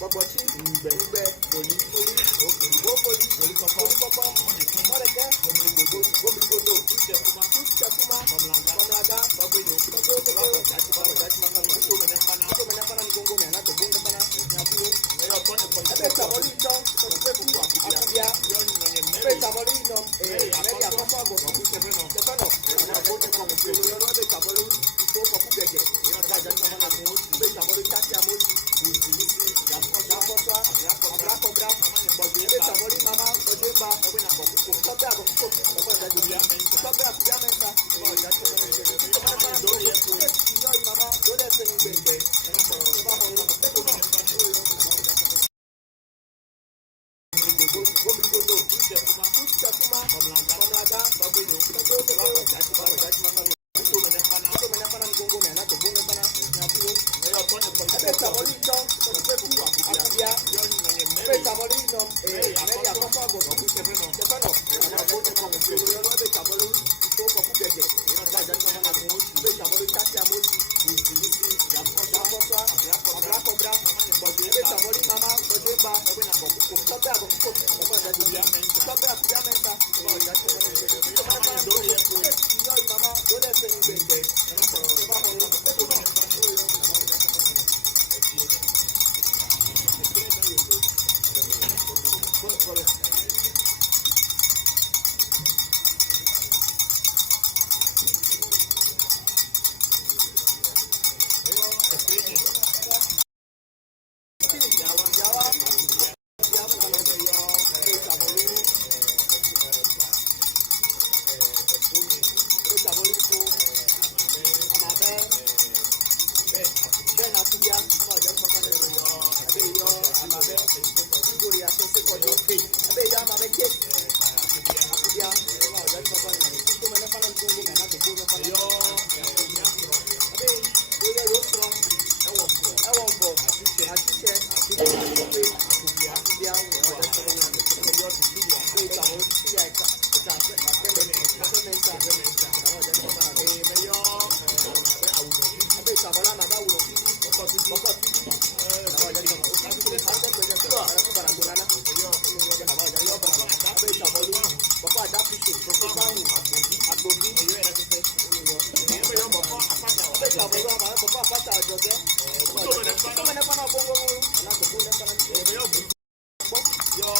Bobochi, Mbe, Poli, Bokoli, Polikoko, Moreke, Gobigodo, Chapuma, Mamlaga, Baboyo, Bokor TV. Nama jadi nama. Ada kerja tu. Ada tu barang guna nak. Nama jadi apa? Ada cabut. Bokor ada pisau. Bokor tahu. Adobe. Ini yang bokor apa tahu? Ada cabut apa? Bokor apa tahu juga? Kita mana pana bongo. Anak tu pun mana pana. Yo.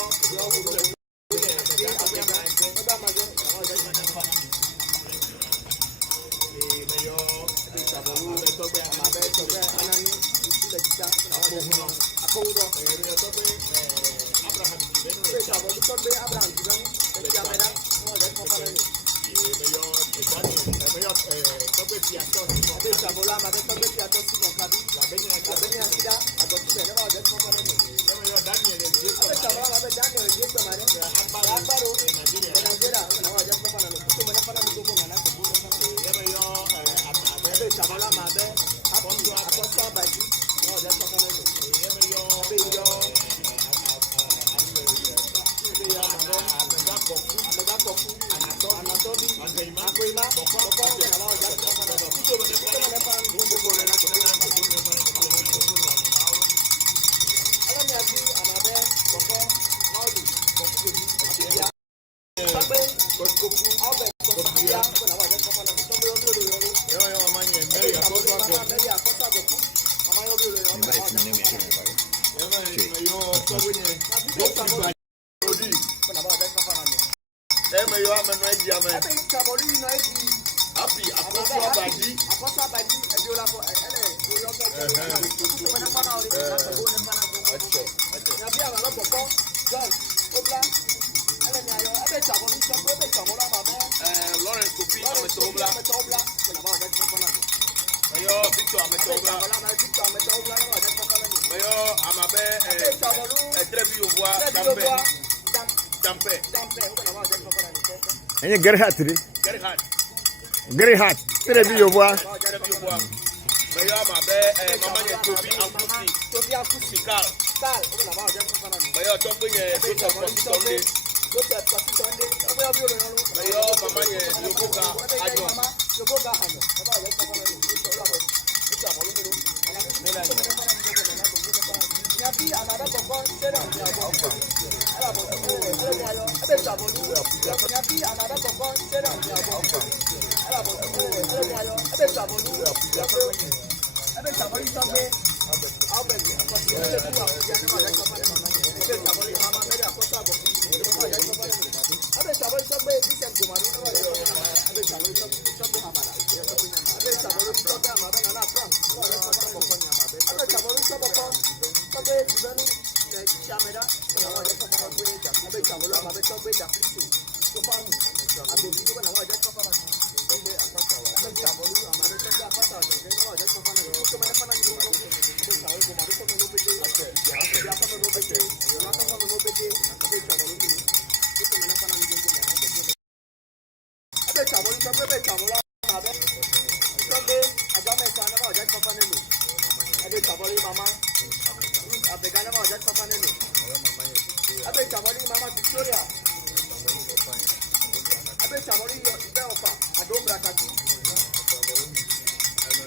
Any get hat today? Get hat. Tell me your boy.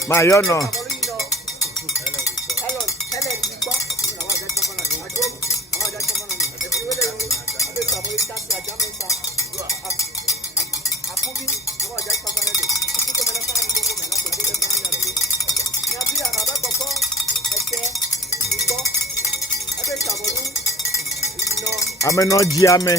Ma yo no. Ame no ji ame.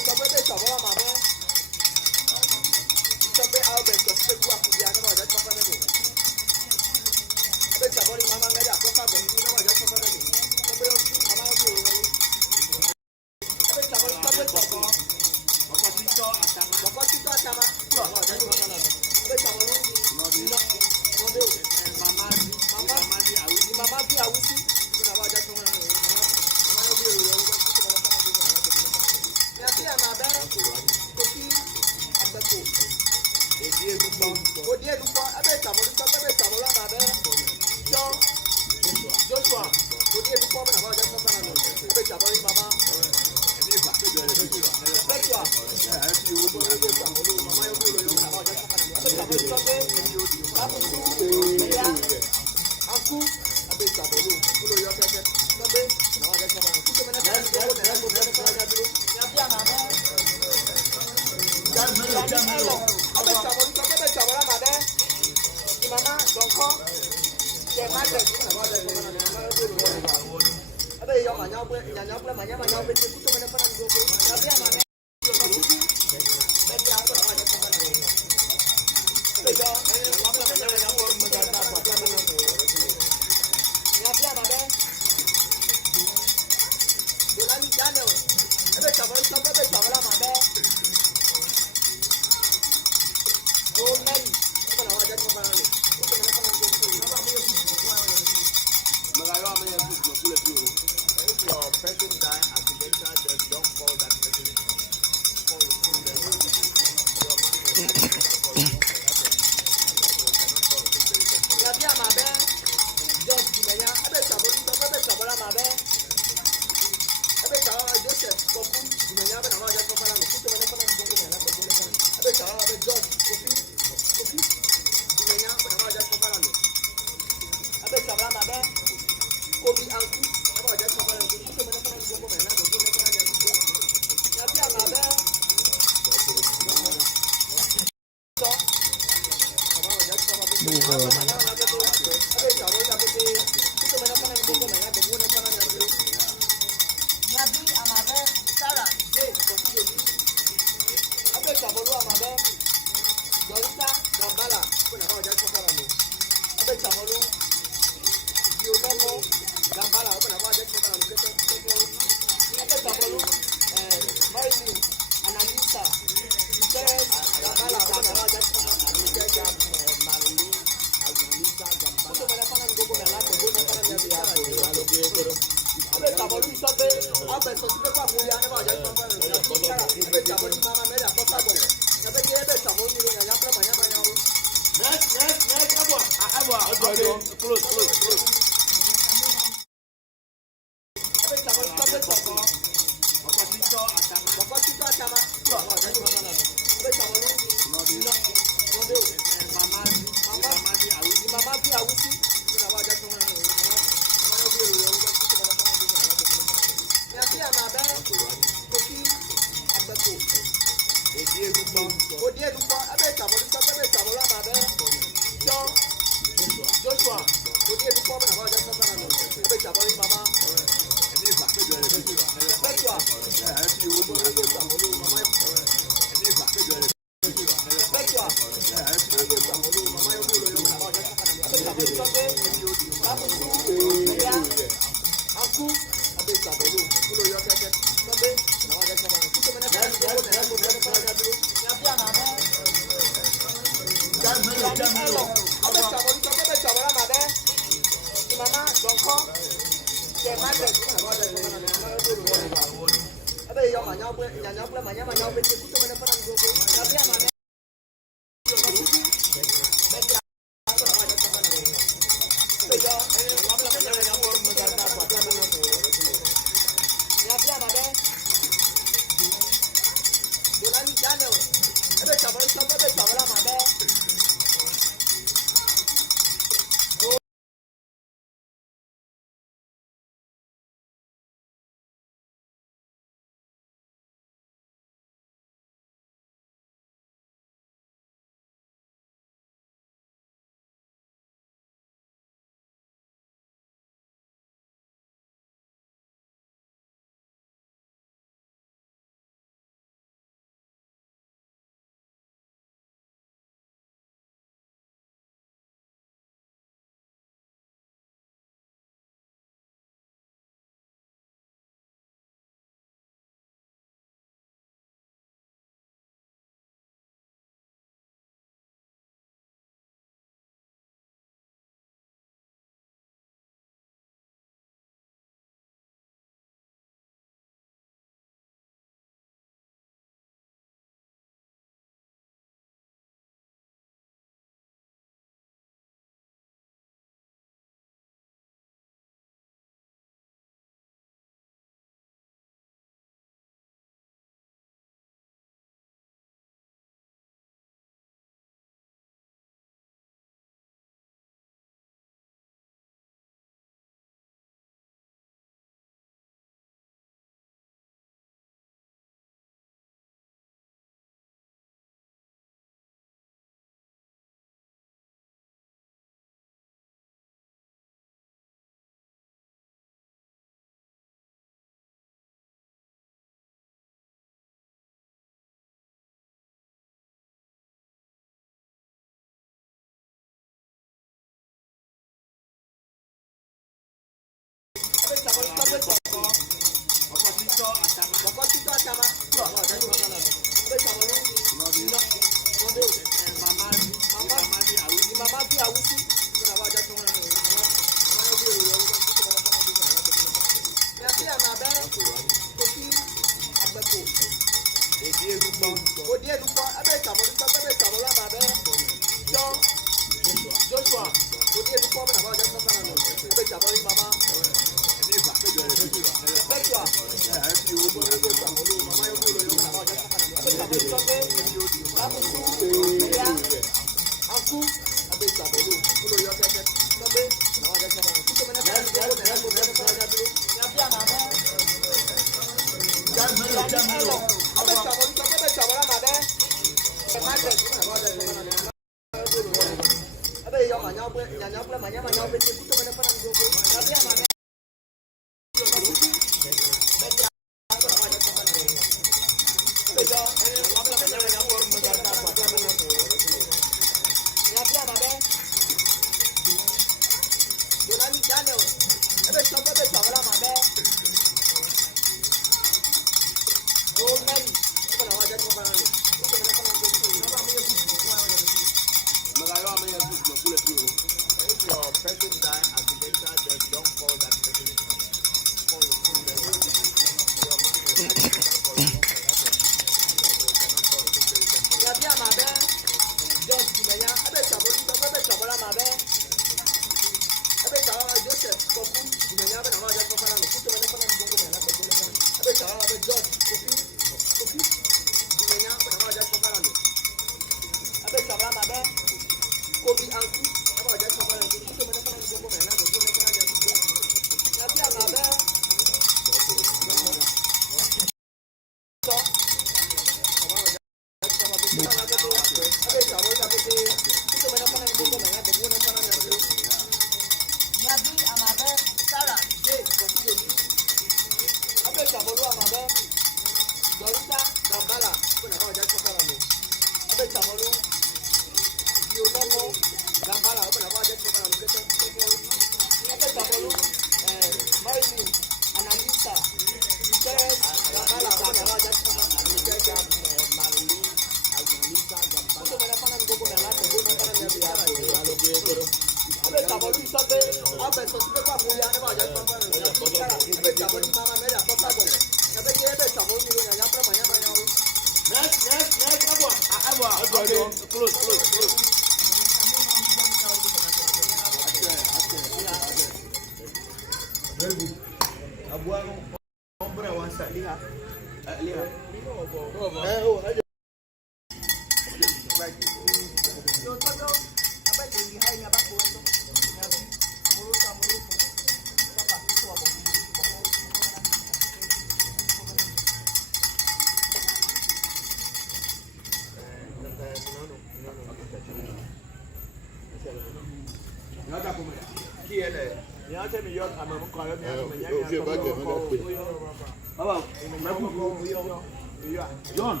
John.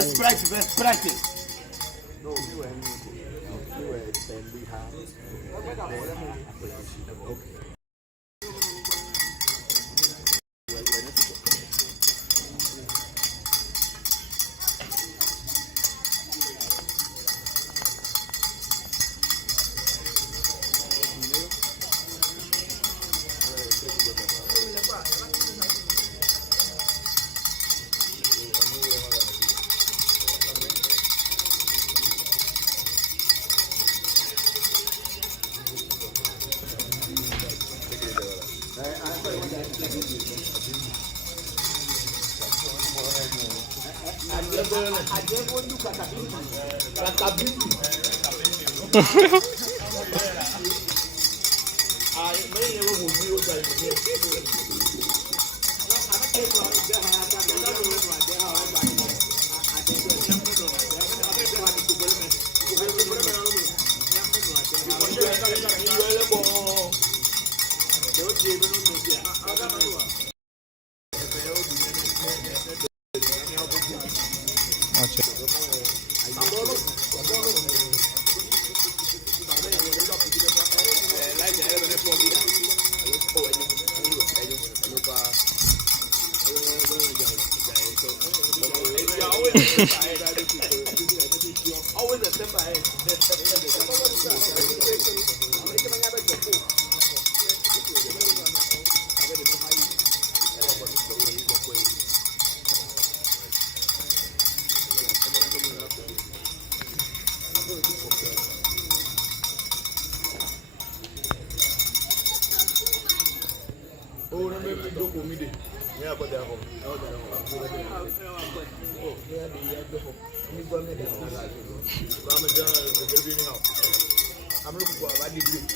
Just practice. No, we were Always a step ahead. Oh, no, maybe do comedy. Yeah, but they're home. Oh, yeah, I'm looking for a body grip.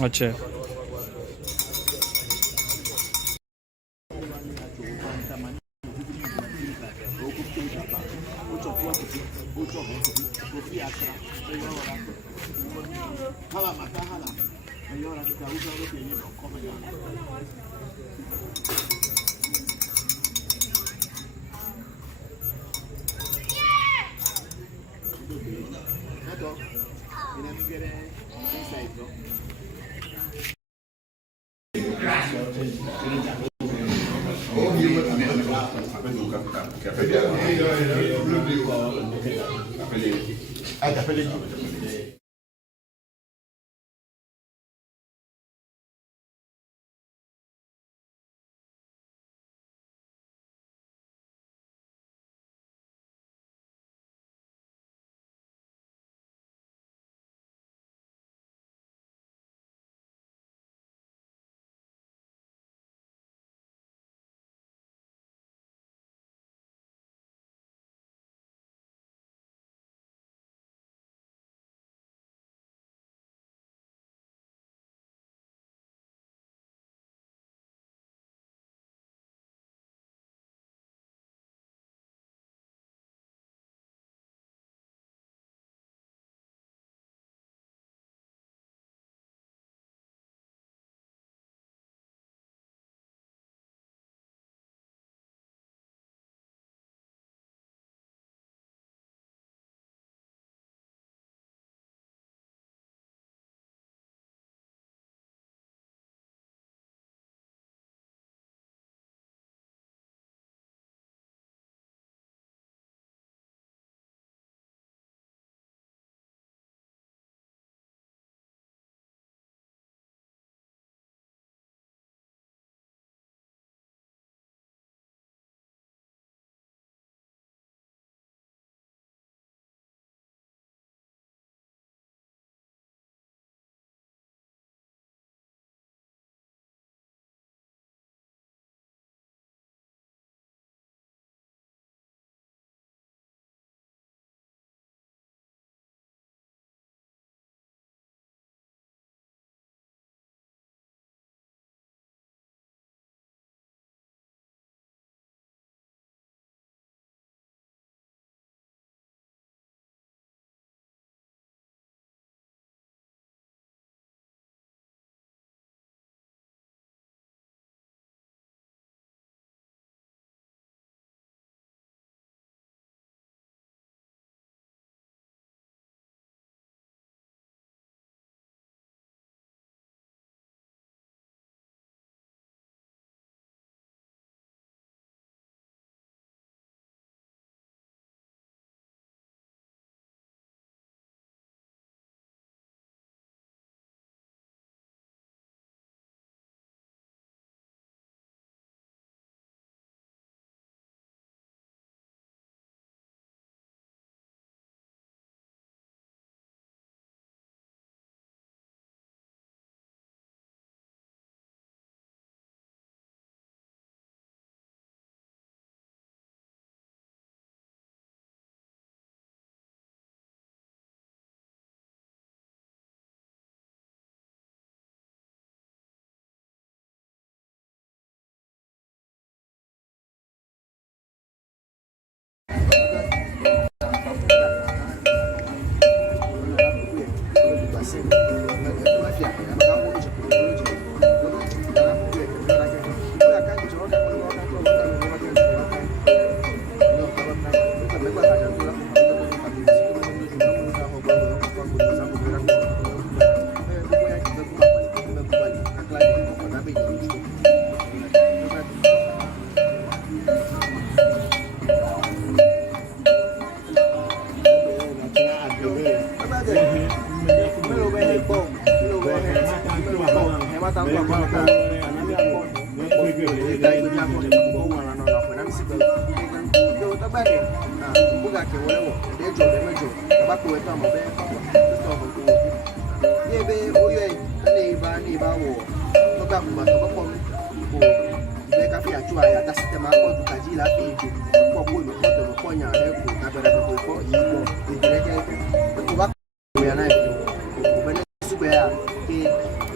अच्छा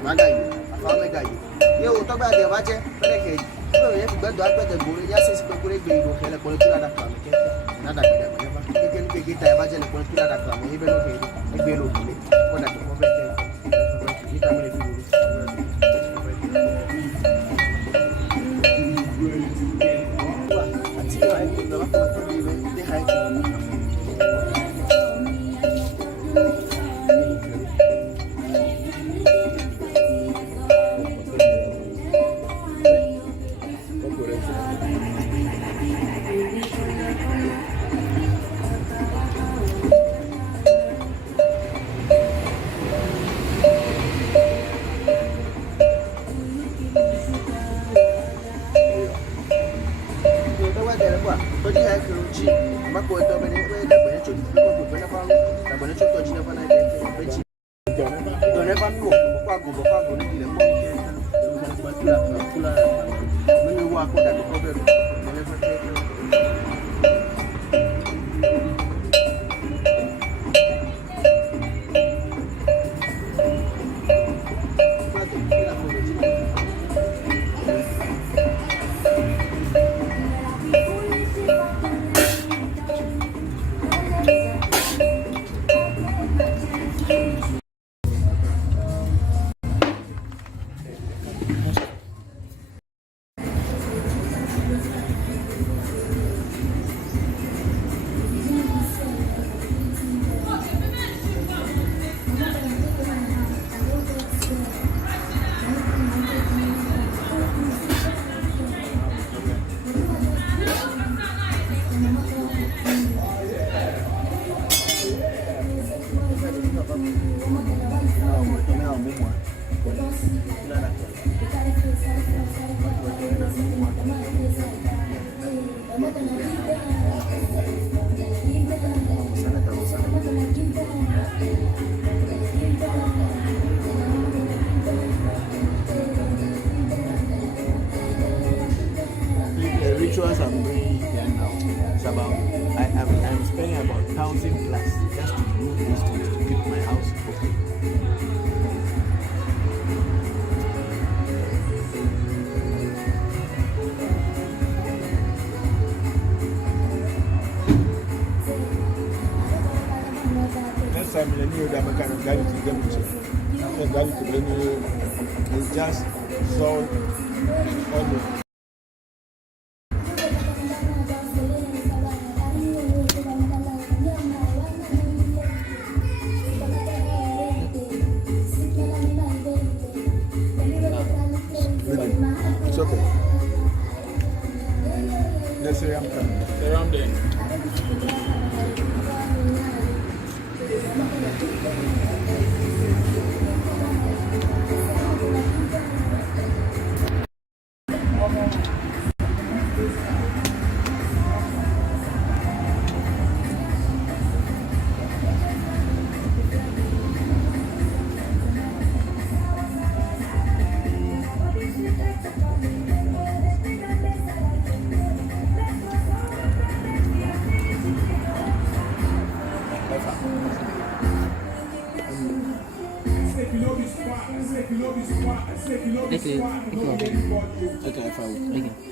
magayi afa megayi ye o to gba de ba je pele ke lo ye fi gbedo agbede gbo ya se pe kure gbe ibo kele ko tu da kla me ke na da gbe me ba ke ni ke ta ba je le ko tu da kla me ibe lo ke gbe lo ke ko da ko be ke ni ta me le fi rituals I'm doing here now. It's about I'm spending about 1,000 plus just to do these things to keep my house okay. Next time I knew that I can guide to them and guide to them. It's just so on the it's okay. Let's say I'm coming. Around there. Okay, fine.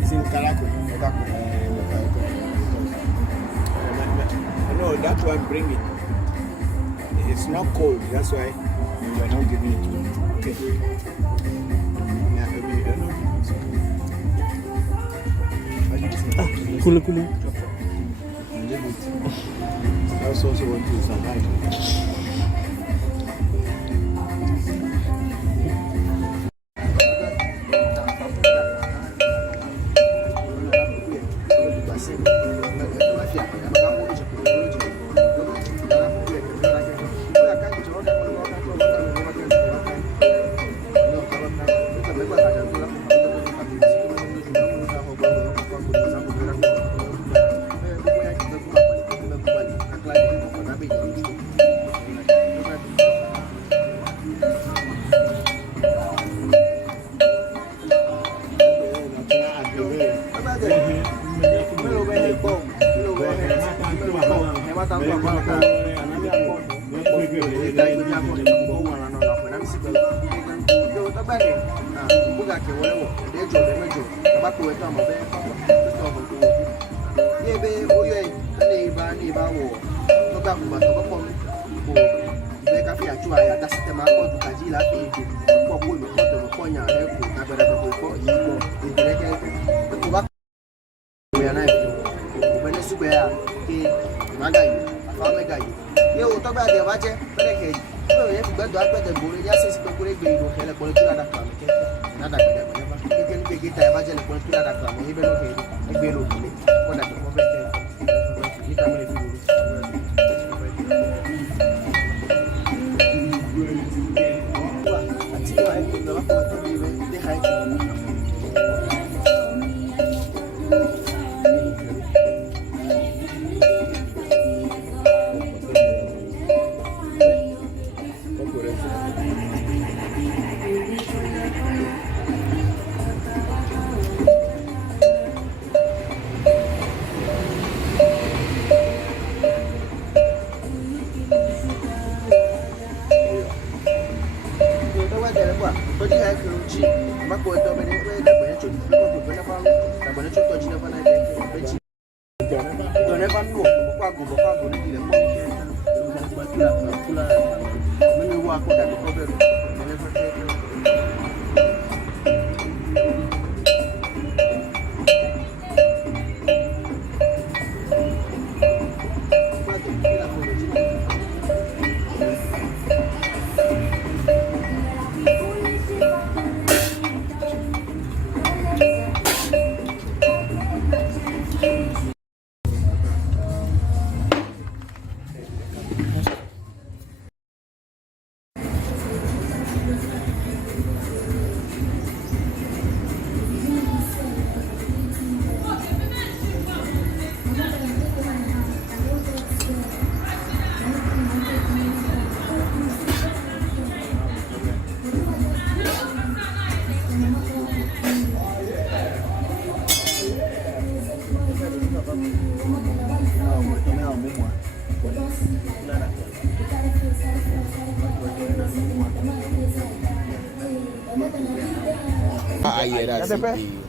It's in Karako. No, that one bring it. It's not cold, that's why we are not giving it to you. Okay. Cool. I also want to survive.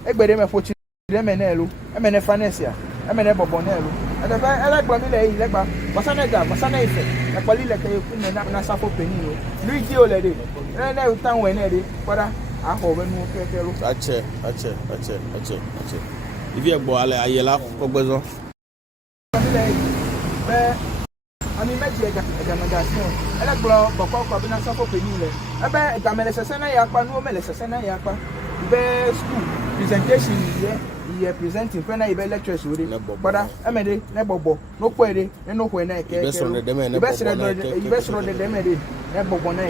Egbere me fochi menelu, emene fanesia, emene bobonelu. And if I like Bamile, like Masana ife, a quality like a na safo penino. Luigi Olede, and I will town when Eddie, but I hope and move. Ache. If you are boile, I yell up for Bozo. I mean, make a magazine. And I blow Bokor Christopher Voncujovi. I bet a Melisana Yapa, no Melisana Yapa. Best school presentation here presenting when I be lectures with it. But I made it, Nebobo, no query, and no when I can. Best on the Demedi, Nebobona,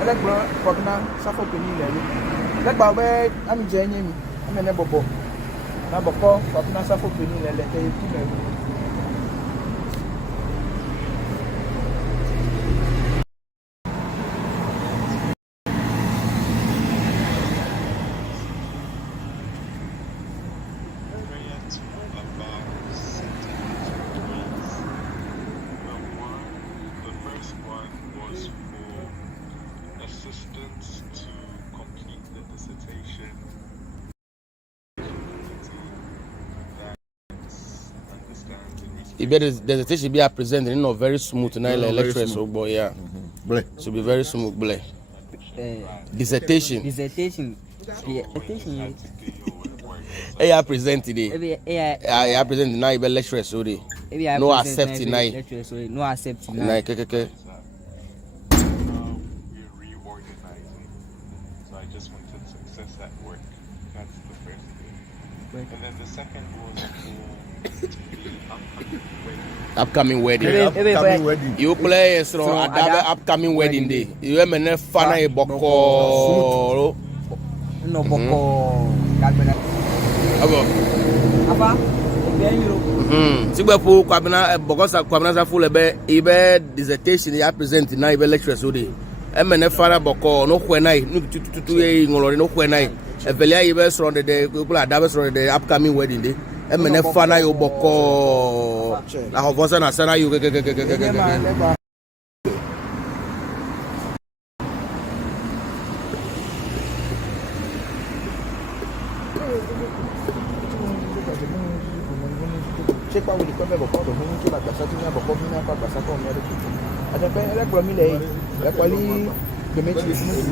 I like Bokor Suffer Penny. Like Baba, I'm Jenny, I'm a Nebobo. Bokor Christopher Voncujovi, let you. If there is dissertation be presented, you know, very smooth tonight, like lecturers, so boy, yeah. Should be very smooth, bleh. Dissertation. Hey, I present today. I present tonight, be lecturers, so they. No accept tonight. No accept tonight. Okay. So I just wanted success at work. That's the first thing. And then the second was for upcoming wedding. You play so upcoming wedding day. You have a fan of Bokor. No Bokor. Sigbapu Kwabena full ebe dissertation ya present na ebe lecturers odi. Emene fara Bokor no kwenai no tutu ngolori no kwenai. Evelia ebe surrounded the people adabe surrounded the upcoming wedding day. emene fana yo boko la hovosa na sana yo check pas où les commerces vont prendre une qui va passer tout bien beaucoup bien pas passer comme elle est à d'après elle a promis la quali de mettre les choses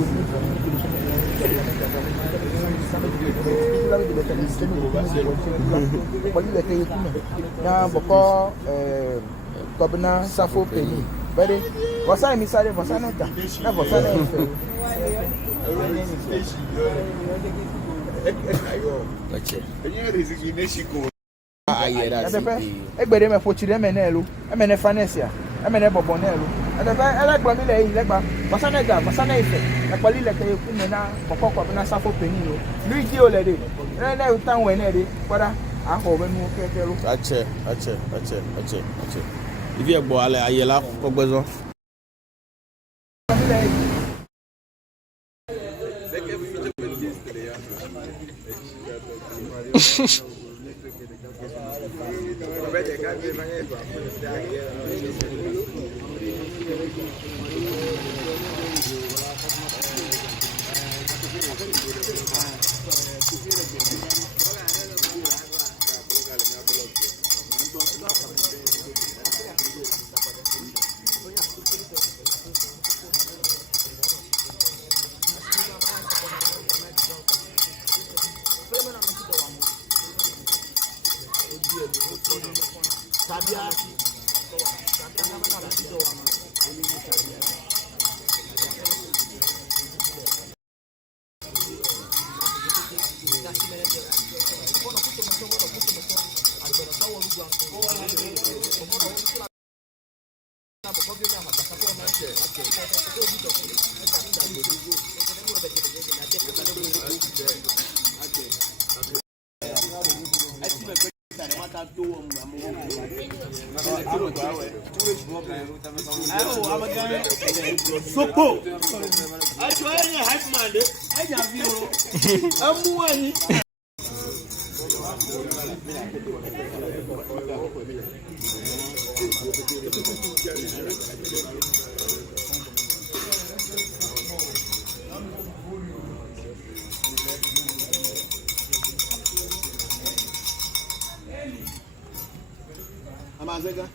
Kobna Safo Penny. Very what's I miss? I was another. Never said anything. Everybody may put them in Elu, I mean, a Fanesia, I mean, a Bobonello. And I like Bramile, Legba, Basanega, Basanafe, a Pali like a Kumena, Bokor Safo Penny. Luigi Oledi, and I know town when Eddie, but I hope when you can look at it. If you are boile, I yell up for Bezo. Sopo. I try to hype man. I have you. I'm one. Amazega,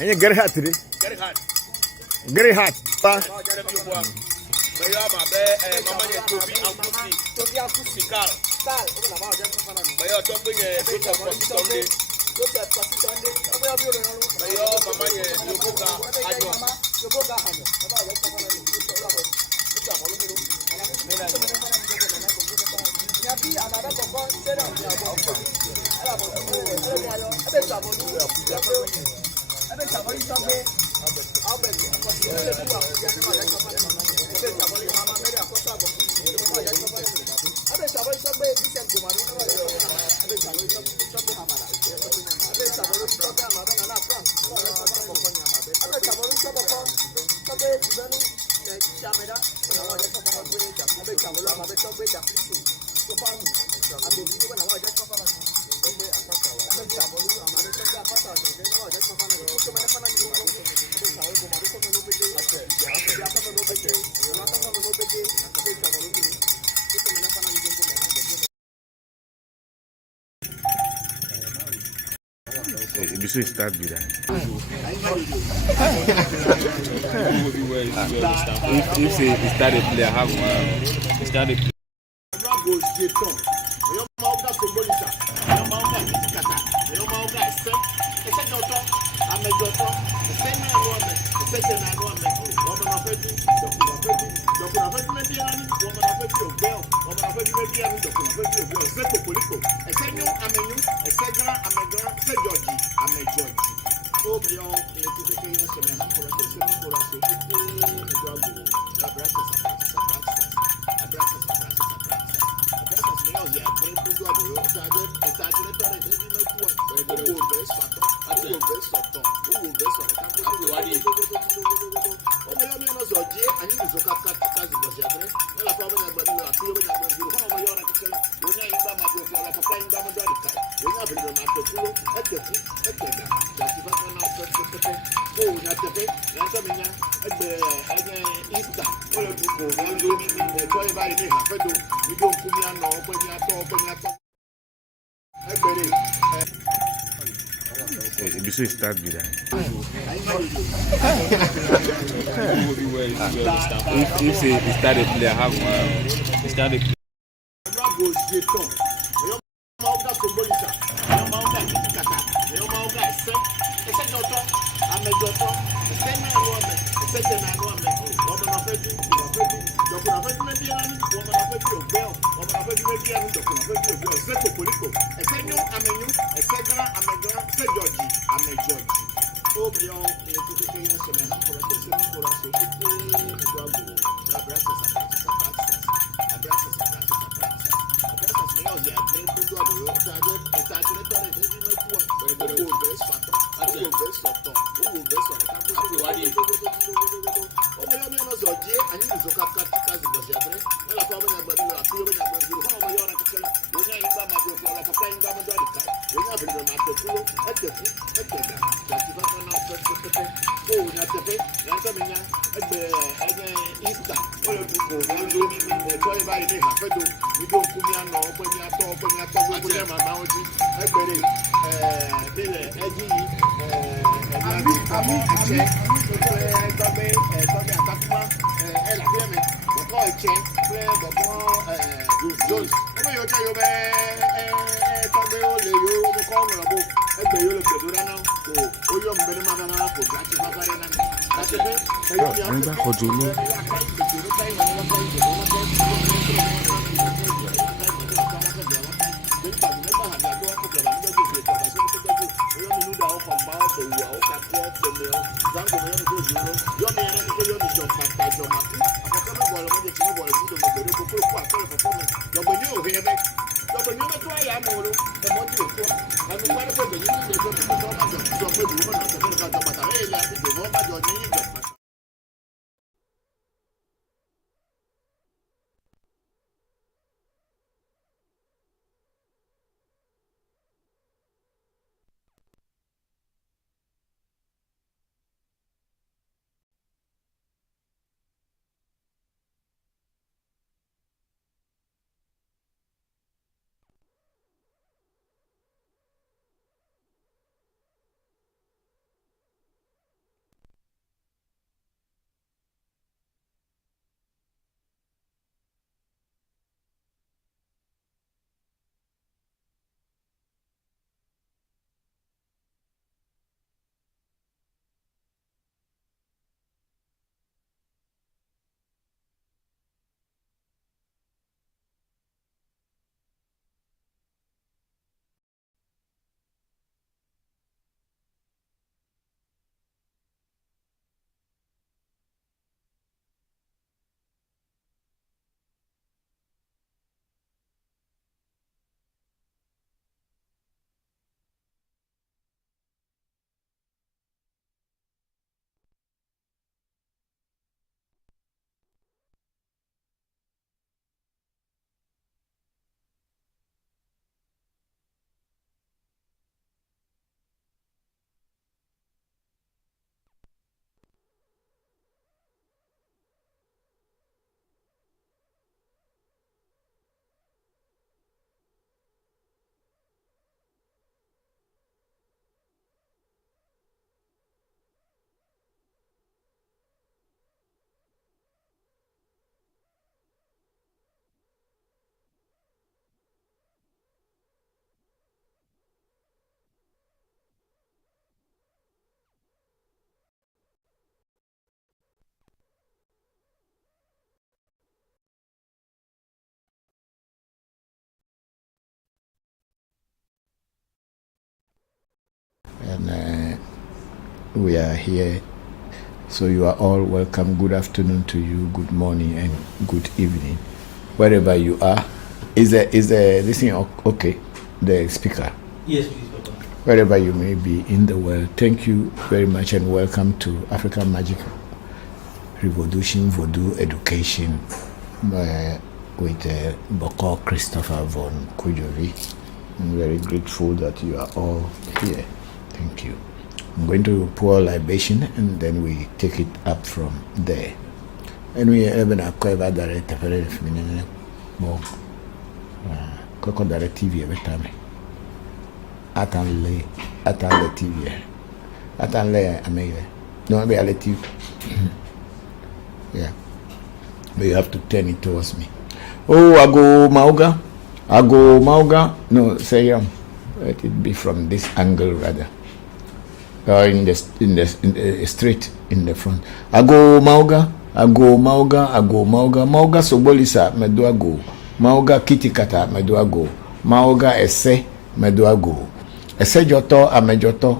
And you get hot today. Get hot. Get hot. You start with that. If say he started play, I have he started play. Oh, mais on est tout à fait sur les hands pour la question pour la société. Nous doit vous la brasse, la brasse, mais on y a bien tout doit vous. Ça a été par les deux minutes pour vous ouvrir sortant. Vous ouvrir sortant. Vous ouvrir sortant. Oh, mais on est dans un dieu, and you look at the Bojadre. And la power of the appeal when I'm going to home. You're not going to in the mother for a fine Damadorica. When I bring them at the pool, at the foot, at the gun. That's if I can now set the pepper. Oh, not the pay. Yantamina at the Easter. All of you go, I'm doing it. Try by me, half a do. We don't come here now, open your top, open your top. If you start with that. If he started play, I have he started. we are here. So you are all welcome. Good afternoon to you, good morning, and good evening, wherever you are. Is this thing okay? The speaker? Yes, please, Papa. Wherever you may be in the world, thank you very much and welcome to African Magic Revolution Voodoo Education with Bokor Christopher Voncujovi. I'm very grateful that you are all here. Thank you. I'm going to pour libation and then we take it up from there. And we have a cover direct Coco direct TV every time. Attendez TV. Attendez, amazing. No, be a TV. Yeah. But you have to turn it towards me. Oh, I go Mauga. No, say let it be from this angle rather. In the straight in the front. I go Mauga. Mauga sobolisa meduago. Mauga kitikata meduago. Mauga ese meduago. Ese joto amejoto.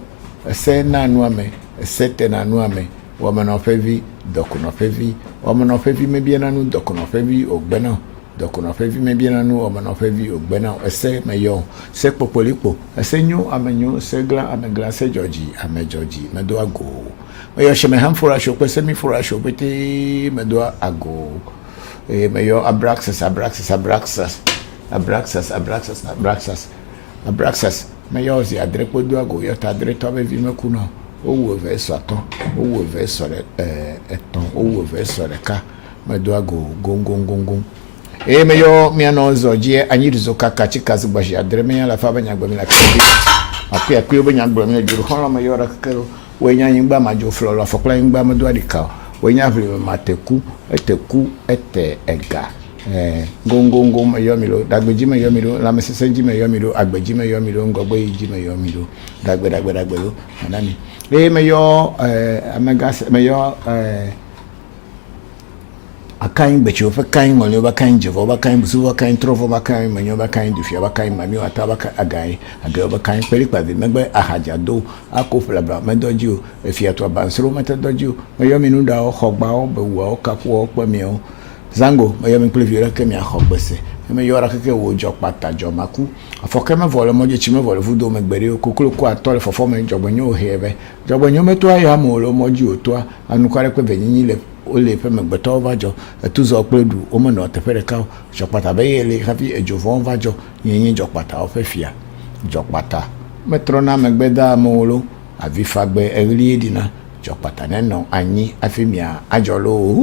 Ese nanuame. Ese tenanuame. Womanofevi, dokunofevi. Womanofevi mebienanu, dokunofevi, ogbena. Dokunofevi mebienanu, womanofevi, ogbena. Ese meyo. Se popolipo. Ese nyo amenyo. Se gla amegla. Se Georgie amegeorgie. Meduago. Meyo sheme hamfura shokwe. Semi fura shopete. Meduago. Meyo abraxas. Meyo zi adrepo duago. Yota adreto bevi mekuno. Owo verso aton, owo verso eton, owo verso ka. Meduago gong. Meyo miano zoje anyirizo kaka chikazi bashi adreme la fa banya gbemi la kebi. Apia kwi obanya gbemi la juru hono meyo ra kekero. Wenya yingba majo flolo fokla yingba meduadika. Wenya vle mateku, ete ega. Gong meyo milo, dagbeji meyo milo, la meseseji meyo milo, agbeji meyo milo, ngogbe iji meyo milo. Dagbe lo, madami. Meyo meyo akain bechi ofa kain monyo ba kain jevo ba kain busu ba kain trovo ba kain monyo ba kain dufia ba kain mami ata ba agai ba kain perikpa de megbe ahajado akofla bra medoji o efiato abansro metadoji o meyo minunda o khogba o bewa o kapo o pemi o zango meyo min pleviera ke mi ahogbese meyo ra keke wo jo pata jo maku afoke me vole moje chi me vole vudo megbere o kokolo ko atole fofo me jogbenyo o hebe jogbenyo meto aya mo lo moji o to anukare kwe benyinyi le ole pe megbeto vajo etuzo pledu o mo no tefere ka jopata be yele hafi ejovon vajo yin jopata o fe fia jopata metrona megbeda mo avifagbe eri edina jopata neno anyi afimia ajolo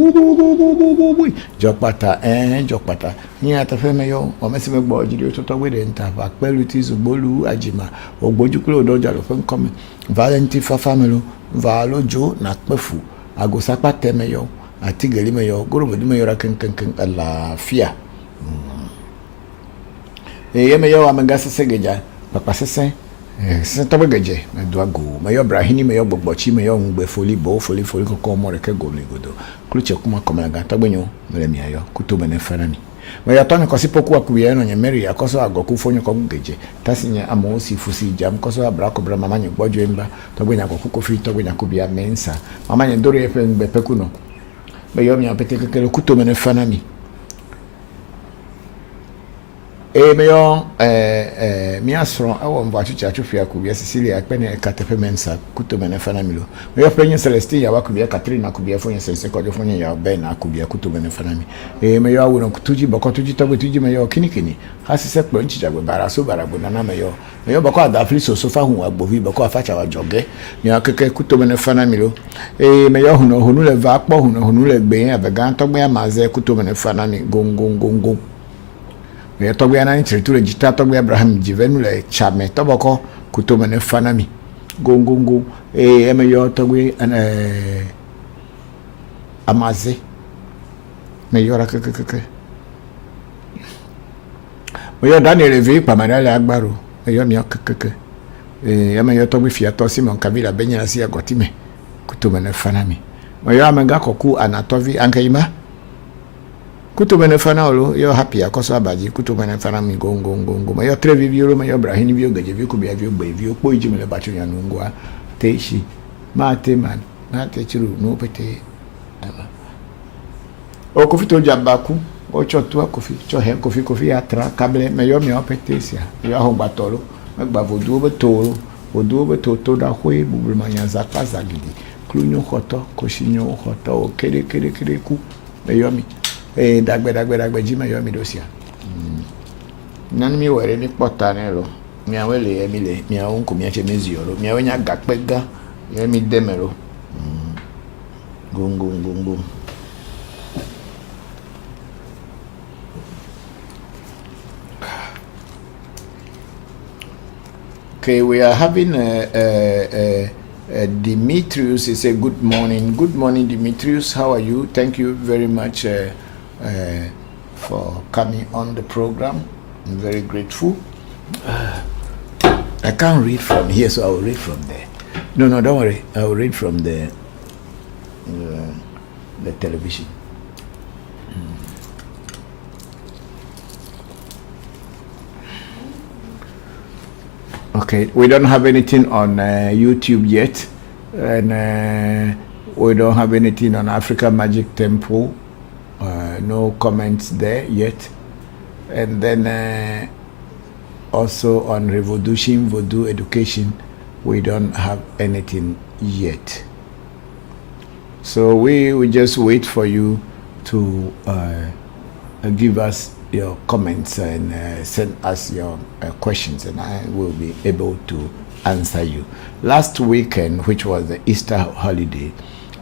jopata jopata ni atafeme yo o mesi megbo jiri to to wede nta fa pelu ti zugbolu ajima ogbojukulo doja lo fe nkomi valenti fa family va lojo na pefu agosapa temeyo atigeli meyo gorobodu meyo ra kankan alafia yemeyo amagasa segeja papa sese tobegeje meduago meyo brahini meyo gbogbochi meyo ngbe foli koko mo reke golegodo kluche kuma komanga tagbenyo meremi ayo kutubene farani meyo toni kosipoku akuye no nyemeri akoso agoku fonyo ko geje tasinya amosi fusi jam koso abrako bra mamanye gbojo emba togbenya agoku kofi togbenya kubia mensa mamanye doro efe ngbe pekuno meyo mi apete kekele kutubene fanami meyo mi asro awo mva chucha chufia kubia Cecilia akpene katefe mensa kutubene fanamilo meyo penye Celestine ya wakubia Katrina kubia fonye sense ko fonye ya ben akubia kutubene fanami meyo awo no kutuji boko tuji tagwe tuji meyo kinikini hasise kpo nchicha gbe baraso barabu na meyo boko adafli sofa hu agbovi boko afacha wa joge mi akeke kutubene fanamilo meyo hunu le va kpo hunu le gbe abega togbe amaze kutubene fanami gong me togbe na ntriture jita togbe Abraham jivenu le chame toboko kutomene fanami gongongo emeyo togbe amaze me yora kekeke meyo Daniel vi pamanale agbaro meyo mi kekeke emeyo togbe fiato Simon Kabila benya si agotime kutomene fanami meyo amenga koku anatovi ankeima kutubene fana olo yo happy akoso abaji kutubene fana mi gongo ma yo trevi biolo ma yo brahini bio geje bi ku bia bio gbe bi okpo ijimele bacho ya nungwa teshi Mate man, mate chiru no pete. O kofi to jabaku, o chotua kofi, cho he kofi atra kable me yo mi opetesia. Yo ho batolo, me gba vodu betolo, vodu betoto da hwe bubul manya zaka zagidi. Klunyo khoto, koshinyo khoto, o kere ku me yo mi. Dagbe ji me yo mi dosia. Nan mi were ni potane lo. Mi awele emile, mi awon ko mi ache mezi yoro, mi awenya gakpega, mi demero. Gum. Okay, we are having Demetrius. Is a good morning. Good morning, Demetrius. How are you? Thank you very much for coming on the program. I'm very grateful. I can't read from here, so I will read from there. No, don't worry. I will read from the television. Okay, we don't have anything on YouTube yet, and we don't have anything on Africa Magic Temple. No comments there yet, and then also on Revolution Vodu Education, we don't have anything yet. So we just wait for you to give us your comments and send us your questions, and I will be able to answer you. Last weekend, which was the Easter holiday,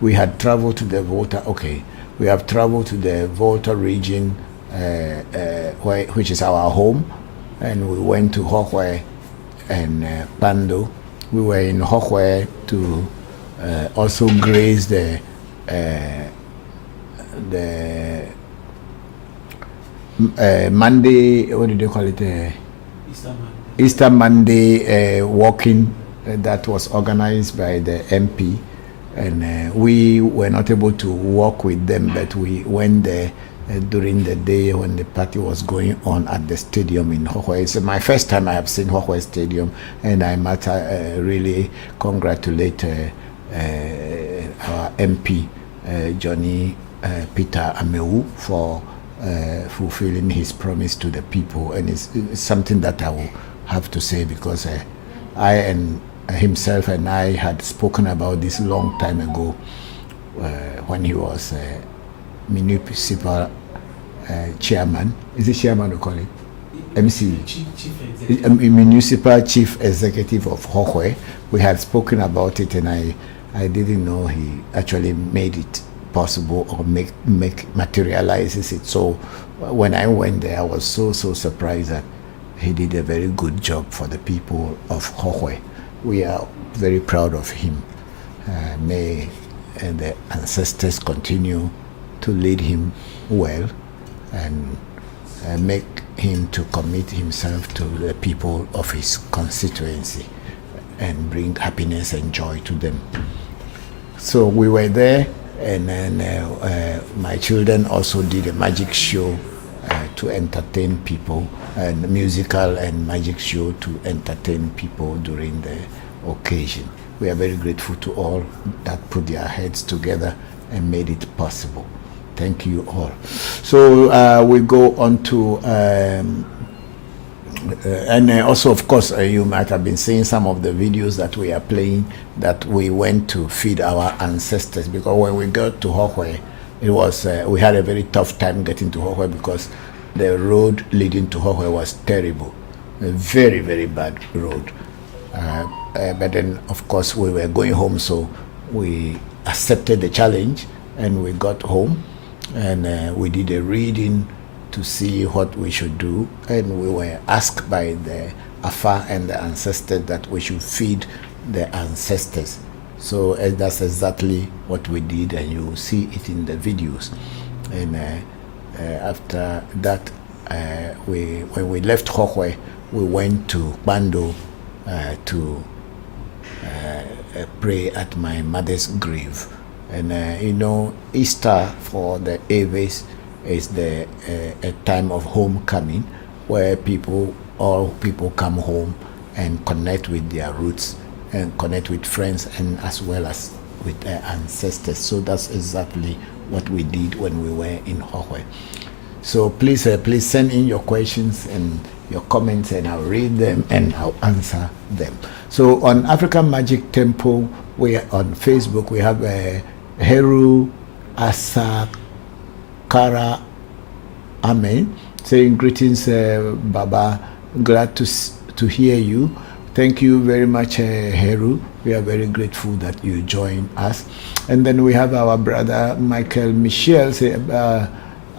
we had traveled to the Volta. Okay, we have traveled to the Volta region, which is our home, and we went to Hokwe and Pando. We were in Hokwe to also graze the Monday, what do they call it? Easter Monday walking that was organized by the MP, and we were not able to walk with them, but we went there during the day when the party was going on at the stadium in Hokwe. It's my first time I have seen Hokwe Stadium, and I must really congratulate our MP, Johnny Peter Amewu, for fulfilling his promise to the people. And it's something that I will have to say, because I and himself and I had spoken about this long time ago when he was municipal chairman. Is it chairman we call it? MC. Municipal Chief Executive of Hokwe. We had spoken about it, and I didn't know he actually made it possible or materializes it. So when I went there, I was so surprised that he did a very good job for the people of Hokwe. We are very proud of him. May the ancestors continue to lead him well, and make him to commit himself to the people of his constituency and bring happiness and joy to them. So we were there, and then my children also did a magic show to entertain people, and musical and magic show to entertain people during the occasion. We are very grateful to all that put their heads together and made it possible. Thank you all. So we go on to and also, of course, you might have been seeing some of the videos that we are playing, that we went to feed our ancestors, because when we got to Hokwe, it was we had a very tough time getting to Hokwe, because the road leading to Hokwe was terrible, a very, very bad road. But then, of course, we were going home, so we accepted the challenge, and we got home, and we did a reading to see what we should do, and we were asked by the Afa and the ancestors that we should feed the ancestors. So that's exactly what we did, and you will see it in the videos. And after that, when we left Hokwe, we went to Bando to pray at my mother's grave. And you know, Easter for the Ewes is a time of homecoming, where all people come home and connect with their roots and connect with friends and as well as with their ancestors. So that's exactly what we did when we were in Hohwe. So please send in your questions and your comments, and I'll read them and I'll answer them. So on African Magic Temple, we are on Facebook. We have Heru Asakara Amen saying greetings, Baba. Glad to hear you. Thank you very much, Heru. We are very grateful that you joined us. And then we have our brother Michael Michel say,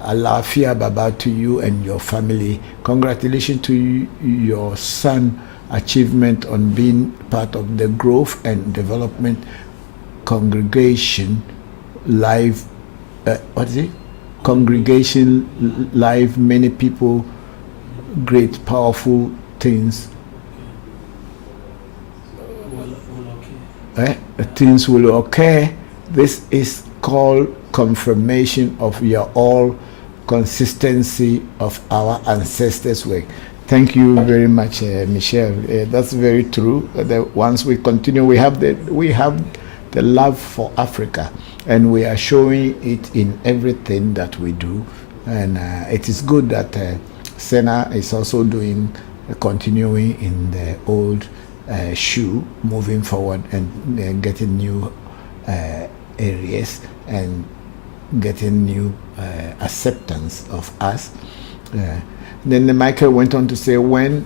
Alafia Baba to you and your family. Congratulations to your son achievement on being part of the Growth and Development Congregation Live. What is it? Congregation Live. Many people, great, powerful things. Things will occur. This is called confirmation of your all consistency of our ancestors' work. Thank you very much, Michelle. That's very true. Once we continue, we have the love for Africa, and we are showing it in everything that we do. And it is good that Sena is also continuing in the old shoe, moving forward and getting new areas and getting new acceptance of us. Then Michael went on to say, when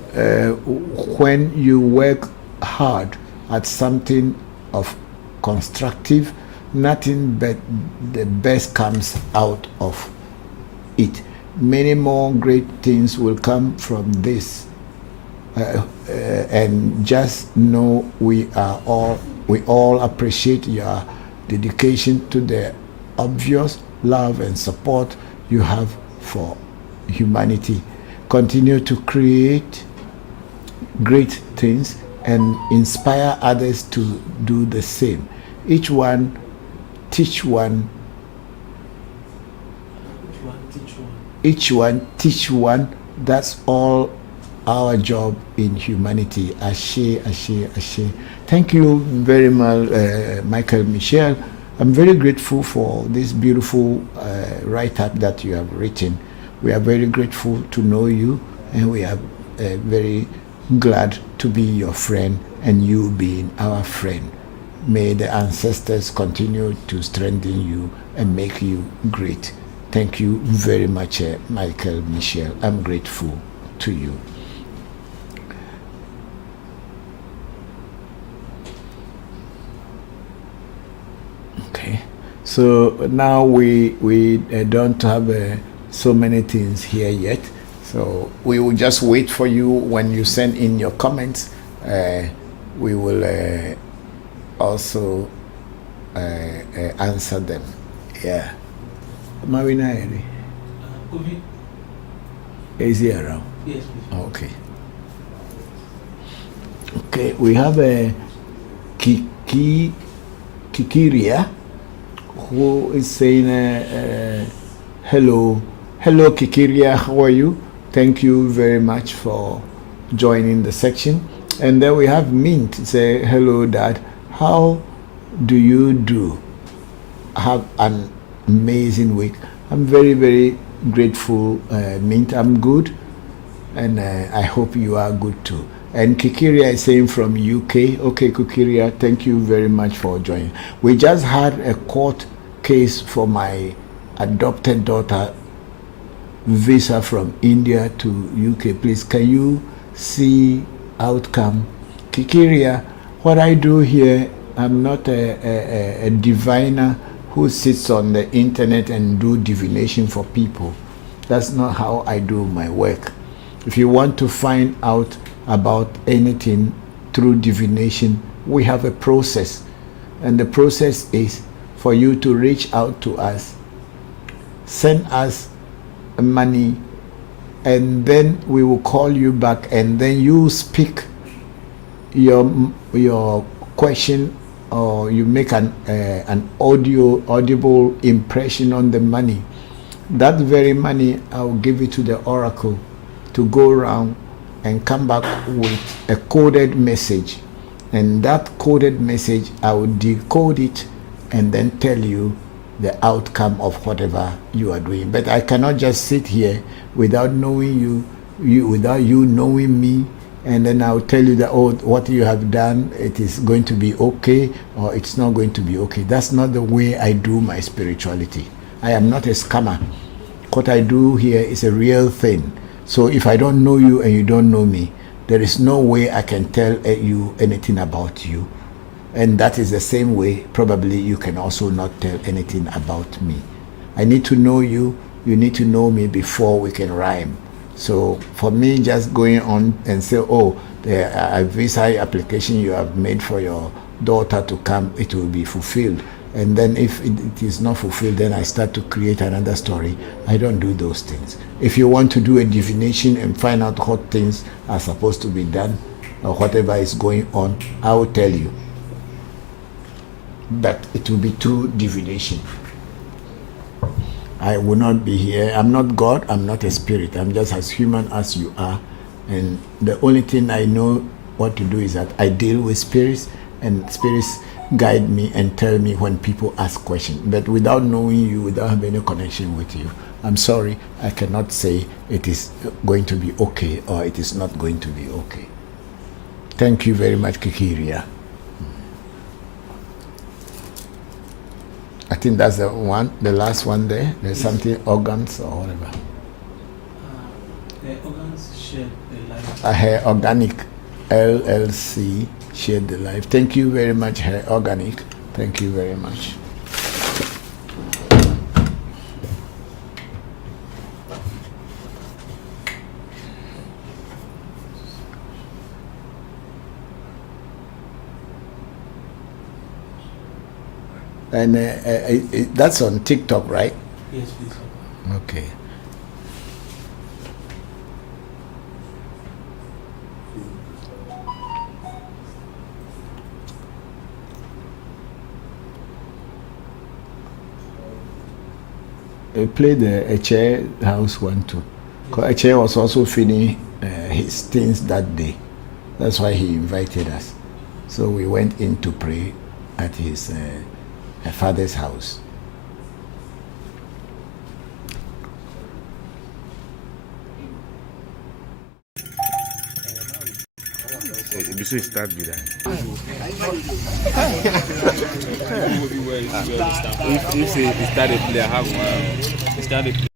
you work hard at something of constructive, nothing but the best comes out of it. Many more great things will come from this. And just know we all appreciate your dedication to the obvious love and support you have for humanity. Continue to create great things and inspire others to do the same. Each one teach one. Each one teach one. That's all our job in humanity. Ashe, ashe, ashe. Thank you very much, Michael Michel. I'm very grateful for this beautiful write-up that you have written. We are very grateful to know you, and we are very glad to be your friend and you being our friend. May the ancestors continue to strengthen you and make you great. Thank you very much, Michael Michel. I'm grateful to you. Okay, so now we don't have so many things here yet, so we will just wait for you. When you send in your comments, we will also answer them. Yeah. Marina, is he around? Yes, please. Okay. Okay, we have a Kikiria who is saying hello Kikiria, how are you? Thank you very much for joining the section. And then we have Mint say, hello Dad, how do you do? Have an amazing week. I'm very, very grateful, Mint. I'm good, and I hope you are good too. And Kikiria is saying from UK. Okay, Kikiria, thank you very much for joining. We just had a court case for my adopted daughter visa from India to UK. Please, can you see outcome? Kikiria, what I do here, I'm not a diviner who sits on the internet and do divination for people. That's not how I do my work. If you want to find out about anything through divination, we have a process, and the process is for you to reach out to us, send us money, and then we will call you back, and then you speak your question, or you make an audible impression on the money. That very money, I'll give it to the oracle to go around and come back with a coded message And that coded message, I will decode it and then tell you the outcome of whatever you are doing. But I cannot just sit here without knowing without you knowing me, and then I'll tell you that, oh, what you have done, it is going to be okay, or it's not going to be okay. That's not the way I do my spirituality. I am not a scammer. What I do here is a real thing. So if I don't know you and you don't know me, there is no way I can tell you anything about you. And that is the same way probably you can also not tell anything about me. I need to know you, you need to know me before we can rhyme. So for me, just going on and say, oh, the visa application you have made for your daughter to come, it will be fulfilled. And then if it is not fulfilled, then I start to create another story. I don't do those things. If you want to do a divination and find out what things are supposed to be done or whatever is going on, I will tell you. But it will be through divination. I will not be here. I'm not God. I'm not a spirit. I'm just as human as you are. And the only thing I know what to do is that I deal with spirits, and spirits guide me and tell me when people ask questions. But without knowing you, without having any connection with you, I'm sorry, I cannot say it is going to be okay or it is not going to be okay. Thank you very much, Kikiria. I think that's the last one there. There's something, organs or whatever. The organs shed the life. Hair Organic LLC shared the life. Thank you very much, Hair Organic. Thank you very much. And that's on TikTok, right? Yes, please. Okay. I played the Eche house one too. Because Eche was also feeling his things that day. That's why he invited us. So we went in to pray at his father's house. Before you start with that. If he started play, I have one. He started play.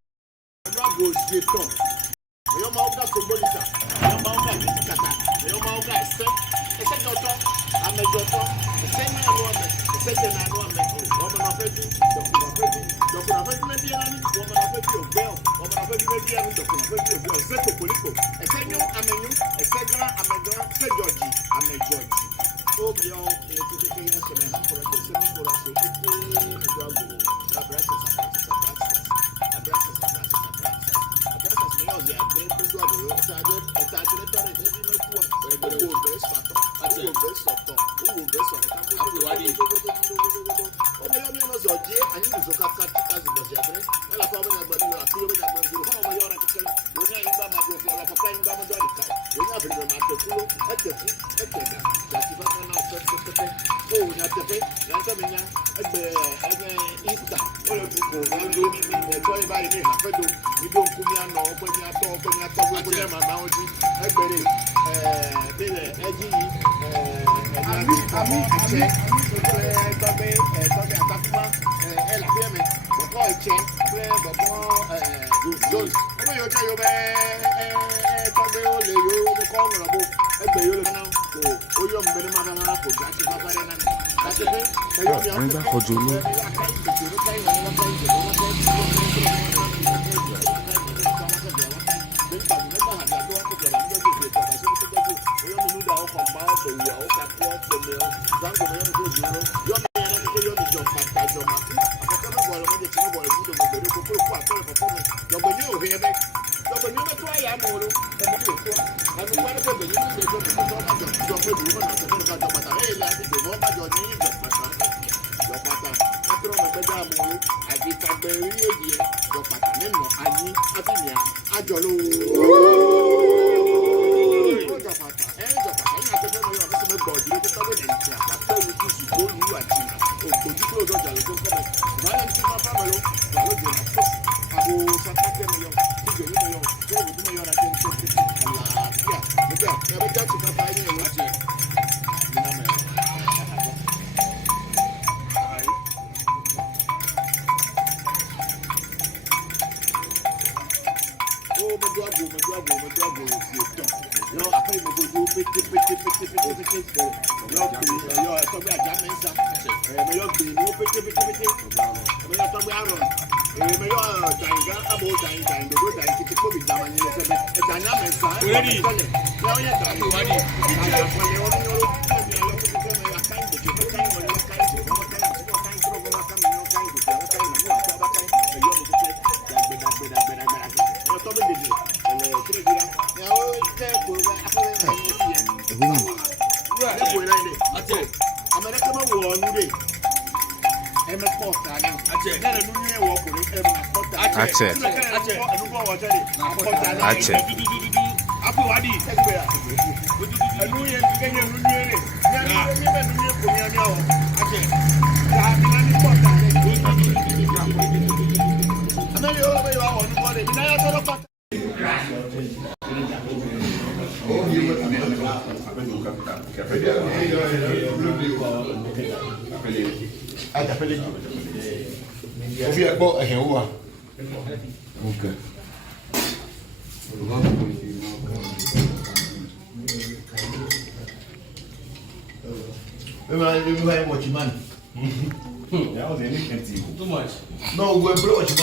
Too much. No, we're blowing you.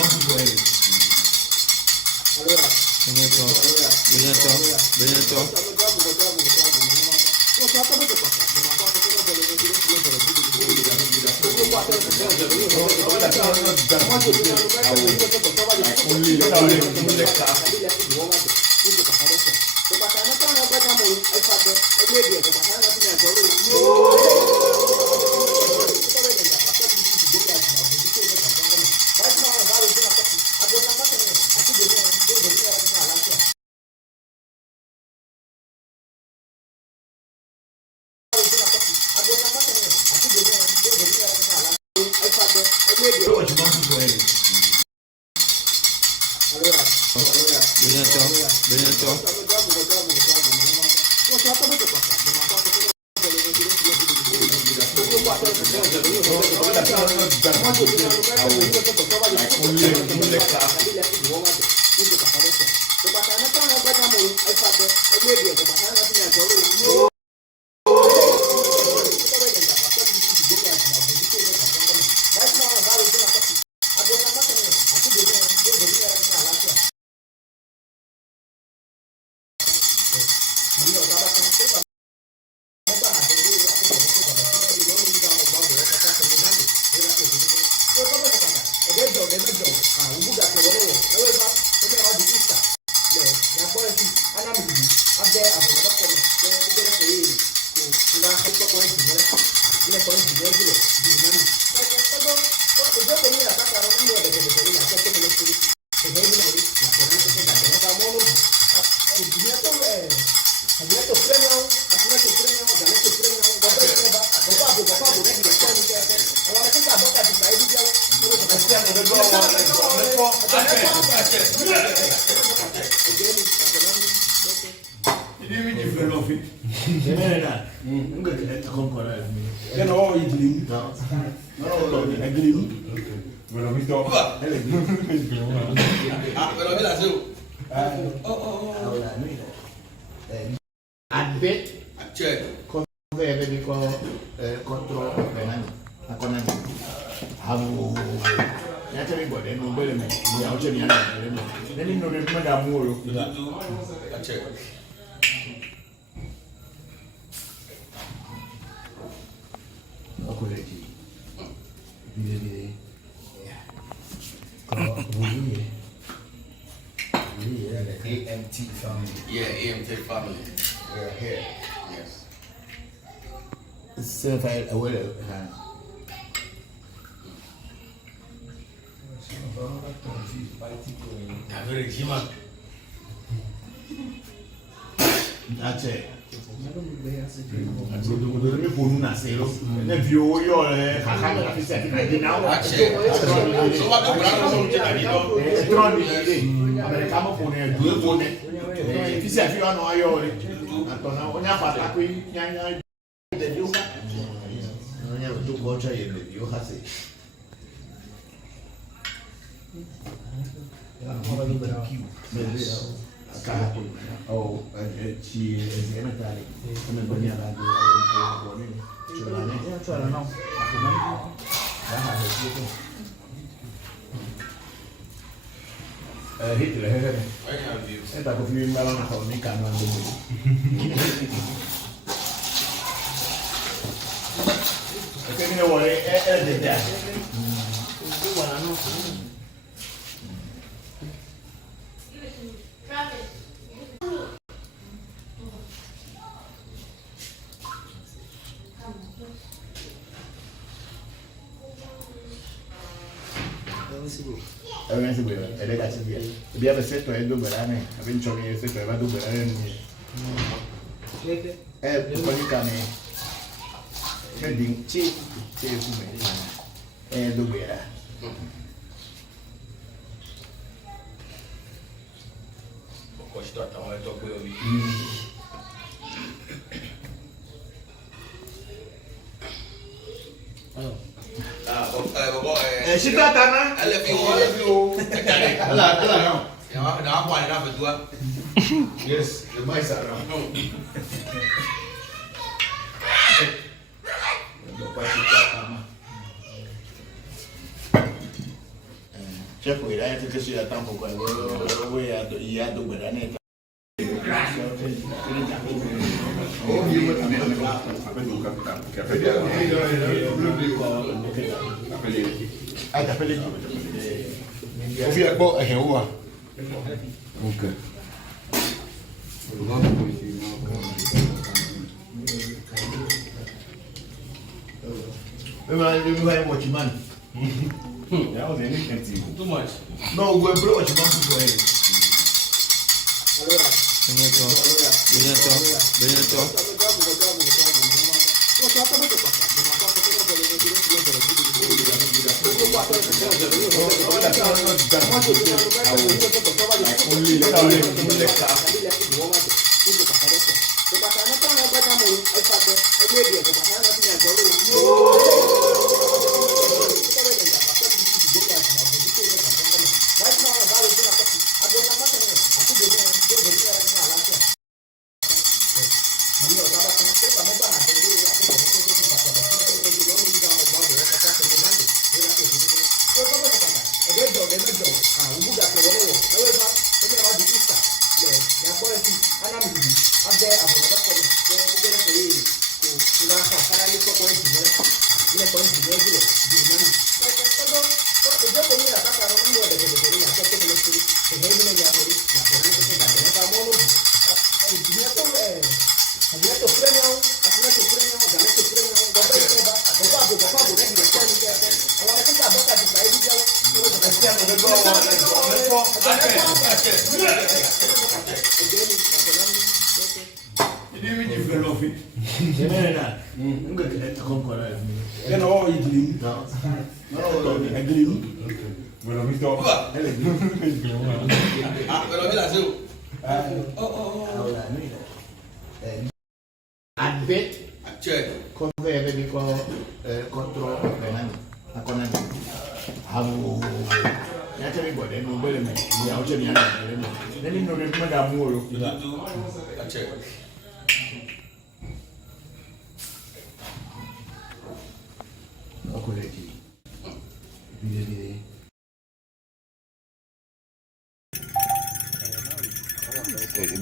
AMT family. Yeah, AMT family. We're here. Yes. Certified aware. That's it. Agrodimi fonu na se lo. Ne bi o yo le kaka na fi se na di na wa. So what the brand so je na di do. Tron ni ile. America mo fonu e du e fonu. Fi se fi ono ayo le. Atona onya pata ko nya de dio. Onya do go cha ye de dio ha se. Oh, she is in a tally. Come and bring her Hitler, and I could feel melancholy. Come on, you know what? I did that. If you have a set to do banana, I've been talking a set to ever do banana. When you come in, heading cheap, and do better. Of course, start on my talk with you. She got that, I left you. Now I'm one enough to do. yes, the mice are around. Check with I think she had time for quite well. We had to do with an what you man. That was anything too much. No, we're blowing what you want to go.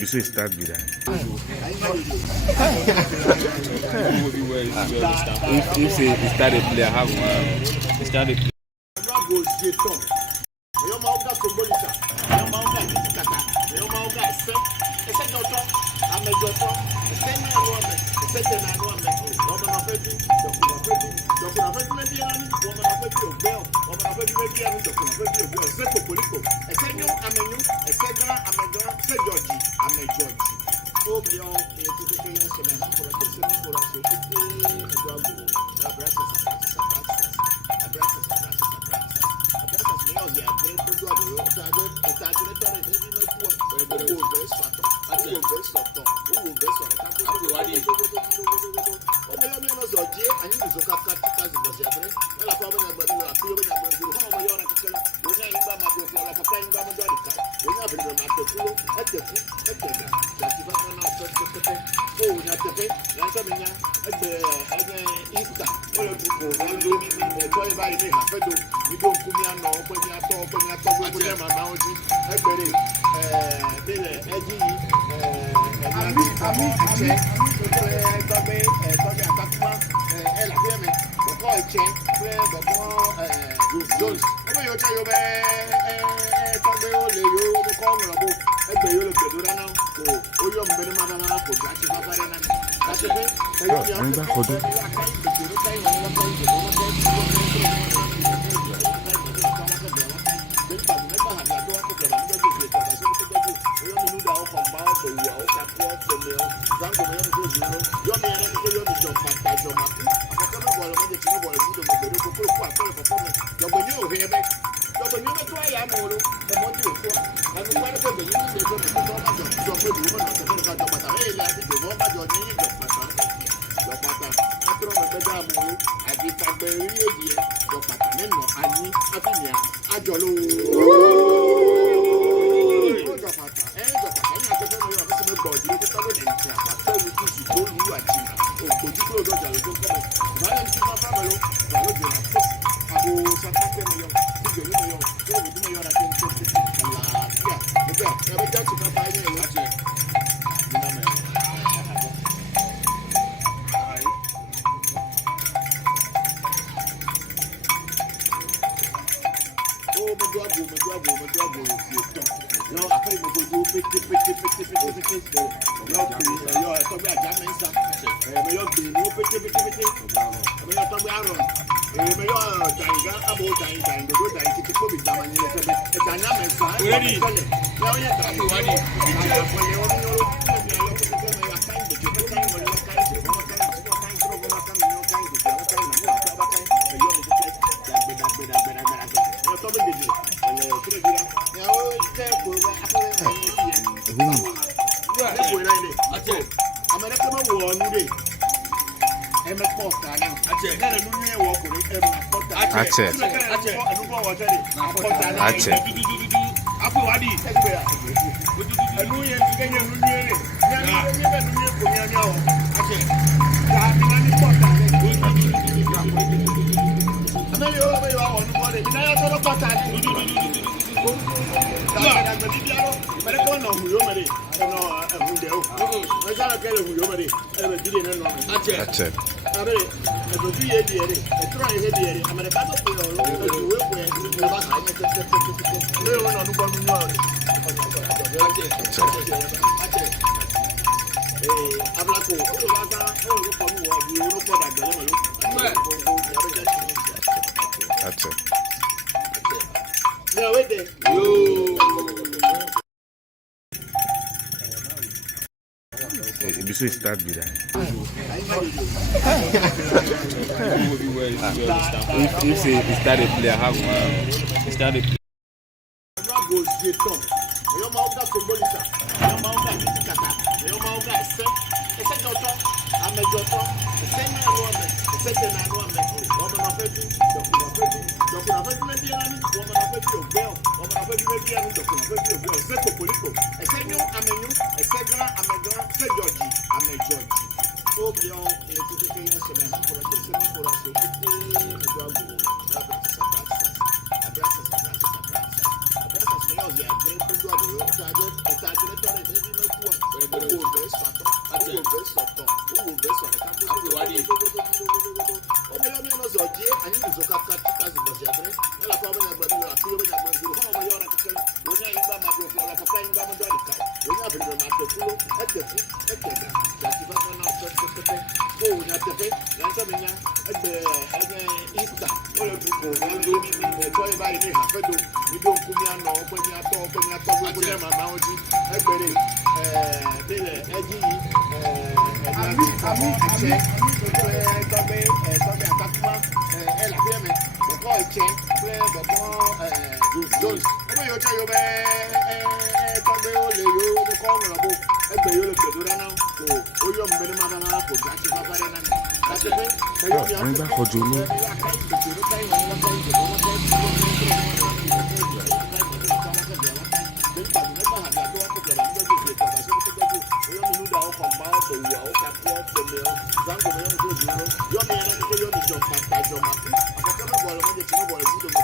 This will start with that. If they started play, I have started. abiri ma te kulo etefu etega dati fa na so tete o nya tefe na so me nya egbe Easter o le bu ko ndo to e ba ile ha fedo ni do nkumi ano ko ni ato bo ni ma na oji egbere bele eji ami che togbe akakuma la fieme boko che boko Jones omo yo che yo be togbe o le yo boko mo bo egbe yo le gbedura na ko o yo mbe ni ma ba ko ja ti ba bare na ka se pe yo mi ba ko do So start with that. If say he started play, how he started. Jones omo yo che yo be togbe o le yo boko mo bo egbe yo le gbedura na ko o yo mbe ni ma ba ko ja ti ba bare na ka se pe yo mi ba ko jo lo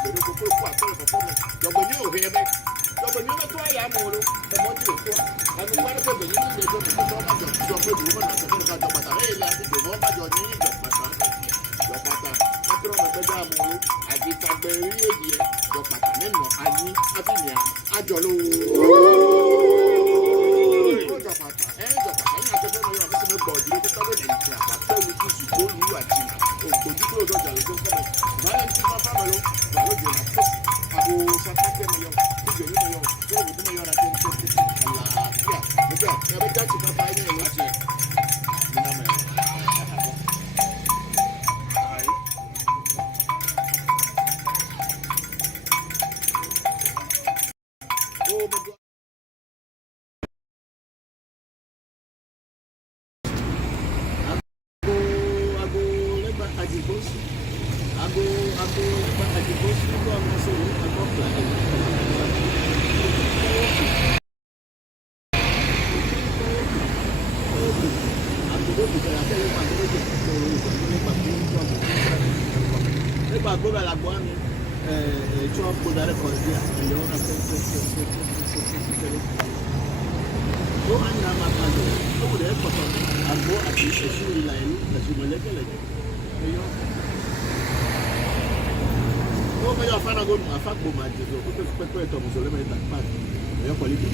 gbèrè gbogbo kó àtọ́lẹ̀ fọ́fọ́ mi jọ̀gbọ̀n ní òhìn ẹ̀mẹ́ jọ̀gbọ̀n ní ọmọ tó àyà mọ̀ ọ́ ẹ̀mọ́ tí ò tó àmì wọn ní gbẹ̀gbẹ̀ ní ilé ẹjọ́ mi tó ọmọ jọ pé ìlú wọn àti ọmọ ìjọ pàtà lẹ́yìn ilé àti ìjọba ọmọ jọ ní ìjọ pàtà ẹtọ́ ọmọ ẹgbẹ́ dá mọ̀ ọ́ àti ìtagbẹ̀ rí èyí ẹ̀ jọ pàtà nínú àní àfihàn àjọlò jọ pàtà ẹ̀yìn jọ pàtà ẹ̀yìn àtẹ́fẹ́ mi yọ̀ àfẹ́sẹ̀ mi gbọ̀ ọ̀dí ẹ̀kẹ́ tọ́wọ́ ìdí ìtì àpapẹ́ mi kí ìsìnkú olú àti òkòjú kúrò lọ́jà lójú kọ́mọ̀ ìbálẹ̀ tí wọ́n fà mọ́ lọ wà lójú ọ̀nà fún àbò sàkàtẹ́ mi yọ ìjọ yìí mi yọ tó òkú mi yọ ọ̀nà tó ń tó ti àlàáfíà níbẹ̀ ẹ̀rọ jáde pápá ẹ̀yìn ẹ̀ lọ́sẹ̀ nínú mẹ́rin Agora la buona ciò può dare così a milione domani ma quando dopo deve portare a buo a ci si la la si vuole che lei io come io fa una gomma a fa come io per questo non solo mettere a parte io quelli che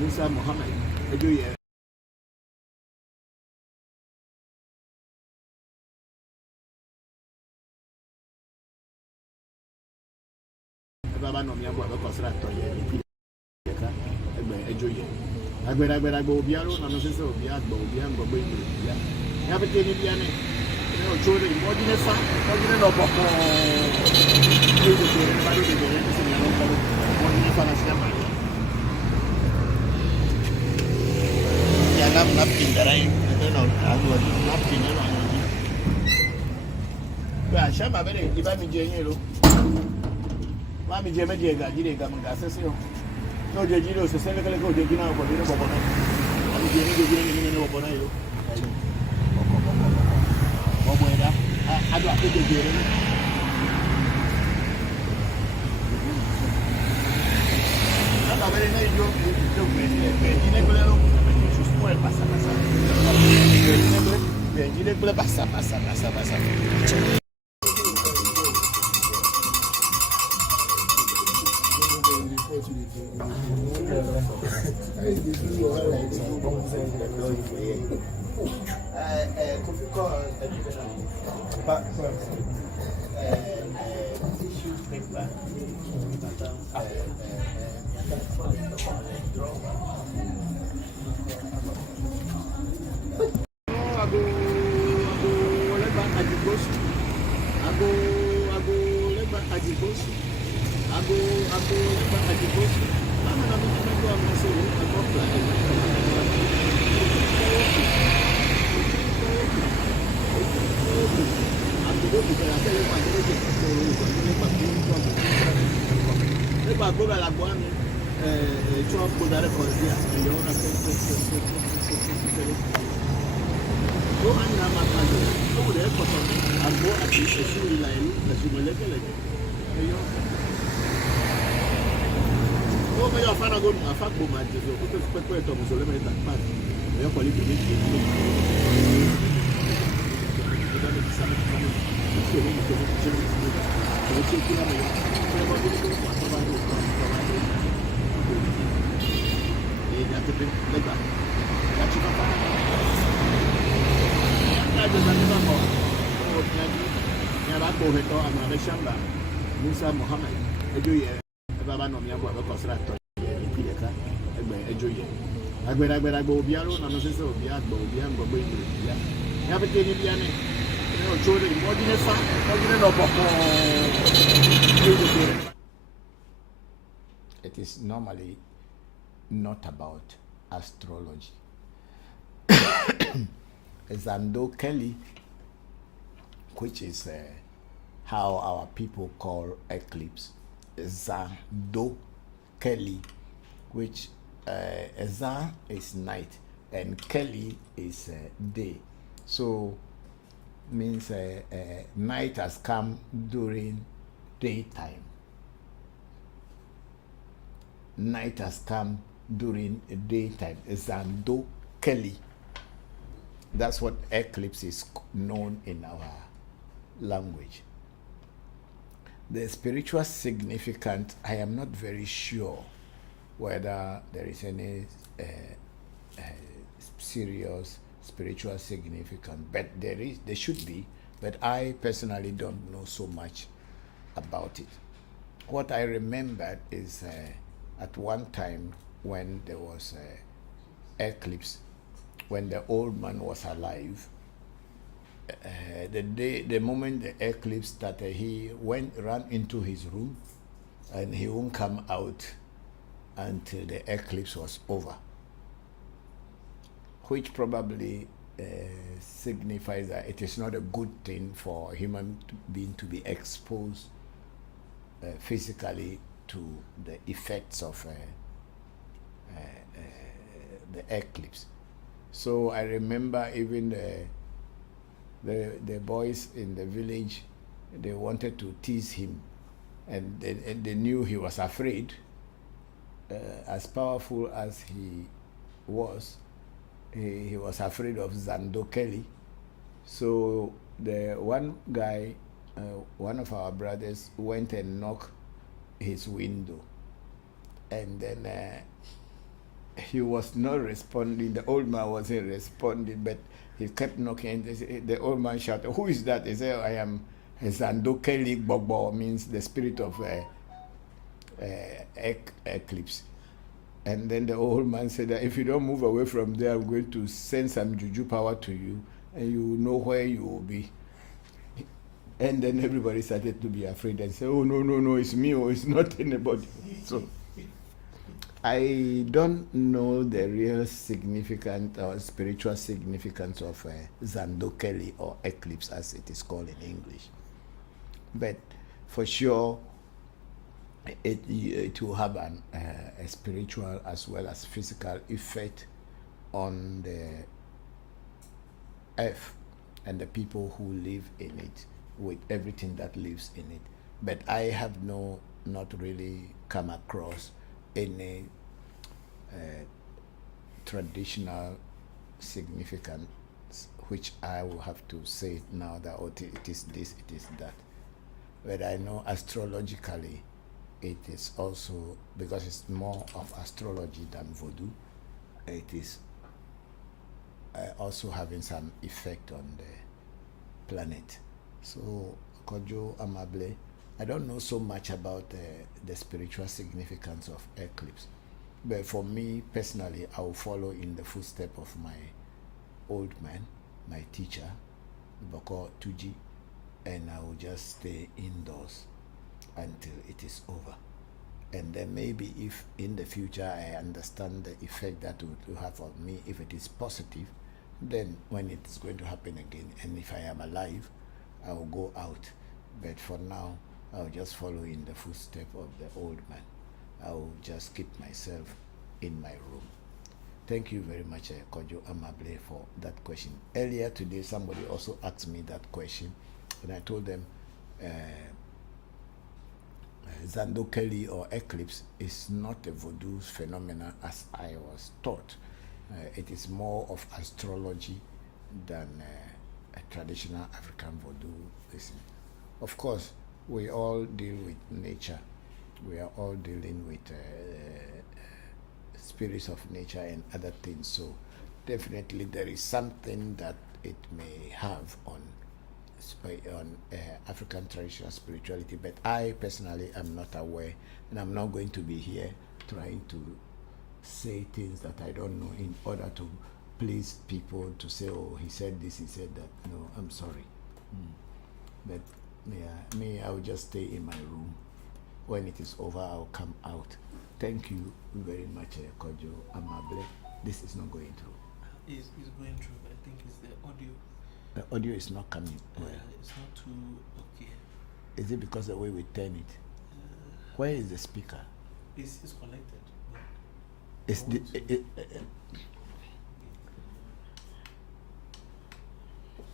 Musa Muhammad ejoye baba no mi abo abekosra to ye ka egbe ejoye agbera obiaro na no se obi agbo obi angbo gbe ni ya ya be ke ni bia ni o chore mo di ne fa o di ne no boko ni ko chore ba do de ni se ni no ko mo di ne fa na se ma ya na pindarai no azu na pinero ani ba sha ba bere iba mi je yin lo wa mi je meje ga jire ga mun ga sese o no je jire o sese le kele ko je jina ko ni bobo na ami je ni je jire ni bobo na yo bobo era adu a ke je jire ni anda bere na yo jine ko le lo puede pasar. Benjine puede pasar. Agora la buona ciò può dare così a milione domani ma quando dopo deve portare a buo a ci si la si vuole che lei io come io fa una gomma a fa come io per questo non solo mettere a parte io quelli che Musa Muhammad ejoye baba no mi abo abekosra to ye ipile ka egbe ejoye agbera obiaro na no se obi agbo obi angbo gbe ni ya ya be ke ni bia ni o chore mo di ne fa o di ne no boko. It is normally not about astrology. Zando Kelly, which is how our people call eclipse. Zando Kelly, which Zan is night and Kelly is day. So means night has come during daytime. Night has come during daytime. Zando Kelly. That's what eclipse is known in our language. The spiritual significance, I am not very sure whether there is any serious spiritual significance, but there should be, but I personally don't know so much about it. What I remembered is at one time when there was eclipse, when the old man was alive, the moment the eclipse started, he ran into his room and he won't come out until the eclipse was over, which probably signifies that it is not a good thing for a human being to be exposed physically to the effects of the eclipse. So I remember even the boys in the village, they wanted to tease him, and they knew he was afraid. As powerful as he was afraid of Zando Kelly. So the one guy, one of our brothers, went and knocked his window, and then he was not responding. The old man wasn't responding, but he kept knocking. The old man shouted, "Who is that?" He said, "I am Zando Kelly Bobo," means the spirit of eclipse. And then the old man said that if you don't move away from there, I'm going to send some juju power to you, and you will know where you will be. And then everybody started to be afraid and say, "Oh, no, it's me, or it's not anybody." So I don't know the real significant or spiritual significance of Zando Kelly, or eclipse as it is called in English. But for sure, it will have a spiritual as well as physical effect on the earth and the people who live in it, with everything that lives in it. But I have not really come across any traditional significance which I will have to say now that it is this, it is that. But I know astrologically it is also, because it's more of astrology than voodoo, it is also having some effect on the planet. So Kojo Amable, I don't know so much about the spiritual significance of eclipse, but for me personally, I will follow in the footsteps of my old man, my teacher, Bokor Tuji, and I will just stay indoors until it is over. And then maybe if in the future I understand the effect that it will have on me, if it is positive, then when it is going to happen again, and if I am alive, I will go out. But for now, I will just follow in the footsteps of the old man. I will just keep myself in my room. Thank you very much, Kojo Amable, for that question. Earlier today, somebody also asked me that question, and I told them Zando Kelly, or eclipse, is not a voodoo phenomenon as I was taught. It is more of astrology than a traditional African voodoo. Of course, we all deal with nature. We are all dealing with spirits of nature and other things. So definitely there is something that it may have on African traditional spirituality, but I personally am not aware, and I'm not going to be here trying to say things that I don't know in order to please people, to say, "Oh, he said this, he said that." No, I'm sorry. But yeah, me, I will just stay in my room. When it is over, I'll come out. Thank you very much, Kojo Amable. This is not going through. It's going through. I think it's the audio. audio is not coming well. It's not too okay. Is it because of the way we turn it? Where is the speaker? It's connected. But It's the,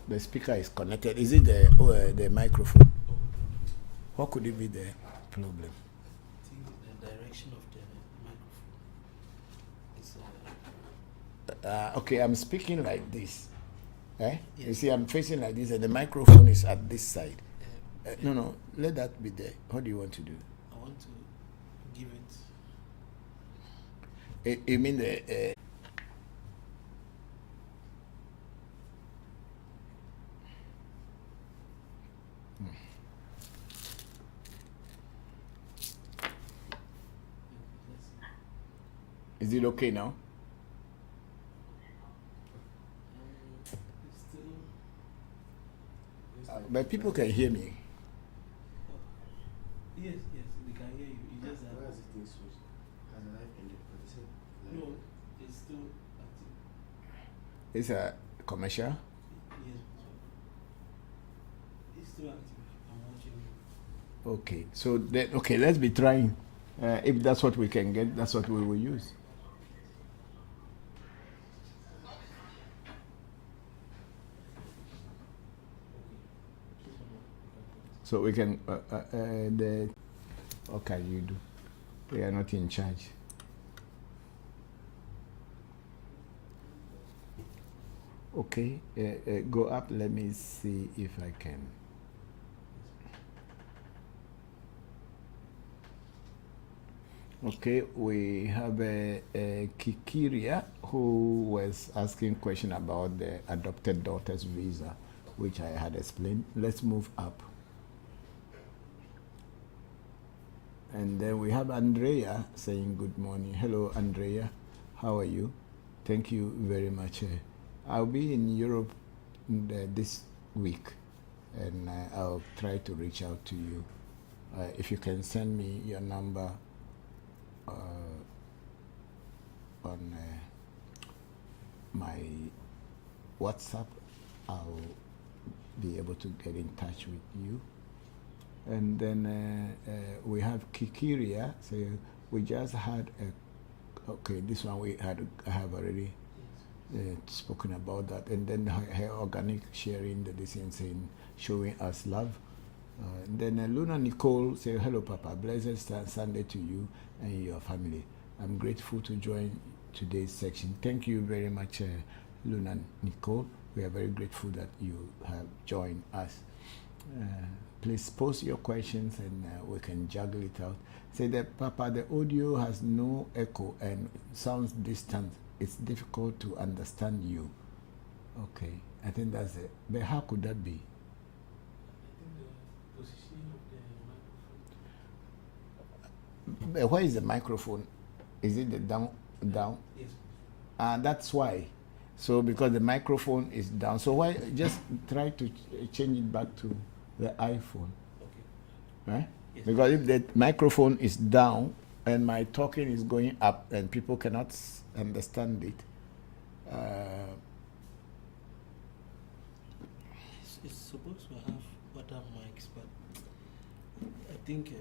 the speaker is connected. Is it the microphone? What could it be the problem? I think the direction of the microphone is Okay, I'm speaking like this. Eh? Yes. You see, I'm facing like this, and the microphone is at this side. No, let that be there. What do you want to do? I want to give it. You mean the... Is it okay now? It's still. But people can hear me. Yes, they can hear you. You just Where has it been switched? Has the live ended? But they said no, it's still active. It's a commercial. Yes, it's still active. I'm watching it. Okay, so then, okay, let's be trying. If that's what we can get, that's what we will use. So we can, what can you do? We are not in charge. Okay, go up, let me see if I can. Okay, we have a Kikiria who was asking question about the adopted daughter's visa, which I had explained. Let's move up. And then we have Andrea saying good morning. Hello, Andrea. How are you? Thank you very much. I'll be in Europe this week, and I'll try to reach out to you. If you can send me your number on my WhatsApp, I'll be able to get in touch with you. And then we have Kikiria. So we just had okay, this one I have already spoken about that. And then her organic sharing the decision saying, showing us love. And then Luna Nicole say, hello Papa, blessed Sunday to you and your family. I'm grateful to join today's section. Thank you very much, Luna Nicole. We are very grateful that you have joined us. Please post your questions and we can juggle it out. Say that, Papa, the audio has no echo and sounds distant. It's difficult to understand you. Okay, I think that's it. But how could that be? Where is the microphone? Is it the down? Yes. That's why. So because the microphone is down. So why just try to change it back to the iPhone. Okay. Right? Yes. Because if the microphone is down and my talking is going up and people cannot understand it. It's supposed to have other mics, but I think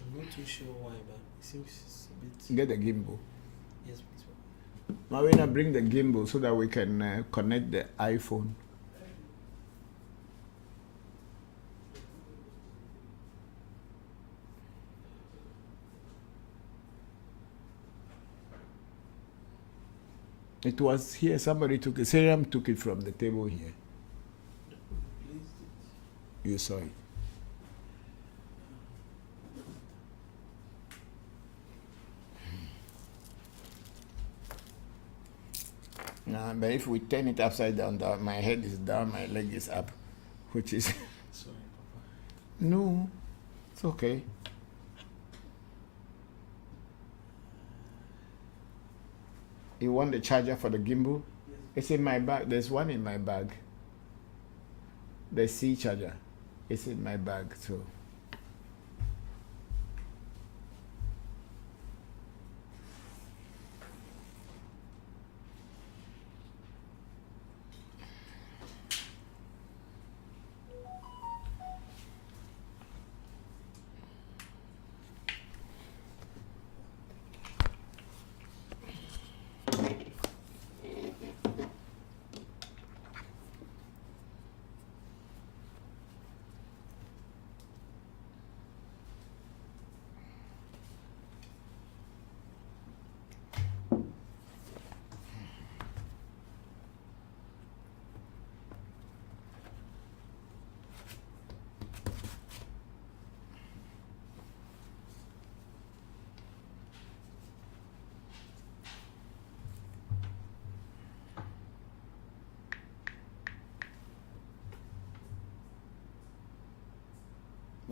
I'm not too sure why, but it seems it's a bit. Get the gimbal. Yes, please. Marina, bring the gimbal so that we can connect the iPhone. It was here. Somebody took it. Seram took it from the table here. You saw it. But if we turn it upside down, my head is down, my leg is up, which is... Sorry, Papa. No, it's okay. You want the charger for the gimbal? Yes. It's in my bag. There's one in my bag. The C charger. It's in my bag, so...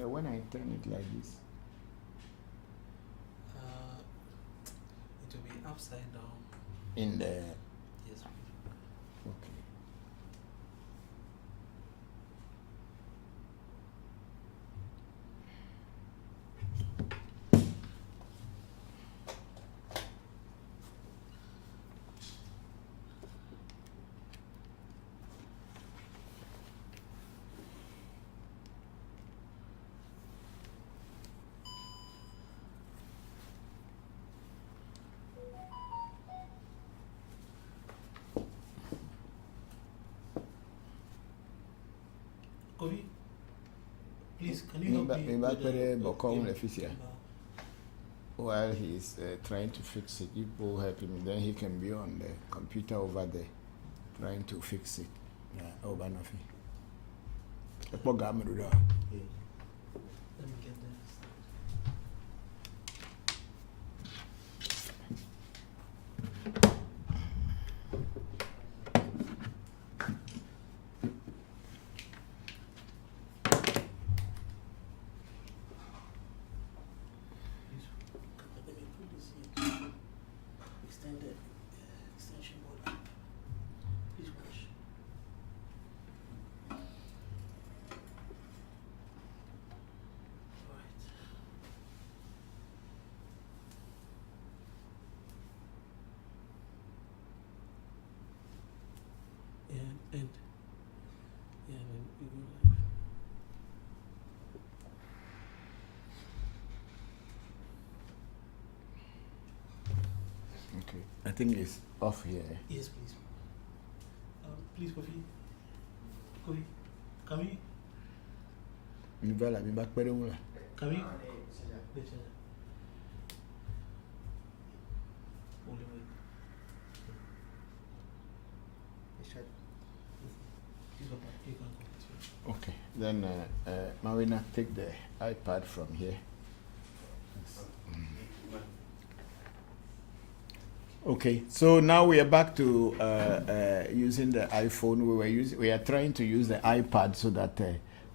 when I turn it like this. It will be upside down. In the. Yes, please. Okay. Kofi, please, can you help me? Bokor while he's trying to fix it, you will help him. Then he can be on the computer over there, trying to fix it. Let me get this. Let me put this here. Extended extension board up. Please watch. Alright. And yeah, and then we go live. Okay. I think it's off here. Yes, please. Please, Kofi. Kofi, can we? Can we? Hold it, wait. Please, Papa, you can go. Okay. Then Marina, take the iPad from here. Okay, so now we are back to using the iPhone. We are trying to use the iPad so that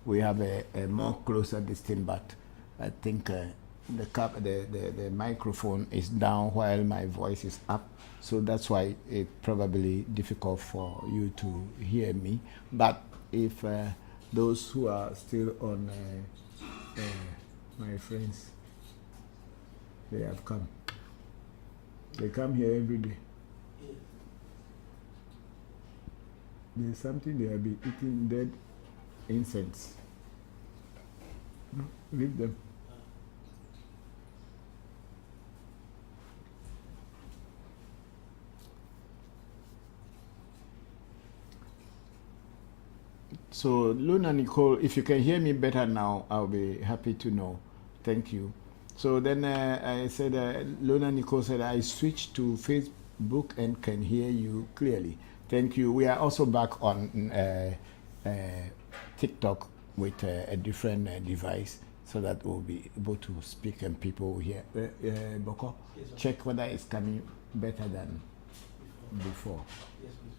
we have a more closer distance. But I think the microphone is down while my voice is up, so that's why it's probably difficult for you to hear me. But if those who are still on, my friends, they have come. They come here every day. There's something they have been eating, dead insects. No, leave them. So, Luna Nicole, if you can hear me better now, I'll be happy to know. Thank you. So then I said, Luna Nicole said, I switched to Facebook and can hear you clearly. Thank you. We are also back on TikTok with a different device so that we'll be able to speak and people will hear. Bokor, check whether it's coming better than before. Yes, please.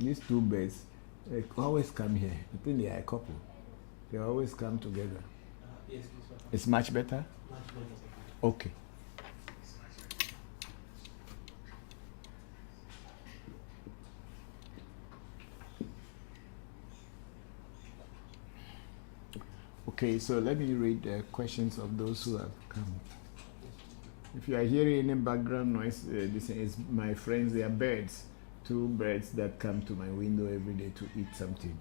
These two birds, they always come here. I think they are a couple. They always come together. Yes, please. It's much better? Much better. Okay. Okay, so let me read the questions of those who have come. If you are hearing any background noise, this is my friends, they are birds. Two birds that come to my window every day to eat something.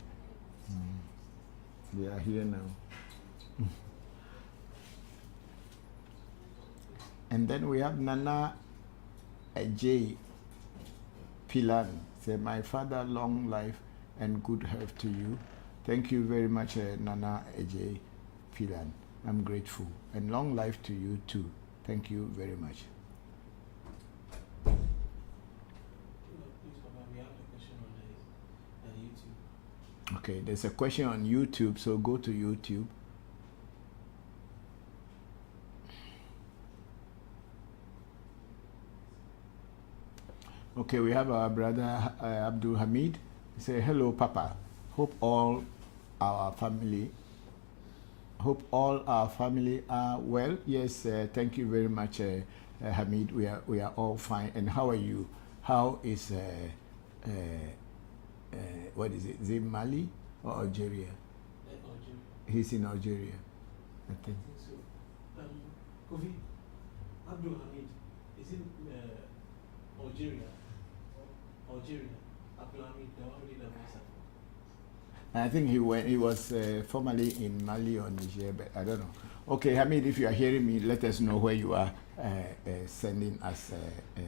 They are here now. And then we have Nana J. Pilan. Say, my father, long life and good health to you. Thank you very much, Nana J. Pilan. I'm grateful. And long life to you too. Thank you very much. Okay, there's a question on YouTube, so go to YouTube. Okay, we have our brother Abdul Hamid. He say, hello, Papa. Hope all our family are well. Yes, thank you very much, Hamid. We are all fine. And how are you? How is what is it? Is it Mali or Algeria? Algeria. He's in Algeria, I think. I think so. Kofi, Abdul Hamid is in Algeria. Algeria. Abdul Hamid, the one with the voice. I think he was formerly in Mali or Niger, but I don't know. Okay, Hamid, if you are hearing me, let us know where you are sending us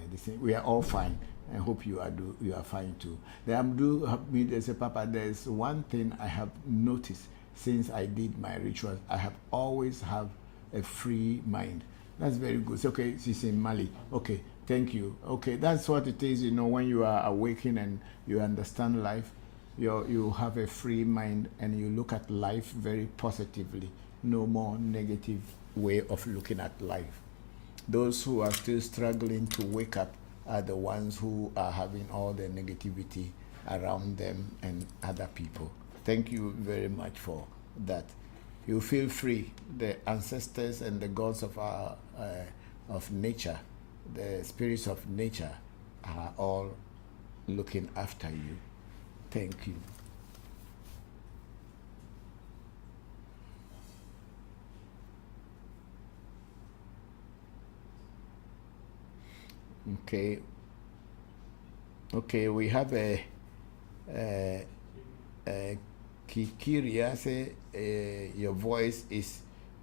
this thing. We are all fine. I hope you are fine too. The Abdul Hamid, they say, Papa, there's one thing I have noticed since I did my rituals. I have always have a free mind. That's very good. So, okay, she's in Mali. Okay, thank you. Okay, that's what it is, when you are awakened and you understand life, you have a free mind and you look at life very positively. No more negative way of looking at life. Those who are still struggling to wake up are the ones who are having all the negativity around them and other people. Thank you very much for that. You feel free. The ancestors and the gods of nature, the spirits of nature, are all looking after you. Thank you. Okay, we have a Kikiria say your voice is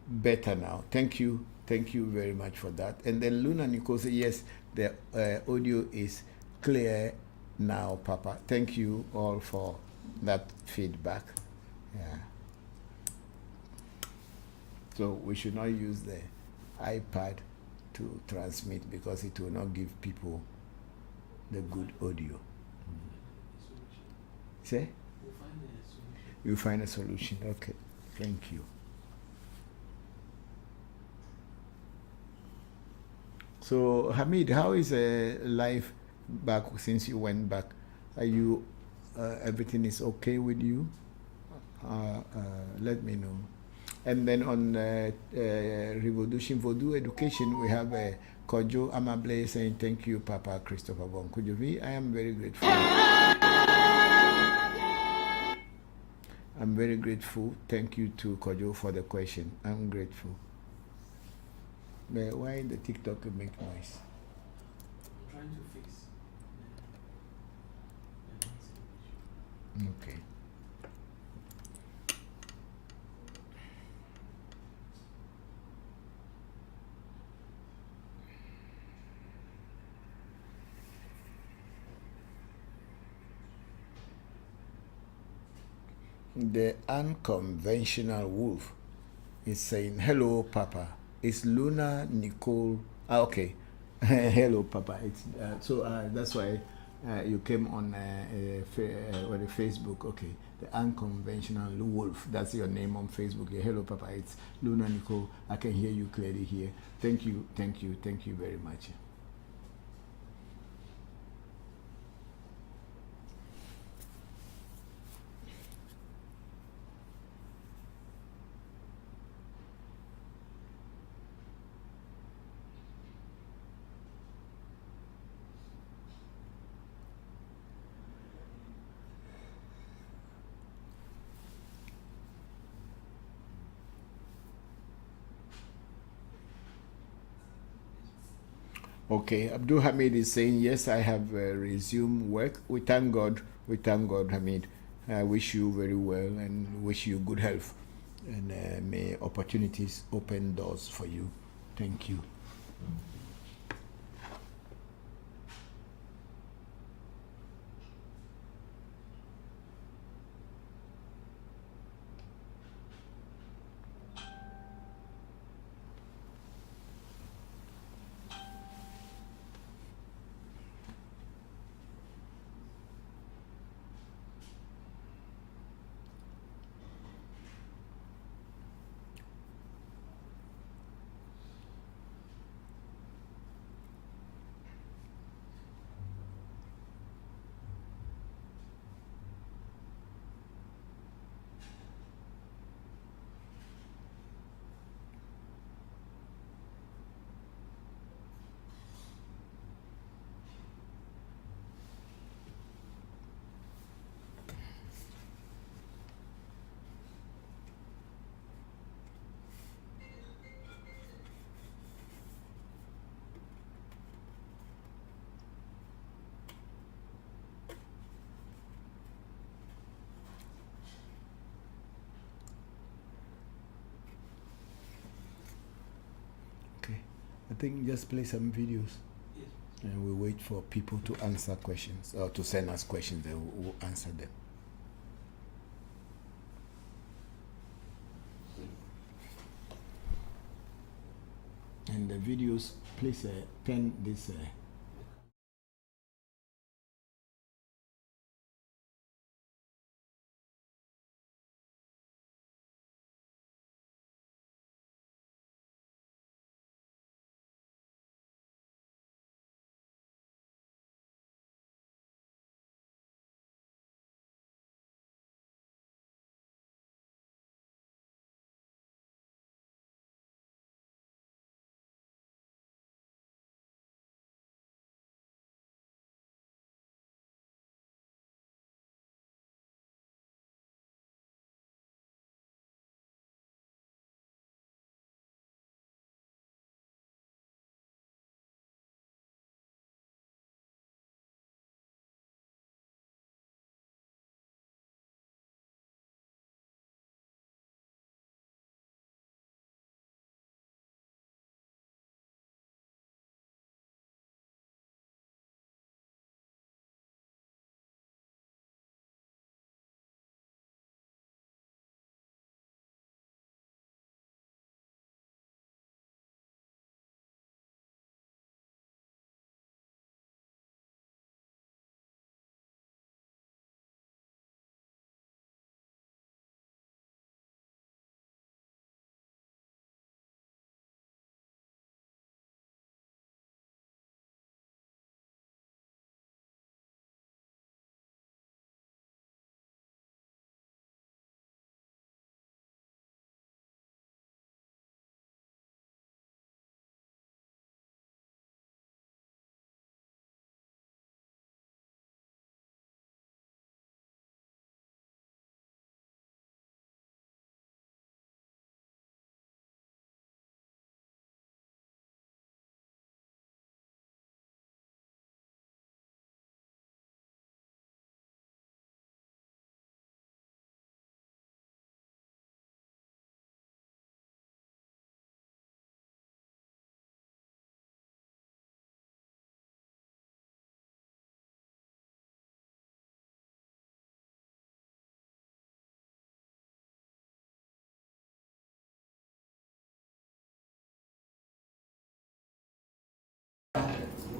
better now. Thank you very much for that. And then Luna Nicole say yes, the audio is clear now, Papa. Thank you all for that feedback. Yeah. So we should not use the iPad to transmit because it will not give people the good audio. Say? We'll find a solution. You find a solution. Okay. Thank you. So, Hamid, how is life back since you went back? Are you everything is okay with you? Let me know. And then on Revolution Vodu Education, we have Kojo Amable saying, thank you, Papa Christopher Voncujovi. I am very grateful. I'm very grateful. Thank you to Kojo for the question. I'm grateful. But why the TikTok make noise? I'm trying to fix the Okay. The unconventional wolf is saying, hello, Papa. It's Luna Nicole. Okay. Hello, Papa. It's that's why you came on Facebook. Okay. The unconventional wolf. That's your name on Facebook. Yeah. Hello, Papa. It's Luna Nicole. I can hear you clearly here. Thank you very much. Okay, Abdul Hamid is saying, yes, I have resumed work. We thank God, Hamid. I wish you very well and wish you good health. And may opportunities open doors for you. Thank you. I think just play some videos. Yes. And we wait for people to answer questions or to send us questions and we'll answer them. And the videos, please turn this.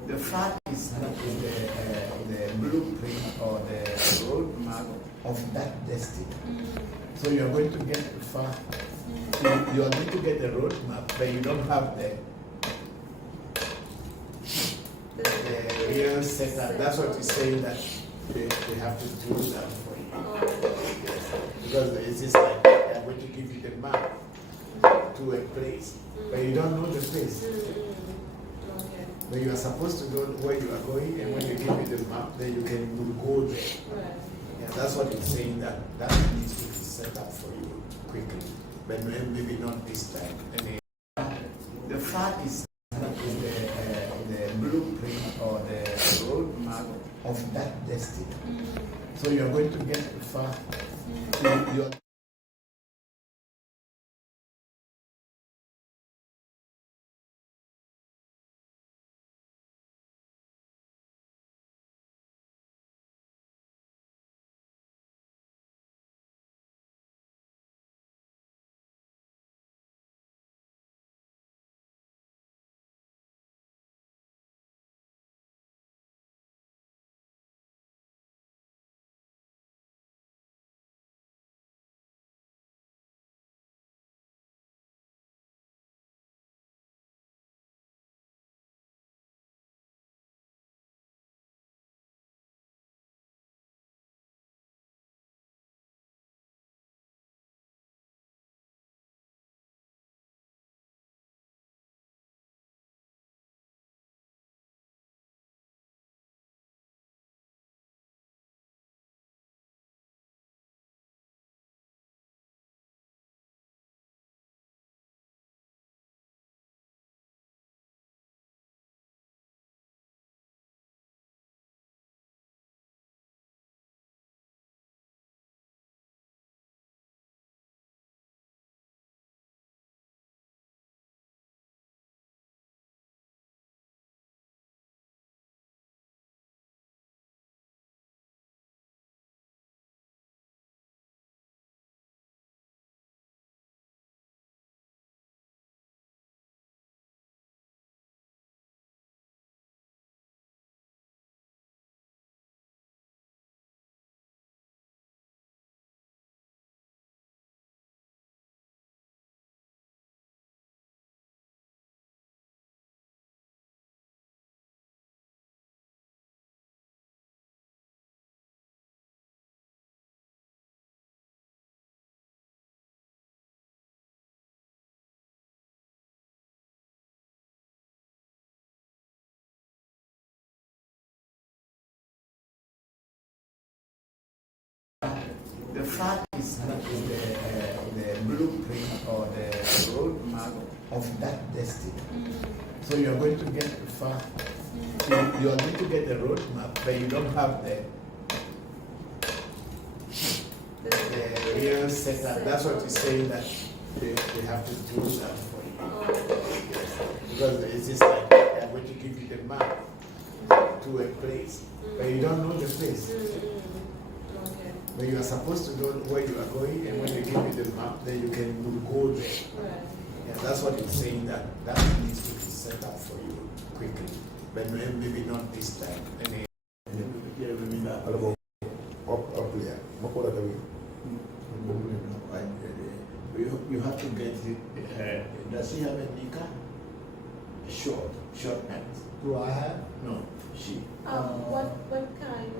The flag is the blueprint or the roadmap of that destiny. So you're going to get the flag, you're going to get the roadmap, but you don't have the real setup. That's what he's saying, that they have to do that for you. Because it's just like they're going to give you the map to a place, but you don't know the place. But you are supposed to know where you are going, and when you give me the map, then you can go there. Yeah, that's what he's saying, that needs to be set up for you quickly. But maybe not this time. The flag is the blueprint or the roadmap of that destiny. So you're going to get the flag. The fact is that is the blueprint or the roadmap of that destiny. So you're going to get the fact. You're going to get the roadmap, but you don't have the real setup. That's what he's saying, that they have to do that for you. Because it's just like they're going to give you the map to a place, but you don't know the place. But you are supposed to know where you are going, and when they give you the map, then you can go there. Yeah, that's what he's saying, that needs to be set up for you quickly. But maybe not this time. You have to get it. Does she have a nika? Short pants. Do I have? No, she. What kind?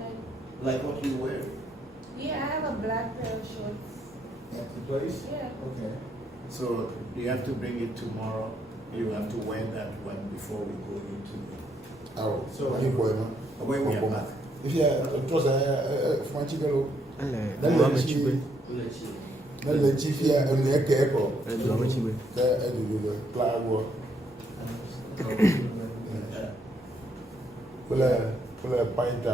Like what you wear? Yeah, I have a black pair of shorts. At the place? Yeah. Okay. So you have to bring it tomorrow. You have to wear that one before we go into it. Oh, So when we are back. if you it was a Franchigalo, then chief here and the echo, the plywood. Pull a pint.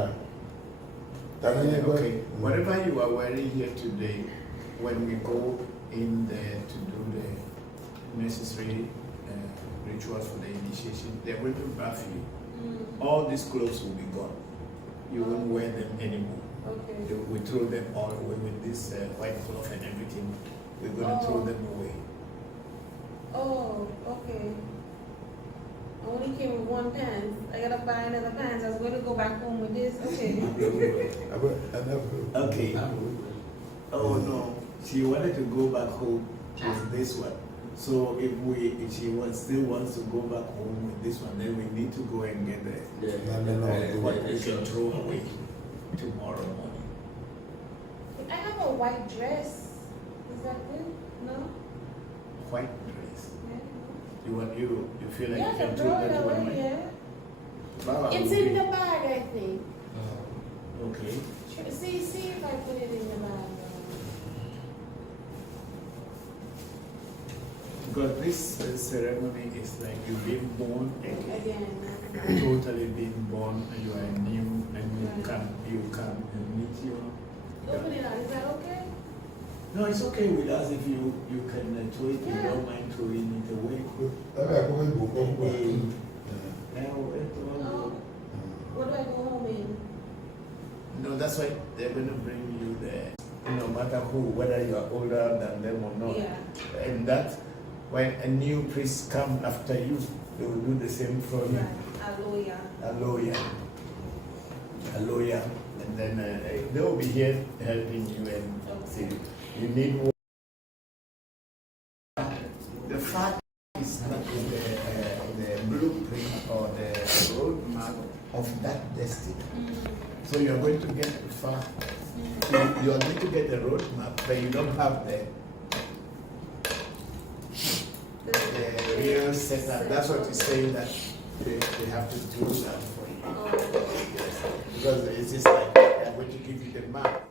Okay, whatever you are wearing here today, when we go in there to do the necessary rituals for the initiation, they're going to bath you. All these clothes will be gone. You won't wear them anymore. Okay. We throw them all away with this white cloth and everything. We're going to throw them away. Oh, okay. I only came with one pants. I gotta buy another pants. I was going to go back home with this. Okay. Okay. Oh no, she wanted to go back home with this one. So if she still wants to go back home with this one, then we need to go and get what we can throw away tomorrow morning. I have a white dress. Is that good? No? White dress. Yeah. You feel like Yeah, you can the throw throw it that one away, away? yeah. Baba It's will in be- the bag, I think. Okay. See if I put it in the bag. Because this ceremony is like you've been born again. Again. Totally being born, and you are new, and you come and meet your. Open it out. Is that okay? No, it's okay with us if you can throw it. You don't mind throwing it away. No. What do I go home in? No, that's why they're going to bring you there. No matter who, whether you are older than them or not. Yeah. And that, when a new priest come after you, they will do the same for you. Aloya. A lawyer, and then they will be here helping you and see. You need one. The fact is that the blueprint or the roadmap of that destiny. So you're going to get the fact. You're going to get the roadmap, but you don't have the real setup. That's what he's saying, that they have to do that for you. Because it's just like they're going to give you the map.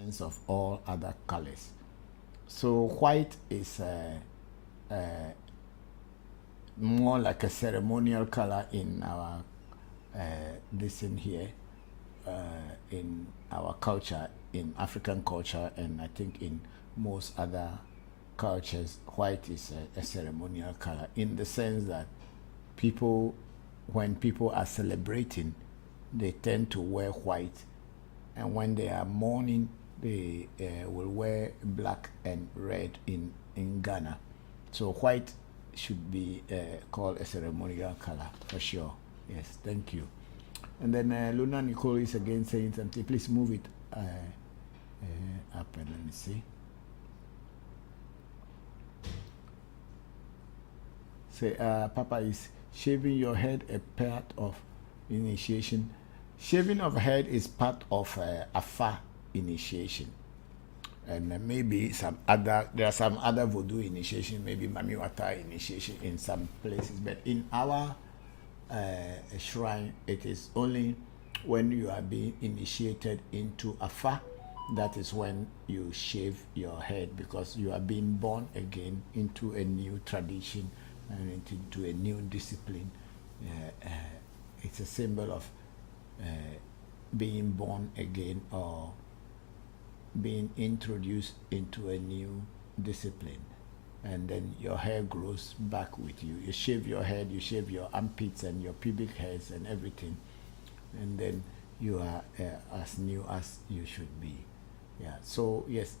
of all other colors. So white is more like a ceremonial color in our this in here, in our culture, in African culture, and I think in most other cultures, white is a ceremonial color, in the sense that people, when people are celebrating, they tend to wear white, and when they are mourning, they will wear black and red in Ghana. So white should be called a ceremonial color for sure. Yes, thank you. And then Luna Nicole is again saying something. Please move it up and let me see. Say, Papa, is shaving your head a part of initiation? Shaving of head is part of Afa initiation. And maybe there are some other Voodoo initiation, maybe Mami Wata initiation in some places. But in our shrine, it is only when you are being initiated into Afa, that is when you shave your head, because you are being born again into a new tradition and into a new discipline. It's a symbol of being born again, or being introduced into a new discipline, and then your hair grows back with you. You shave your head, you shave your armpits and your pubic hairs and everything, and then you are as new as you should be. Yeah. So yes,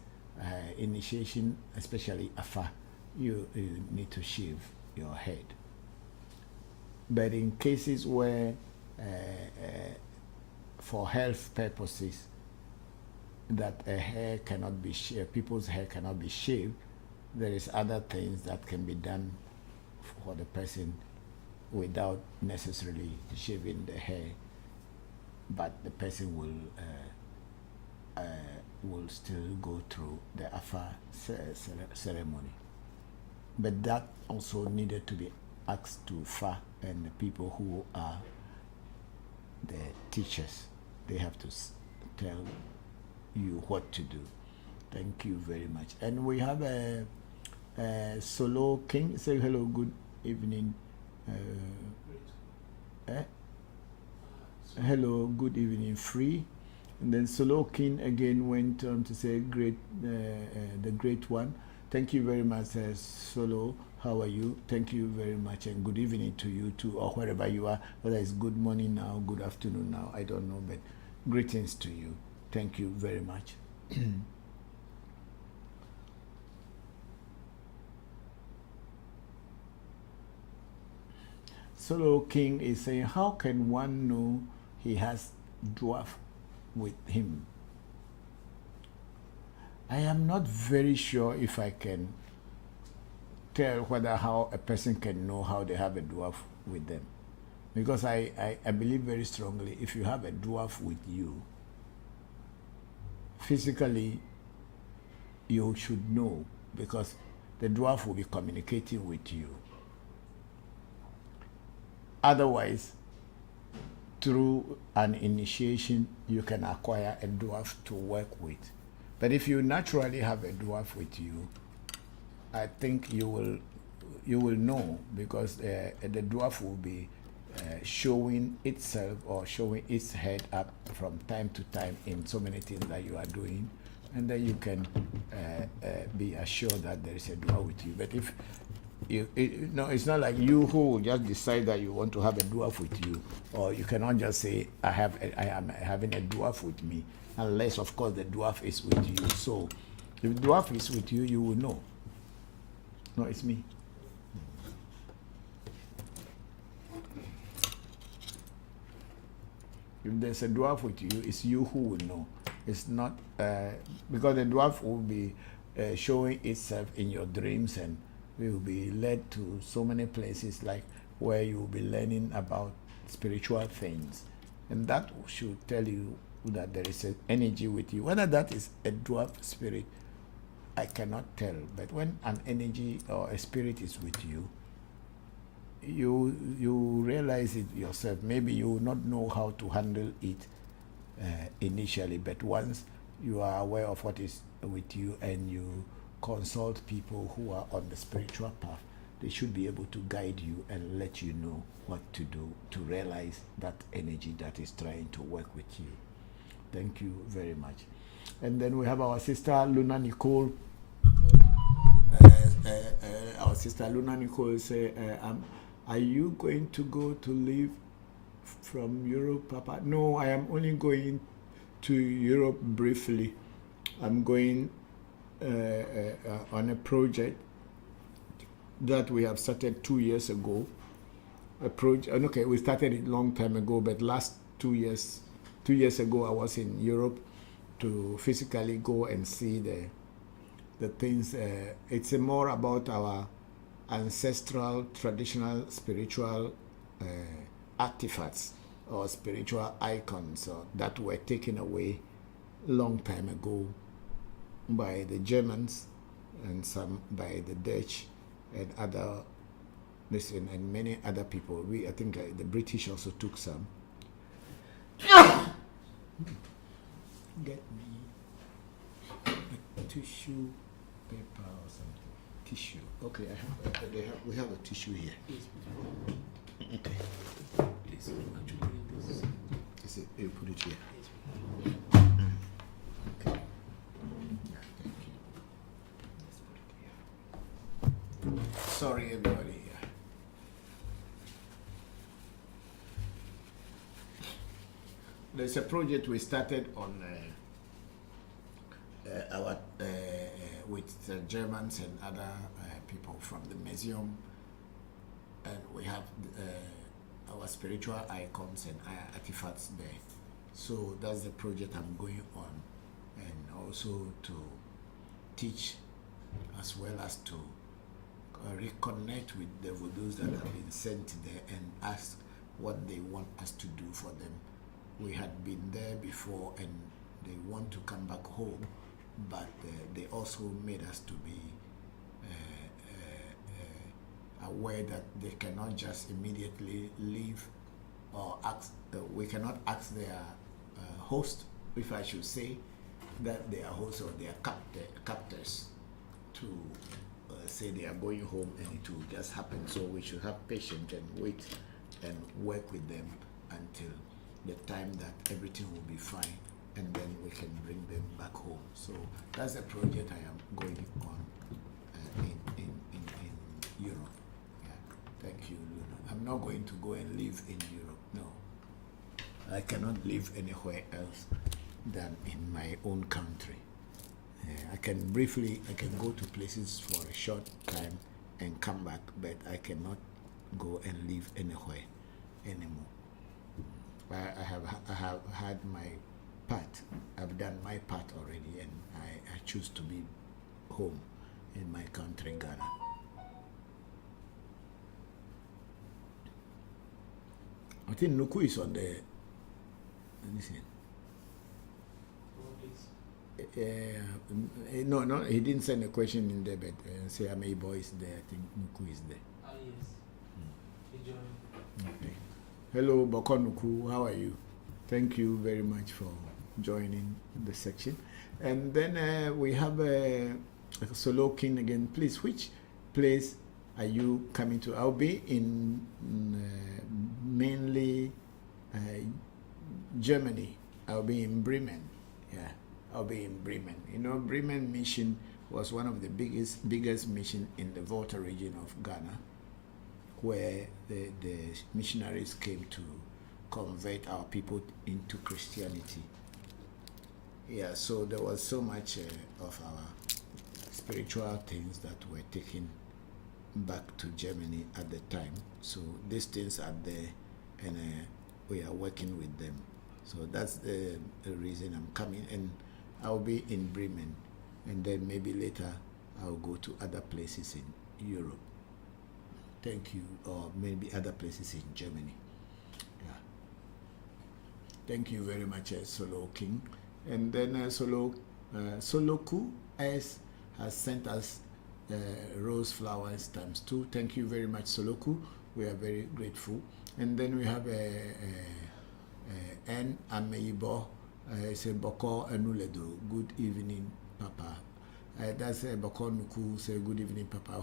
initiation, especially Afa, you need to shave your head. But in cases where for health purposes, that a hair cannot be shaved, people's hair cannot be shaved, there is other things that can be done for the person without necessarily shaving the hair, but the person will still go through the Afa ceremony. But that also needed to be asked to Fa and the people who are the teachers. They have to tell you what to do. Thank you very much. And we have a Solo King. Say hello, good evening. Hello, good evening, Free. And then Solo King again went on to say, great, the great one. Thank you very much, Solo. How are you? Thank you very much, and good evening to you too, or wherever you are, whether it's good morning now, good afternoon now, I don't know, but greetings to you. Thank you very much. Solo King is saying, how can one know he has dwarf with him? I am not very sure if I can tell how a person can know how they have a dwarf with them. Because I believe very strongly, if you have a dwarf with you, physically you should know, because the dwarf will be communicating with you. Otherwise, through an initiation, you can acquire a dwarf to work with. But if you naturally have a dwarf with you, I think you will know, because the dwarf will be showing itself or showing its head up from time to time in so many things that you are doing, and then you can be assured that there is a dwarf with you. But if no, it's not like you who will just decide that you want to have a dwarf with you, or you cannot just say I am having a dwarf with me, unless of course the dwarf is with you. So if the dwarf is with you, you will know. No, it's me. If there's a dwarf with you, it's you who will know. It's not because the dwarf will be showing itself in your dreams, and we will be led to so many places, like where you will be learning about spiritual things, and that should tell you that there is an energy with you. Whether that is a dwarf spirit, I cannot tell. But when an energy or a spirit is with you, you realize it yourself. Maybe you will not know how to handle it initially, but once you are aware of what is with you and you consult people who are on the spiritual path, they should be able to guide you and let you know what to do to realize that energy that is trying to work with you. Thank you very much. And then we have our sister Luna Nicole. Our sister Luna Nicole say, are you going to go to live from Europe, Papa? No, I am only going to Europe briefly. I'm going on a project that we have started 2 years ago. Okay, we started it a long time ago, but last 2 years ago, I was in Europe to physically go and see the things. It's more about our ancestral, traditional, spiritual artifacts or spiritual icons that were taken away long time ago by the Germans and some by the Dutch and other, listen, and many other people. I think the British also took some. Get me a tissue paper or something. Tissue. Okay, we have a tissue here. Okay. Please, actually, You put it here. Okay. Thank you. Let's put it here. Sorry, everybody. There's a project we started on our with the Germans and other people from the museum, and we have our spiritual icons and artifacts there. So that's the project I'm going on, and also to teach as well as to reconnect with the Vodus that have been sent there and ask what they want us to do for them. We had been there before and they want to come back home, but they also made us to be aware that they cannot just immediately leave or ask, we cannot ask their host, if I should say, that their host or their captors to say they are going home and it will just happen. So we should have patience and wait and work with them until the time that everything will be fine, and then we can bring them back home. So that's a project I am going on in Europe. Yeah. Thank you, Luna. I'm not going to go and live in Europe. No, I cannot live anywhere else than in my own country. I can go to places for a short time and come back, but I cannot go and live anywhere anymore. I have had my part. I've done my part already, and I choose to be home in my country, Ghana. I think Nuku is on the. Listen. No, he didn't send a question in there, but say Ameibo is there. I think Nuku is there. Ah, yes. He joined. Okay. Hello, Bokor Nuku, how are you? Thank you very much for joining the section. And then we have Solo King again. Please, which place are you coming to? I'll be in mainly Germany. I'll be in Bremen. Yeah, I'll be in Bremen. You know, Bremen mission was one of the biggest mission in the Volta region of Ghana, where the missionaries came to convert our people into Christianity. Yeah, so there was so much of our spiritual things that were taken back to Germany at the time. So these things are there, and we are working with them. So that's the reason I'm coming, and I'll be in Bremen, and then maybe later I'll go to other places in Europe. Thank you, or maybe other places in Germany. Yeah. Thank you very much, Solo King. And then Soloku S has sent us rose flowers ×2. Thank you very much, Soloku. We are very grateful. And then we have N Ameibo Say Bokor Enuledo, good evening, Papa. That's Bokor Nuku, say good evening, Papa.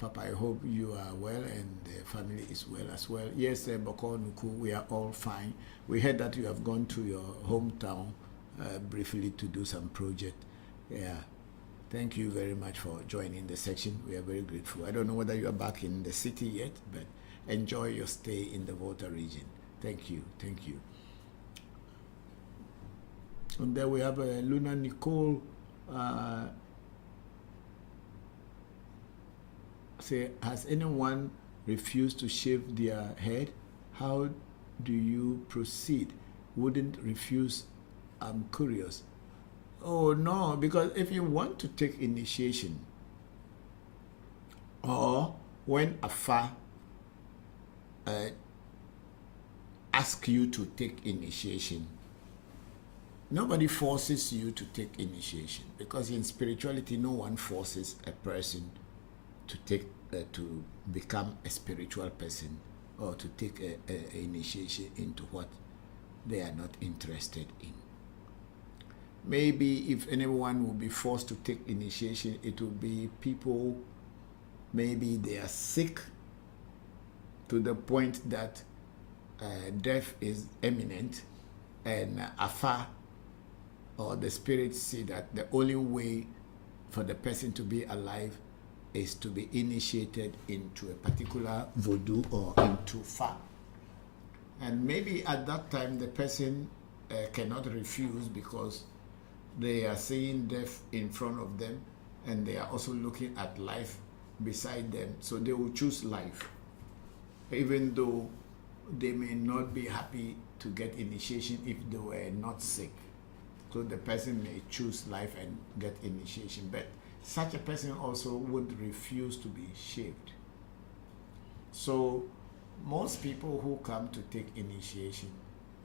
Papa, I hope you are well and the family is well as well. Yes, Bokor Nuku, we are all fine. We heard that you have gone to your hometown briefly to do some project. Yeah. Thank you very much for joining the section. We are very grateful. I don't know whether you are back in the city yet, but enjoy your stay in the Volta region. Thank you. Thank you. And then we have Luna Nicole. Say, has anyone refused to shave their head? How do you proceed? Wouldn't refuse? I'm curious. Oh no, because if you want to take initiation, or when Afa ask you to take initiation, nobody forces you to take initiation, because in spirituality, no one forces a person to take to become a spiritual person or to take a initiation into what they are not interested in. Maybe if anyone will be forced to take initiation, it will be people, maybe they are sick to the point that death is imminent, and Afa or the spirits see that the only way for the person to be alive is to be initiated into a particular voodoo or into Fa. And maybe at that time the person cannot refuse, because they are seeing death in front of them and they are also looking at life beside them. So they will choose life, even though they may not be happy to get initiation if they were not sick. So the person may choose life and get initiation, but such a person also would refuse to be shaved. So most people who come to take initiation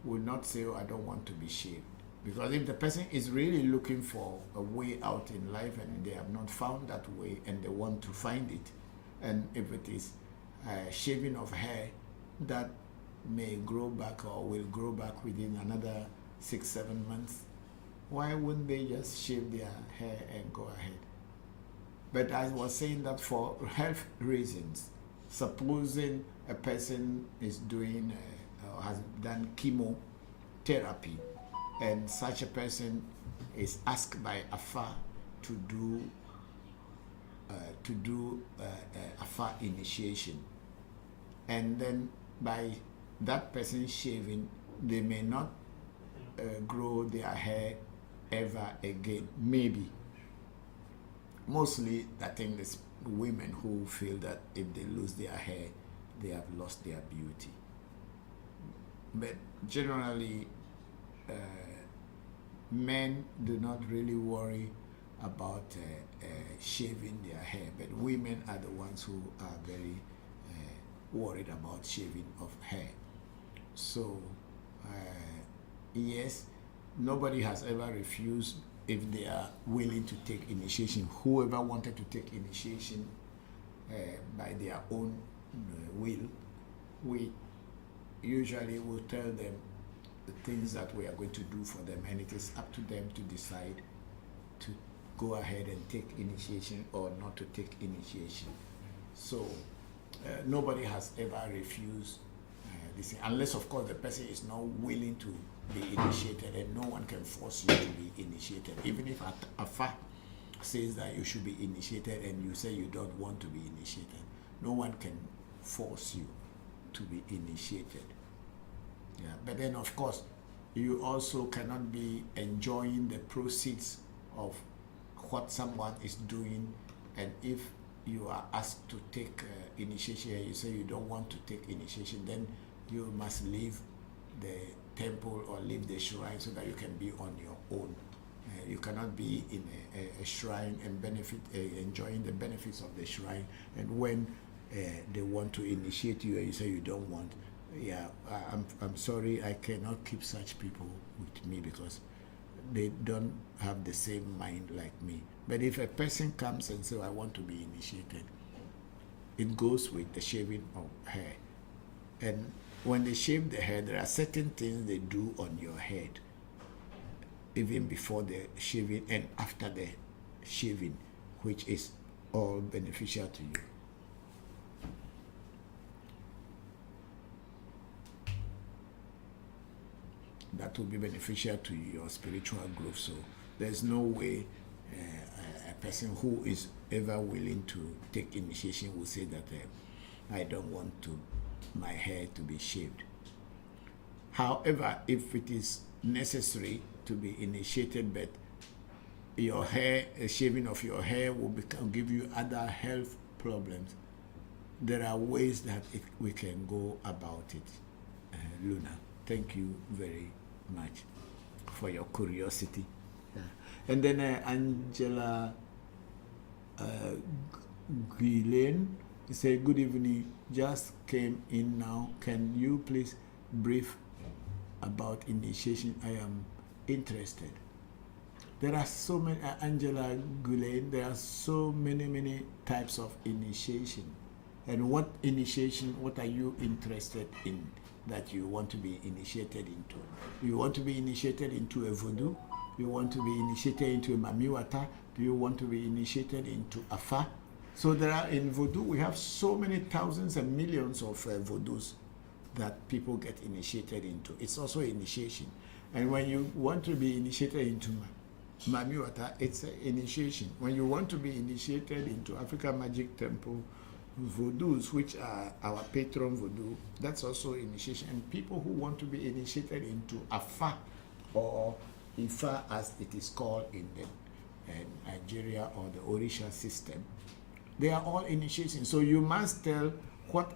will not say, oh, I don't want to be shaved. Because if the person is really looking for a way out in life and they have not found that way and they want to find it, and if it is shaving of hair that may grow back or will grow back within another 6-7 months, why wouldn't they just shave their hair and go ahead? But I was saying that for health reasons, supposing a person is doing has done chemotherapy, and such a person is asked by Afa to do Afa initiation, and then by that person shaving, they may not grow their hair ever again. Maybe. Mostly, I think it's women who feel that if they lose their hair, they have lost their beauty. But generally, men do not really worry about shaving their hair, but women are the ones who are very worried about shaving of hair. So, yes, nobody has ever refused if they are willing to take initiation. Whoever wanted to take initiation by their own will, we usually will tell them the things that we are going to do for them, and it is up to them to decide to go ahead and take initiation or not to take initiation. So nobody has ever refused this thing, unless of course the person is not willing to be initiated, and no one can force you to be initiated. Even if Afa says that you should be initiated and you say you don't want to be initiated, no one can force you to be initiated. Yeah, but then of course you also cannot be enjoying the proceeds of what someone is doing, and if you are asked to take initiation and you say you don't want to take initiation, then you must leave the temple or leave the shrine so that you can be on your own. You cannot be in a shrine and enjoying the benefits of the shrine, and when they want to initiate you and you say you don't want, yeah, I'm sorry, I cannot keep such people with me because they don't have the same mind like me. But if a person comes and says I want to be initiated, it goes with the shaving of hair. And when they shave the hair, there are certain things they do on your head even before the shaving and after the shaving, which is all beneficial to you. That will be beneficial to your spiritual growth. So there's no way a person who is ever willing to take initiation will say that I don't want my hair to be shaved. However, if it is necessary to be initiated, but your hair, shaving of your hair will give you other health problems, there are ways that we can go about it. Luna, thank you very much for your curiosity. Yeah. And then Angela Guillain said, good evening, just came in now. Can you please brief about initiation? I am interested. There are so many, Angela Guillain, there are so many types of initiation. And what initiation, what are you interested in that you want to be initiated into? You want to be initiated into a voodoo? You want to be initiated into a mamiwata? Do you want to be initiated into afa? So there are, in voodoo, we have so many thousands and millions of voodoos that people get initiated into. It's also initiation. And when you want to be initiated into mamiwata, it's an initiation. When you want to be initiated into African Magic Temple voodoos, which are our patron voodoo, that's also initiation. And people who want to be initiated into afa, or ifa as it is called in Nigeria, or the Orisha system, they are all initiation. So you must tell what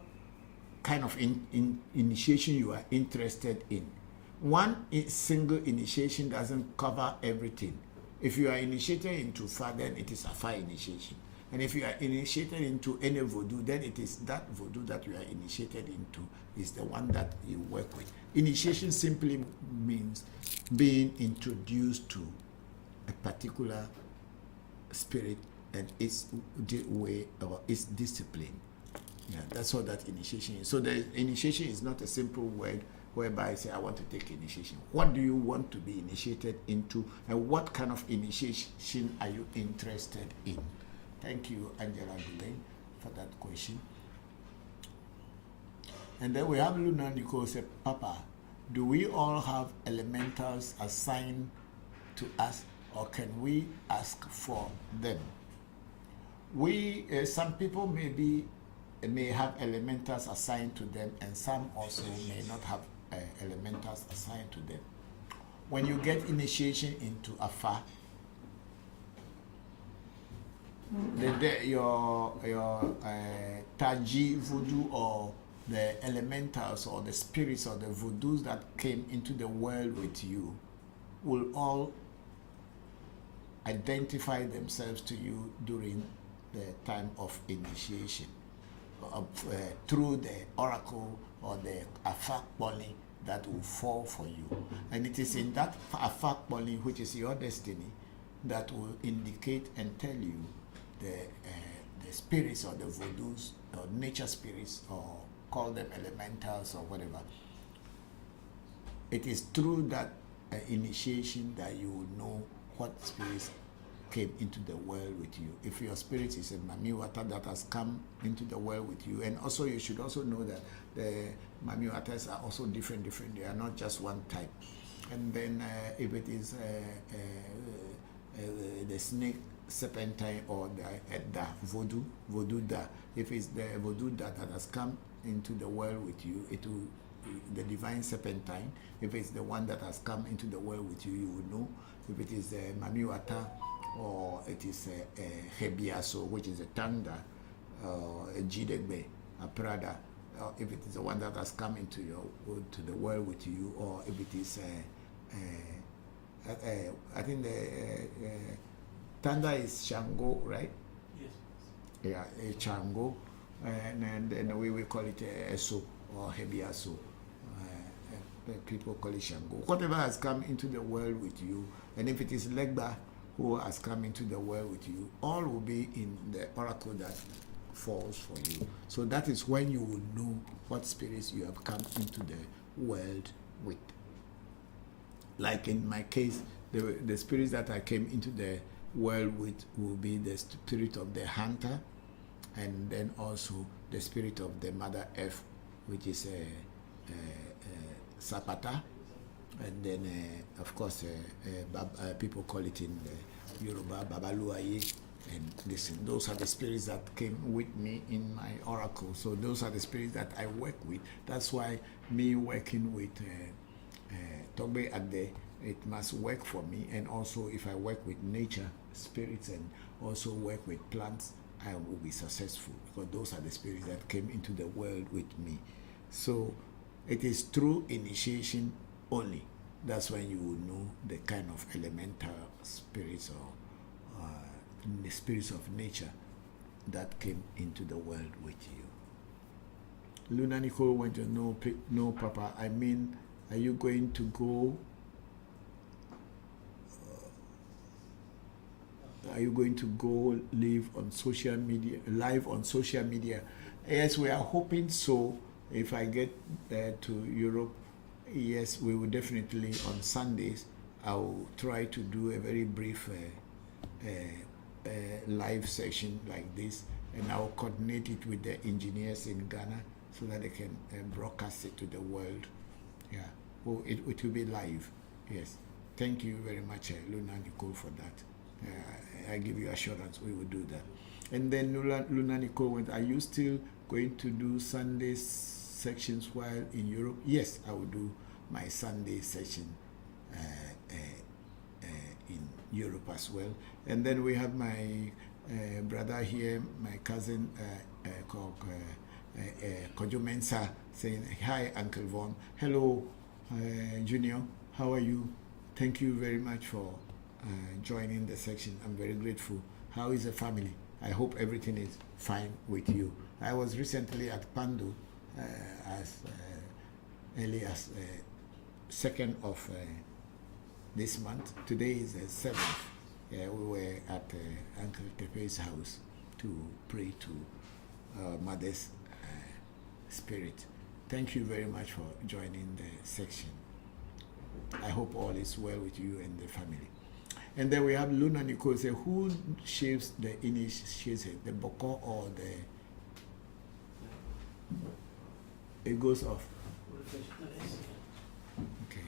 kind of initiation you are interested in. One single initiation doesn't cover everything. If you are initiated into Fa, then it is a Fa initiation. And if you are initiated into any voodoo, then it is that voodoo that you are initiated into is the one that you work with. Initiation simply means being introduced to a particular spirit and its way or its discipline. Yeah, that's what that initiation is. So the initiation is not a simple word whereby I say, I want to take initiation. What do you want to be initiated into, and what kind of initiation are you interested in? Thank you, Angela Guillain, for that question. And then we have Luna Nicole say, Papa, do we all have elementals assigned to us, or can we ask for them? Some people may have elementals assigned to them, and some also may not have elementals assigned to them. When you get initiation into Afa, your Taji voodoo, or the elementals or the spirits or the voodoos that came into the world with you will all identify themselves to you during the time of initiation through the oracle or the afak boli that will fall for you. And it is in that afak boli, which is your destiny, that will indicate and tell you the spirits or the voodoos or nature spirits, or call them elementals or whatever. It is through that initiation that you will know what spirits came into the world with you. If your spirit is a mamiwata that has come into the world with you, and also you should also know that the mamiwatas are also different. They are not just one type. And then if it is the snake serpentine or the voodoo da, if it's the voodoo da that has come into the world with you, it will the divine serpentine. If it's the one that has come into the world with you, you will know. If it is the mamiwata, or it is a hebiaso, which is a tanda, a jidegbe, a prada, if it is the one that has come into to the world with you, or if it is I think the tanda is Shango, right? Yes. Yeah, a Chango, and then we will call it a Eso or hebiaso. People call it Shango. Whatever has come into the world with you, and if it is Legba who has come into the world with you, all will be in the oracle that falls for you. So that is when you will know what spirits you have come into the world with. Like in my case, the spirits that I came into the world with will be the spirit of the hunter, and then also the spirit of the Mother Earth, which is Sapata, and then of course people call it in the Yoruba Babaluaye. And listen, those are the spirits that came with me in my oracle. So those are the spirits that I work with. That's why me working with Togbe Ade, it must work for me. And also if I work with nature spirits and also work with plants, I will be successful, because those are the spirits that came into the world with me. So it is through initiation only. That's when you will know the kind of elemental spirits or the spirits of nature that came into the world with you. Luna Nicole went to know, no, Papa. I mean, are you going to go? Are you going to go live on social media? Yes, we are hoping so. If I get to Europe, yes, we will definitely on Sundays. I will try to do a very brief live session like this, and I will coordinate it with the engineers in Ghana so that they can broadcast it to the world. Yeah, well, it will be live. Yes, thank you very much, Luna Nicole, for that. I give you assurance we will do that. And then Luna Nicole went, are you still going to do Sunday sections while in Europe? Yes, I will do my Sunday session in Europe as well. And then we have my brother here, my cousin called Kojo Mensah, saying, hi, Uncle Von. Hello, Junior. How are you? Thank you very much for joining the section. I'm very grateful. How is the family? I hope everything is fine with you. I was recently at Pando as early as 2nd of this month. Today is the 7th. We were at Uncle Tepe's house to pray to Mother's spirit. Thank you very much for joining the section. I hope all is well with you and the family. And then we have Luna Nicole say, who shaves the initiates, the Bokor or the... It goes off. Okay.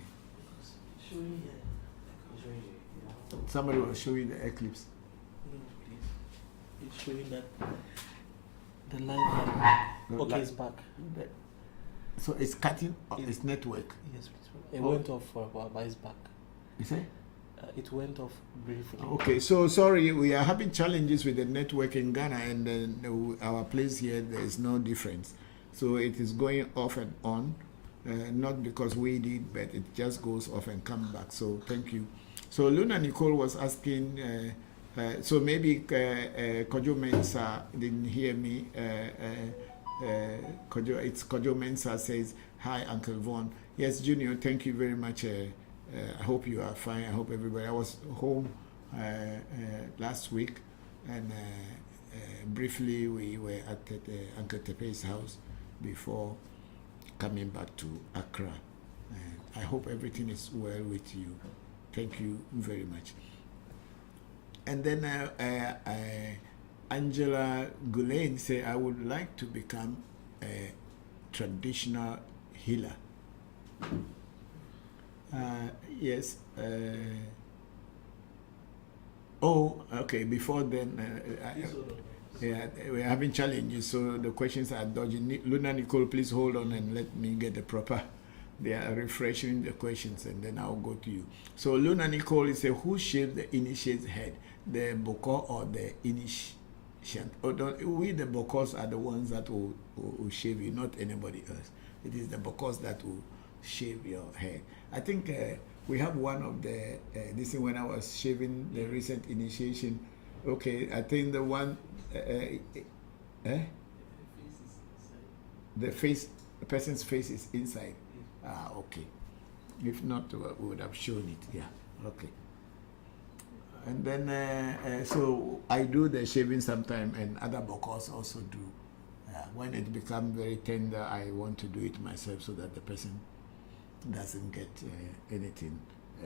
Somebody will show you the eclipse. No, please. It's showing that the light. Okay, it's back. So it's cutting its network. Yes, please. It went off for a while, but it's back. You say? It went off briefly. Okay, so sorry, we are having challenges with the network in Ghana, and then our place here, there is no difference. So it is going off and on, not because we did, but it just goes off and comes back. So thank you. So Luna Nicole was asking, so maybe Kojo Mensah didn't hear me. It's Kojo Mensah says, hi, Uncle Von. Yes, Junior, thank you very much. I hope you are fine. I hope everybody. I was home last week, and briefly we were at Uncle Tepe's house before coming back to Accra. I hope everything is well with you. Thank you very much. And then Angela Gulain say, I would like to become a traditional healer. Yes. Oh, okay. Before then, yeah, we're having challenges, so the questions are dodging. Luna Nicole, please hold on and let me get the proper. They are refreshing the questions, and then I'll go to you. So Luna Nicole is a who shaved the initiate's head, the Bokor or the initiate? Oh, we the Bokors are the ones that will shave you, not anybody else. It is the Bokors that will shave your hair. I think we have one of the this is when I was shaving the recent initiation. Okay, I think the one the face, the person's face is inside. Ah, okay. If not, we would have shown it. Yeah, okay. And then so I do the shaving sometime, and other Bokors also do. When it becomes very tender, I want to do it myself so that the person doesn't get anything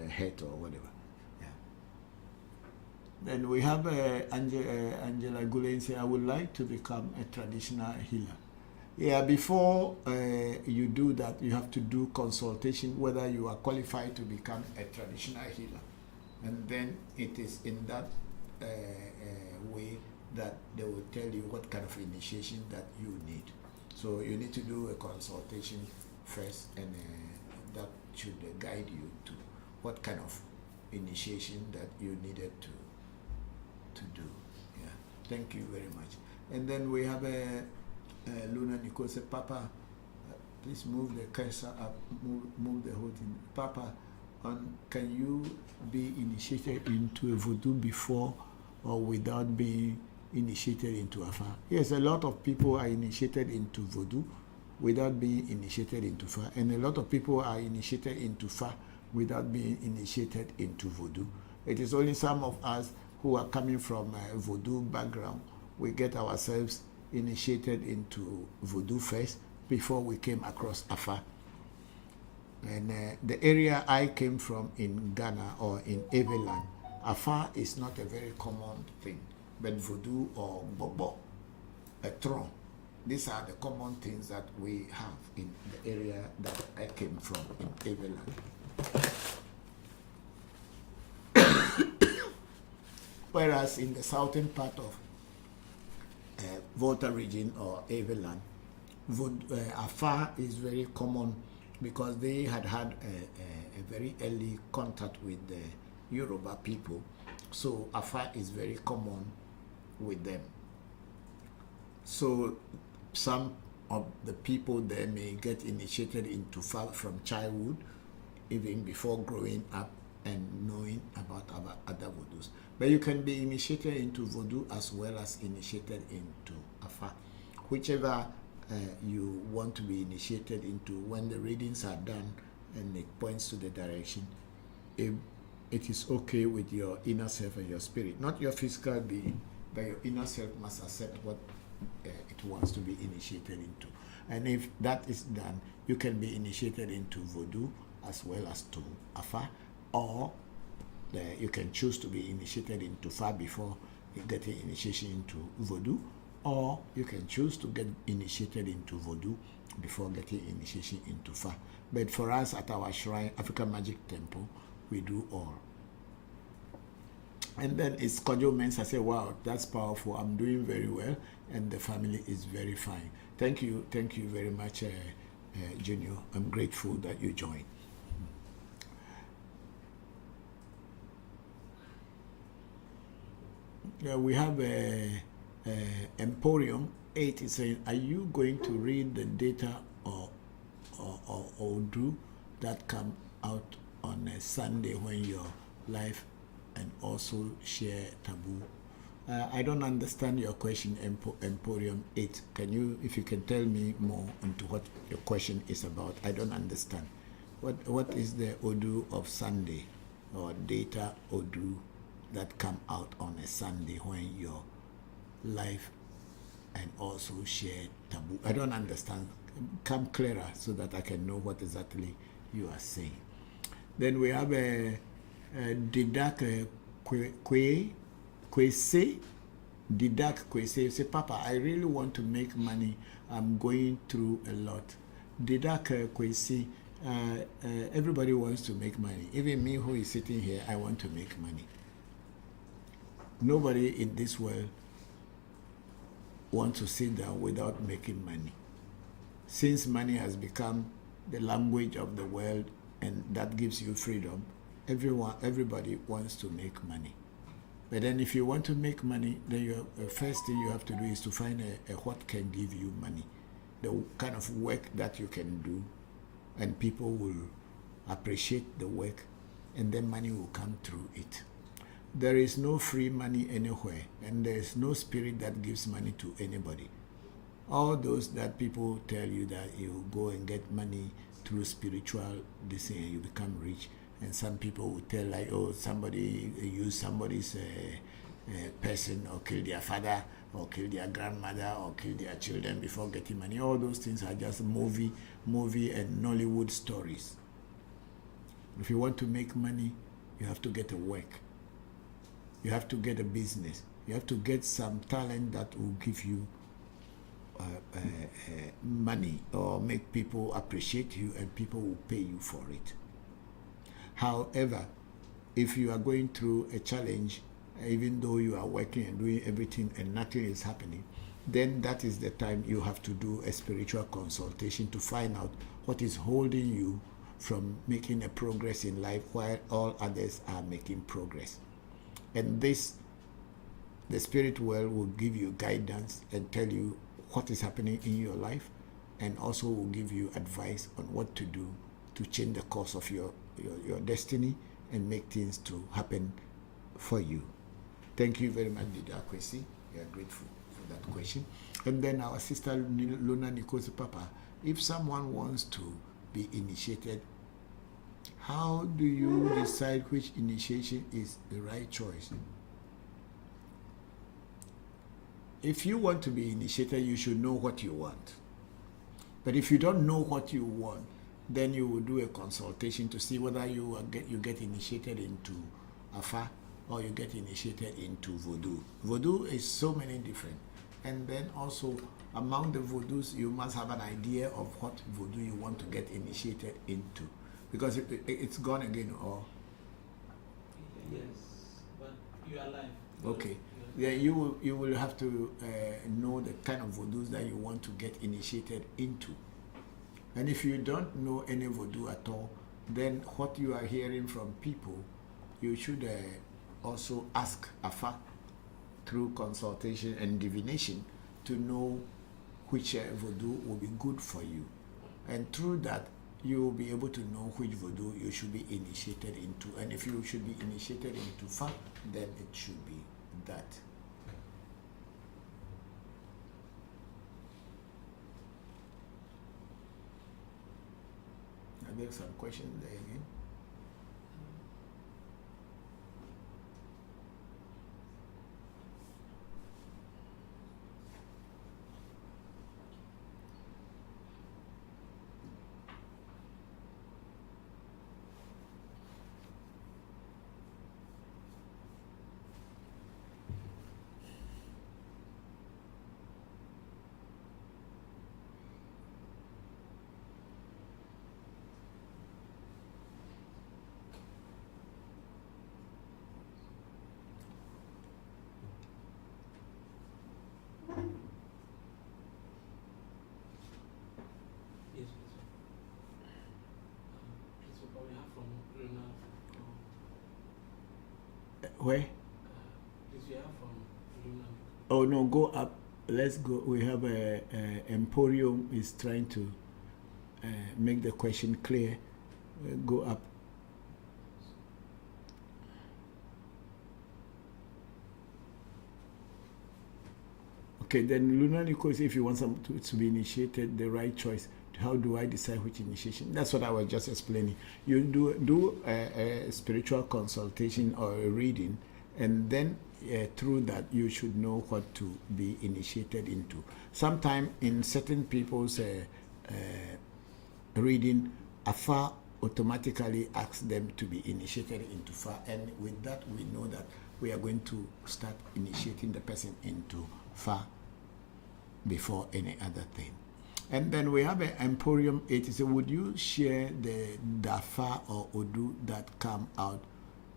hurt or whatever. Then we have Angela Gulen say, I would like to become a traditional healer. Yeah, before you do that, you have to do consultation whether you are qualified to become a traditional healer. And then it is in that way that they will tell you what kind of initiation that you need. So you need to do a consultation first, and that should guide you to what kind of initiation that you needed to do. Yeah, thank you very much. And then we have Luna Nicole said, Papa, please move the cursor up, move the whole thing. Papa, can you be initiated into a voodoo before or without being initiated into Afa? Yes, a lot of people are initiated into voodoo without being initiated into Fa, and a lot of people are initiated into Fa without being initiated into voodoo. It is only some of us who are coming from a voodoo background, we get ourselves initiated into voodoo first before we came across Afa. And the area I came from in Ghana or in Ewe land, Afa is not a very common thing, but voodoo or bobo, a tron, these are the common things that we have in the area that I came from in Ewe land. Whereas in the southern part of Volta region or Ewe land, Afa is very common because they had a very early contact with the Yoruba people. So Afa is very common with them. So some of the people there may get initiated into Fa from childhood, even before growing up and knowing about other Vodus. But you can be initiated into Voodoo as well as initiated into Afa. Whichever you want to be initiated into, when the readings are done and it points to the direction, it is okay with your inner self and your spirit, not your physical being, but your inner self must accept what it wants to be initiated into. And if that is done, you can be initiated into Voodoo as well as to Afa, or you can choose to be initiated into Fa before getting initiation into Voodoo, or you can choose to get initiated into Voodoo before getting initiation into Fa. But for us at our shrine, African Magic Temple, we do all. And then it's Kojo Mensa say, wow, that's powerful. I'm doing very well, and the family is very fine. Thank you very much, Junior. I'm grateful that you joined. We have Emporium 8 is saying, are you going to read the data or do that come out on a Sunday when you're live, and also share taboo? I don't understand your question, Emporium 8. If you can tell me more into what your question is about? I don't understand. What is the Odu of Sunday, or data Odu that come out on a Sunday when you're live and also share taboo? I don't understand. Come clearer so that I can know what exactly you are saying. Then we have a Didak Kwese. Didak Kwese say, Papa, I really want to make money. I'm going through a lot. Didak Kwese, everybody wants to make money. Even me who is sitting here, I want to make money. Nobody in this world wants to sit down without making money. Since money has become the language of the world and that gives you freedom, everybody wants to make money. But then if you want to make money, then the first thing you have to do is to find what can give you money, the kind of work that you can do, and people will appreciate the work, and then money will come through it. There is no free money anywhere, and there is no spirit that gives money to anybody. All those that people tell you that you go and get money through spiritual, they say you become rich, and some people will tell like, oh, somebody use somebody's person or kill their father or kill their grandmother or kill their children before getting money. All those things are just movie and Nollywood stories. If you want to make money, you have to get a work. You have to get a business. You have to get some talent that will give you money or make people appreciate you, and people will pay you for it. However, if you are going through a challenge, even though you are working and doing everything and nothing is happening, then that is the time you have to do a spiritual consultation to find out what is holding you from making a progress in life while all others are making progress. And this, the spirit world will give you guidance and tell you what is happening in your life, and also will give you advice on what to do to change the course of your destiny and make things to happen for you. Thank you very much, Dida Kwesi. We are grateful for that question. And then our sister Luna Nikosi Papa, if someone wants to be initiated, how do you decide which initiation is the right choice? If you want to be initiated, you should know what you want. But if you don't know what you want, then you will do a consultation to see whether you get initiated into Afa or you get initiated into Vodu. Vodu is so many different. And then also among the Vodus, you must have an idea of what Vodu you want to get initiated into. Because it's gone again, or? Yes, but you are alive. Okay. Then you will have to know the kind of Vodus that you want to get initiated into. And if you don't know any Vodu at all, then what you are hearing from people, you should also ask Afa through consultation and divination to know which Vodu will be good for you. And through that, you will be able to know which Vodu you should be initiated into. And if you should be initiated into Fa, then it should be that. Are there some questions there again? Yes, please. Please, we probably have from Luna. Where? Please, we have from Luna. Oh no, go up. Let's go. We have a Emporium is trying to make the question clear. Go up. Okay, then Luna Nichols, if you want some to be initiated, the right choice. How do I decide which initiation? That's what I was just explaining. You do a spiritual consultation or a reading, and then through that you should know what to be initiated into. Sometimes in certain people's reading, Afa automatically asks them to be initiated into Fa, and with that we know that we are going to start initiating the person into Fa before any other thing. And then we have an Emporium 80. So would you share the Dafa or Odu that come out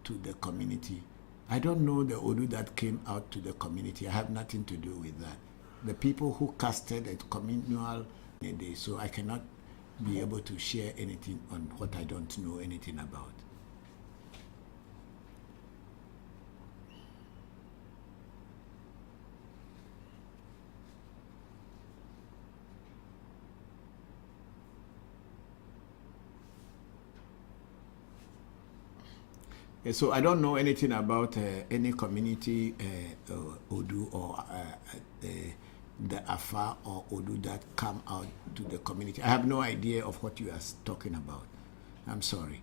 to the community? I don't know the Odu that came out to the community. I have nothing to do with that. The people who casted a communal day, so I cannot be able to share anything on what I don't know anything about. So I don't know anything about any community Odu or the Afa or Odu that come out to the community. I have no idea of what you are talking about. I'm sorry.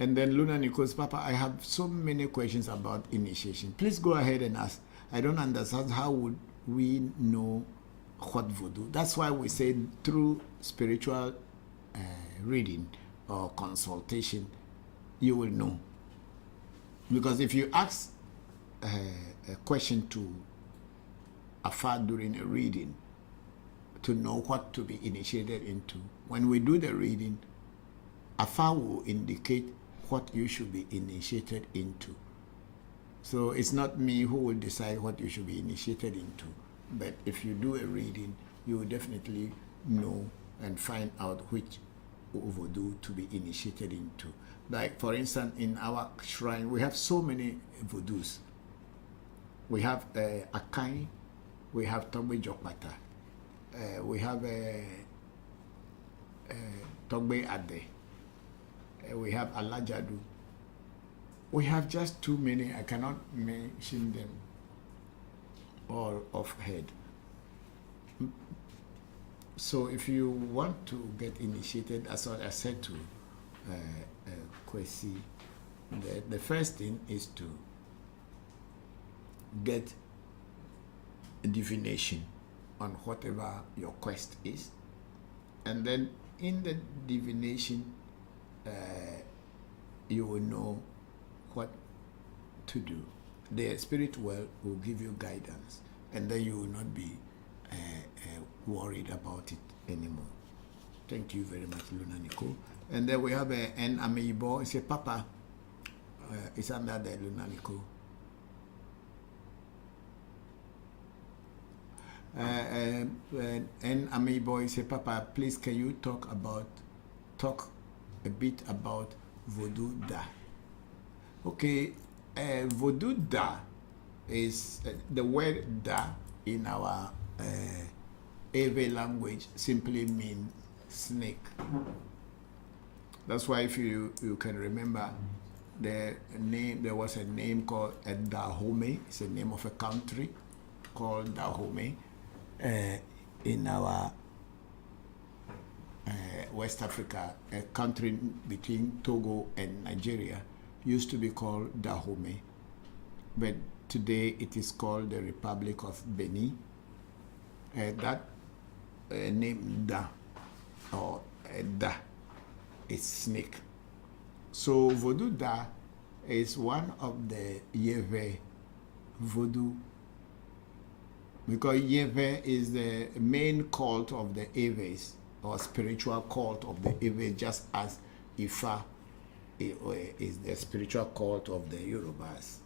And then Luna Nichols, Papa, I have so many questions about initiation. Please go ahead and ask. I don't understand how would we know what Voodoo. That's why we say through spiritual reading or consultation, you will know. Because if you ask a question to Afa during a reading to know what to be initiated into. When we do the reading, Afa will indicate what you should be initiated into. So it's not me who will decide what you should be initiated into, but if you do a reading, you will definitely know and find out which Vodu to be initiated into. Like for instance, in our shrine, we have so many Vodus. We have Akai, we have Togbe Jokpata, we have Togbe Ade, we have Alajadu. We have just too many. I cannot mention them all off head. So if you want to get initiated, as I said to Kwesi, the first thing is to get a divination on whatever your quest is, and then in the divination you will know what to do. The spirit world will give you guidance, and then you will not be worried about it anymore. Thank you very much, Luna Nicole. And then we have an Ameibo. It's a Papa. It's under the Luna Nicole. And Ameibo is a Papa. Please, can you talk a bit about Vodu Da? Okay, Vodu Da is the word Da in our Ewe language simply means snake. That's why if you can remember the name, there was a name called Dahomey. It's the name of a country called Dahomey in our West Africa, a country between Togo and Nigeria, used to be called Dahomey, but today it is called the Republic of Benin. That name Da or Da is snake. So Vodu Da is one of the Ewe Vodu, because Ewe is the main cult of the Ewes, or spiritual cult of the Ewe, just as Ifa is the spiritual cult of the Yorubas,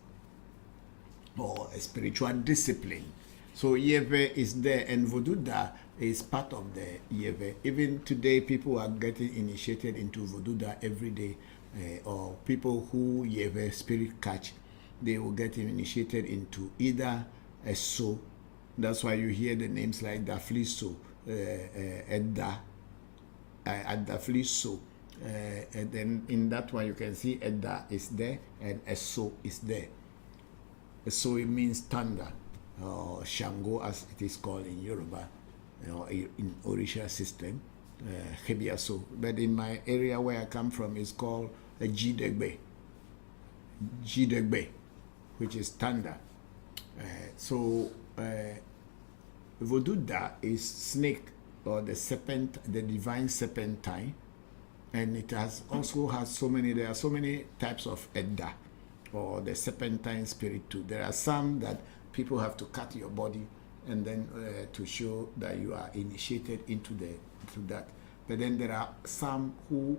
or a spiritual discipline. So Ewe is there, and Vodu Da is part of the Ewe. Even today, people are getting initiated into Vodu Da every day, or people who Ewe spirit catch, they will get initiated into either a so. That's why you hear the names like Dafliso, Edda, Adafliso. And then in that one you can see Edda is there and Eso is there. So it means thunder, or Shango as it is called in Yoruba, in Orisha system, Hebiaso. But in my area where I come from, it's called a Jidegbe, which is thunder. So Vodu Da is snake, or the serpent, the divine serpentine, and it also has so many. There are so many types of Edda, or the serpentine spirit too. There are some that people have to cut your body, and then to show that you are initiated into that. But then there are some who,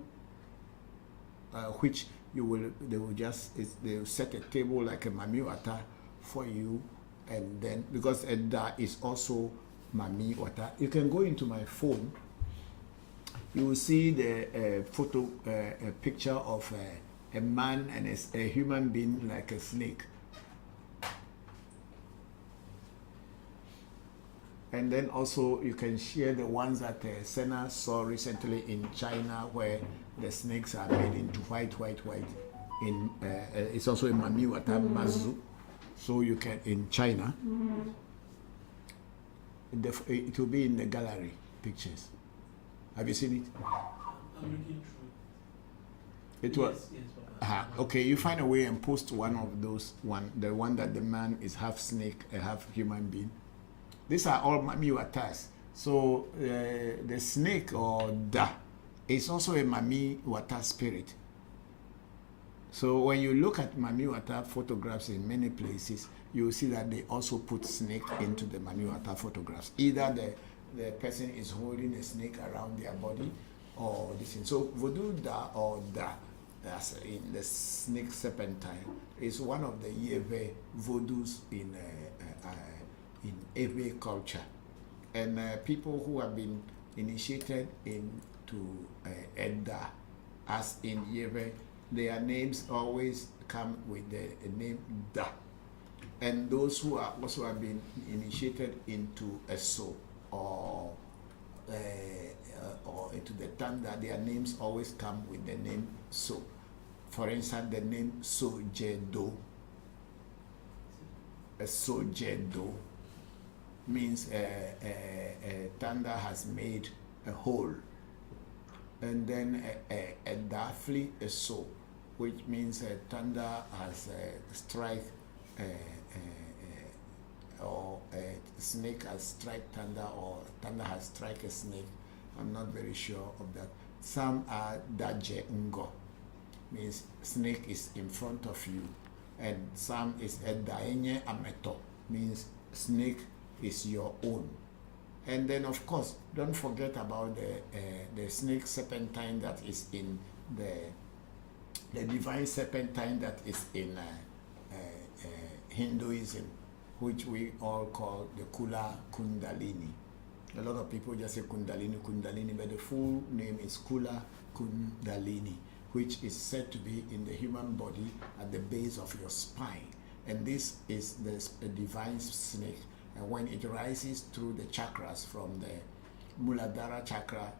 which they will set a table like a Mami Wata for you. And then, because Edda is also Mami Wata, you can go into my phone, you will see the photo, a picture of a man and a human being like a snake. And then also you can share the ones that Senna saw recently in China, where the snakes are made into white. In it's also a Mami Wata Mazu. So you can, in China, it will be in the gallery pictures. Have you seen it? I'm looking through. It was. Yes, Papa. Okay, you find a way and post one of those, the one that the man is half snake, half human being. These are all Mami Watas. So the snake, or Da, is also a Mami Wata spirit. So when you look at Mami Wata photographs in many places, you will see that they also put snake into the Mami Wata photographs. Either the person is holding a snake around their body or this thing. So Vodu Da or Da, as in the snake serpentine, is one of the Ewe Vodus in Ewe culture. And people who have been initiated into Edda, as in Ewe, their names always come with the name Da. And those who are also have been initiated into a So or into the Tanda, their names always come with the name So. For instance, the name Sojedo. A Sojedo means Tanda has made a hole. And then a Dafli, a So, which means Tanda has strike or a snake has strike Tanda, or Tanda has strike a snake. I'm not very sure of that. Some are Daje Ngo, means snake is in front of you. And some is Daenye Ameto, means snake is your own. And then, of course, don't forget about the snake serpentine that is in the divine serpentine that is in Hinduism, which we all call the Kula Kundalini. A lot of people just say Kundalini, Kundalini, but the full name is Kula Kundalini, which is said to be in the human body at the base of your spine. And this is the divine snake. And when it rises through the chakras from the Muladhara chakra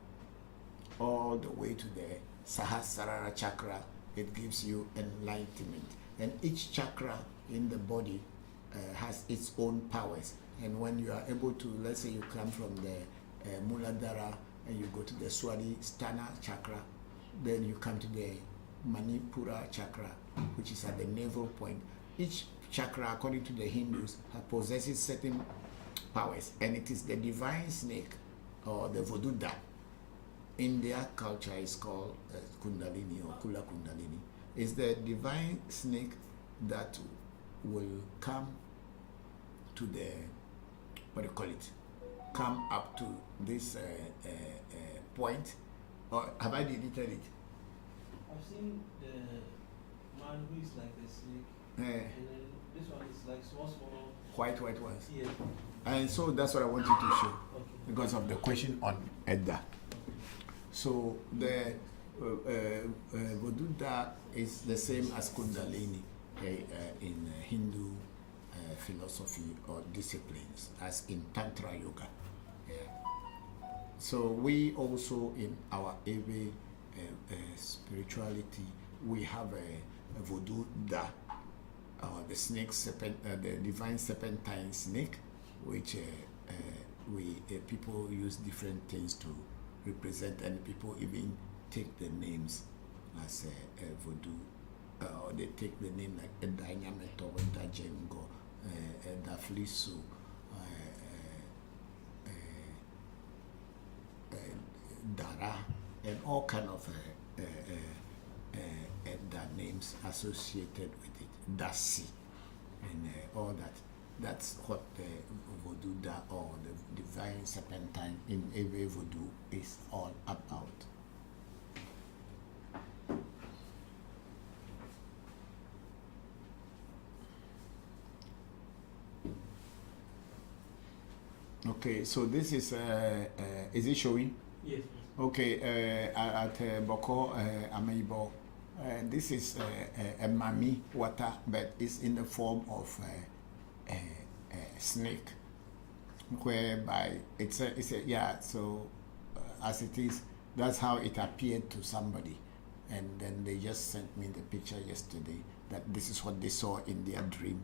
all the way to the Sahasrara chakra, it gives you enlightenment. And each chakra in the body has its own powers. And when you are able to, let's say you come from the Muladhara and you go to the Swadhisthana chakra, then you come to the Manipura chakra, which is at the navel point. Each chakra, according to the Hindus, possesses certain powers, and it is the divine snake or the Vodu Da. In their culture is called Kundalini or Kula Kundalini. It's the divine snake that will come to the, what do you call it, come up to this point. Or have I deleted it? I've seen the man who is like the snake, and then this one is like small white ones. Yeah. And so that's what I want you to show, Okay. because of the question on Edda. So the Vodu Da is the same as Kundalini in Hindu philosophy or disciplines, as in Tantra Yoga. Yeah. So we also, in our Ewe spirituality, we have a Vodu Da, the snake serpent, the divine serpentine snake, which people use different things to represent, and people even take the names as Vodu, or they take the name like Edanyameto, Edajengo, Edaflisu, Dara, and all kind of names associated with it, Dasi, and all that. That's what the Vodu Da, or the divine serpentine in Ewe Vodu, is all about. Okay, so this is it showing? Yes. Okay, at Bokor Ameibo, this is a Mami Wata, but it's in the form of a snake, whereby it's a yeah. So as it is, that's how it appeared to somebody, and then they just sent me the picture yesterday that this is what they saw in their dream.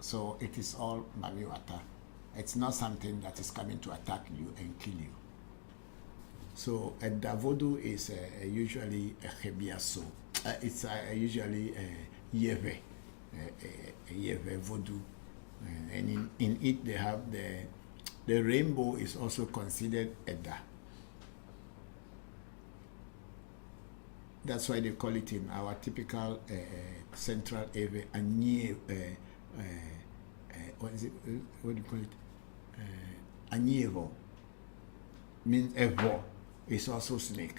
So it is all Mami Wata. It's not something that is coming to attack you and kill you. So a Davodu is usually a Hebiaso. It's usually a Ewe Vodu. And in it they have the rainbow is also considered Edda. that's why they call it in our typical central area, what is it? What do you call it? Anyevo means evo. It's also snake,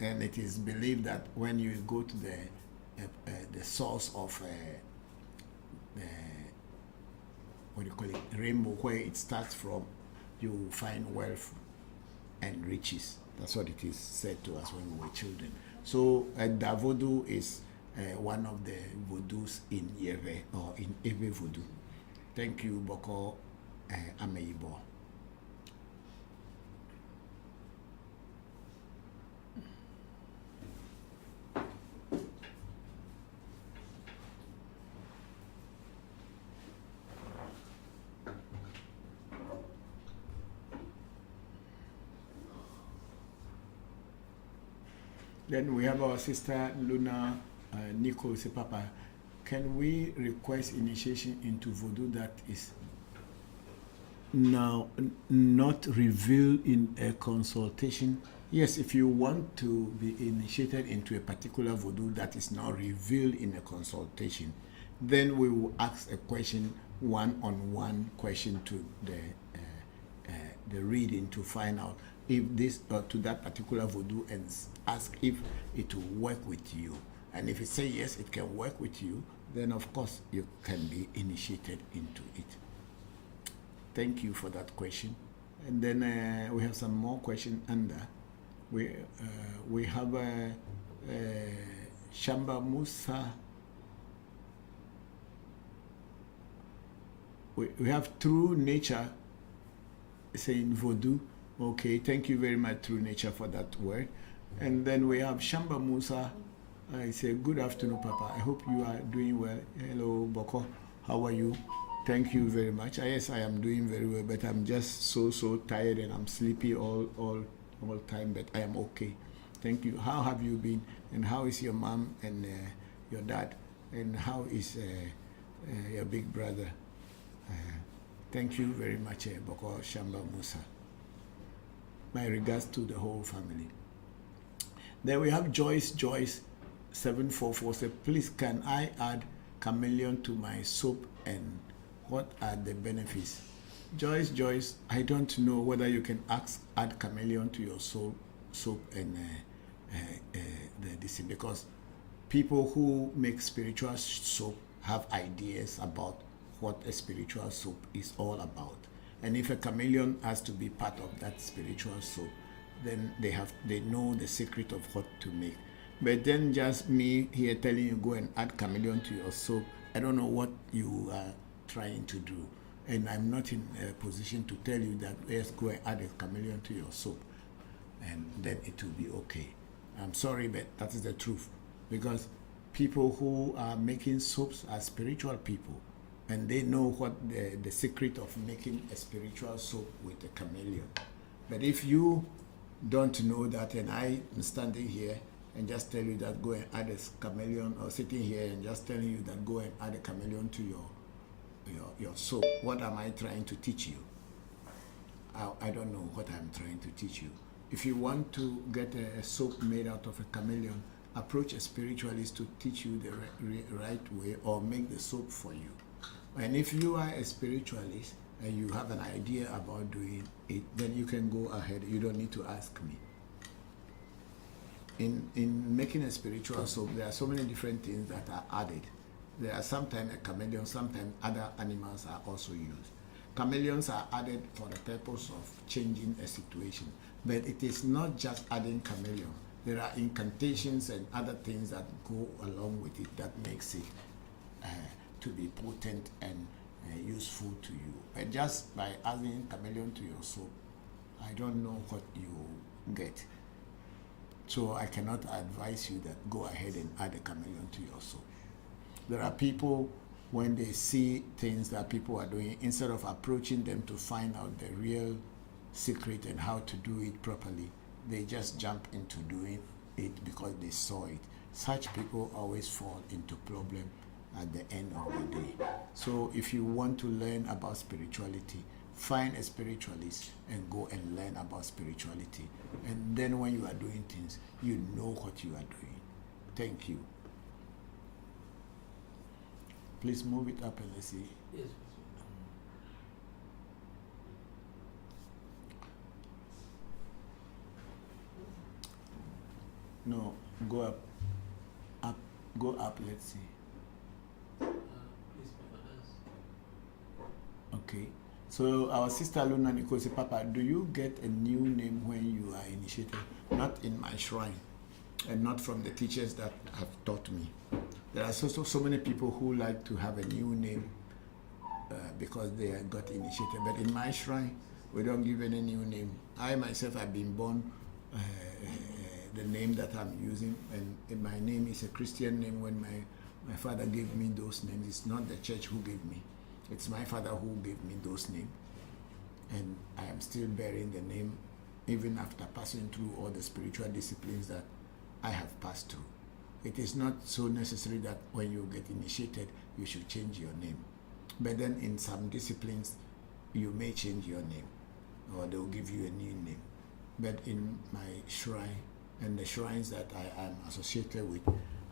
and it is believed that when you go to the source of what do you call it, rainbow, where it starts from, you will find wealth and riches. That's what it is said to us when we were children. So the Vodu is one of the Vodus in Ewe, or in Ewe Vodu. Thank you, Bokor Ameibo. Then we have our sister Luna Nico say, Papa, can we request initiation into Voodoo that is now not revealed in a consultation? Yes, if you want to be initiated into a particular Voodoo that is not revealed in a consultation, then we will ask a question, one-on-one question to the reading to find out if this to that particular Voodoo, and ask if it will work with you. And if it say yes, it can work with you, then of course you can be initiated into it. Thank you for that question. And then we have some more questions under. We have Shamba Musa. We have True Nature saying Voodoo. Okay, thank you very much, True Nature, for that word. And then we have Shamba Musa. I say, good afternoon, Papa. I hope you are doing well. Hello, Bokor. How are you? Thank you very much. Yes, I am doing very well, but I'm just so tired and I'm sleepy all time, but I am okay. Thank you. How have you been? And how is your mom and your dad? And how is your big brother? Thank you very much, Bokor Shamba Musa. My regards to the whole family. Then we have Joyce 744 say, please can I add chameleon to my soap and what are the benefits? Joyce, I don't know whether you can add chameleon to your soap and the because people who make spiritual soap have ideas about what a spiritual soap is all about. And if a chameleon has to be part of that spiritual soap, then they know the secret of what to make. But then just me here telling you go and add chameleon to your soap, I don't know what you are trying to do. And I'm not in a position to tell you that let's go and add a chameleon to your soap and then it will be okay. I'm sorry, but that is the truth. Because people who are making soaps are spiritual people. And they know what the secret of making a spiritual soap with a chameleon. But if you don't know that, and I am standing here and just tell you that go and add a chameleon, or sitting here and just telling you that go and add a chameleon to your soap, what am I trying to teach you? I don't know what I'm trying to teach you. If you want to get a soap made out of a chameleon, approach a spiritualist to teach you the right way or make the soap for you. And if you are a spiritualist and you have an idea about doing it, then you can go ahead. You don't need to ask me. In making a spiritual soap, there are so many different things that are added. There are sometimes a chameleon, sometimes other animals are also used. Chameleons are added for the purpose of changing a situation. But it is not just adding chameleon. There are incantations and other things that go along with it that makes it to be potent and useful to you. But just by adding chameleon to your soap, I don't know what you get. So I cannot advise you that go ahead and add a chameleon to your soap. There are people, when they see things that people are doing, instead of approaching them to find out the real secret and how to do it properly, they just jump into doing it because they saw it. Such people always fall into problem at the end of the day. So if you want to learn about spirituality, find a spiritualist and go and learn about spirituality. And then when you are doing things, you know what you are doing. Thank you. Please move it up and let's see. Yes. No, go up. Up. Go up, let's see. Please, Papa, Okay. So our sister Luna Nicole said, Papa, do you get a new name when you are initiated? Not in my shrine, and not from the teachers that have taught me. There are so many people who like to have a new name because they got initiated. But in my shrine, we don't give any new name. I myself have been born the name that I'm using, and my name is a Christian name. When my father gave me those names, it's not the church who gave me. It's my father who gave me those names. And I am still bearing the name even after passing through all the spiritual disciplines that I have passed through. It is not so necessary that when you get initiated, you should change your name. But then in some disciplines, you may change your name, or they'll give you a new name. But in my shrine and the shrines that I am associated with,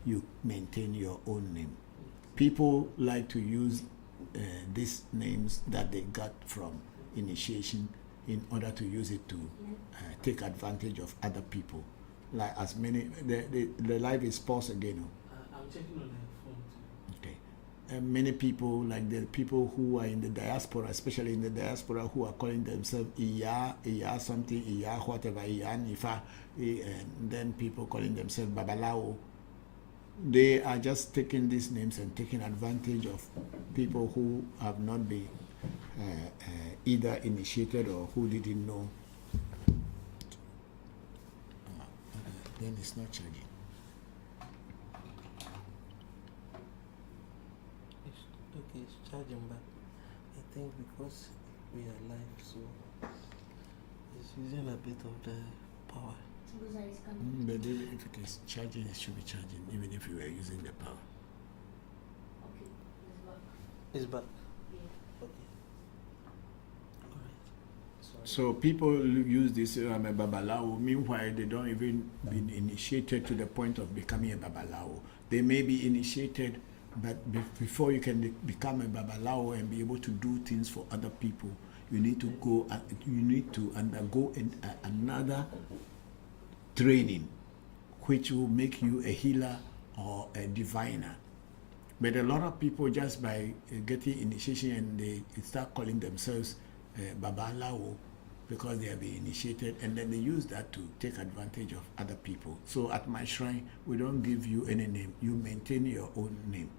you maintain your own name. People like to use these names that they got from initiation in order to use it to take advantage of other people. Like as many, the life is paused again. I'm checking on the phone too. Okay. Many people, like the people who are in the diaspora, especially in the diaspora, who are calling themselves Iya something, Iya whatever, Iya Nifa, and then people calling themselves Babalao. They are just taking these names and taking advantage of people who have not been either initiated or who didn't know. Then it's not charging. It's charging, but I think because we are live, so it's using a bit of the power. But if it is charging, it should be charging, even if you are using the power. Okay, It's back. yeah. Okay. All right. Sorry. So people use this I'm a babalao. Meanwhile, they don't even been initiated to the point of becoming a babalao. They may be initiated, but before you can become a babalao and be able to do things for other people, you need to go. You need to undergo another training, which will make you a healer or a diviner. But a lot of people, just by getting initiation, and they start calling themselves Babalao because they have been initiated, and then they use that to take advantage of other people. So at my shrine, we don't give you any name. You maintain your own name.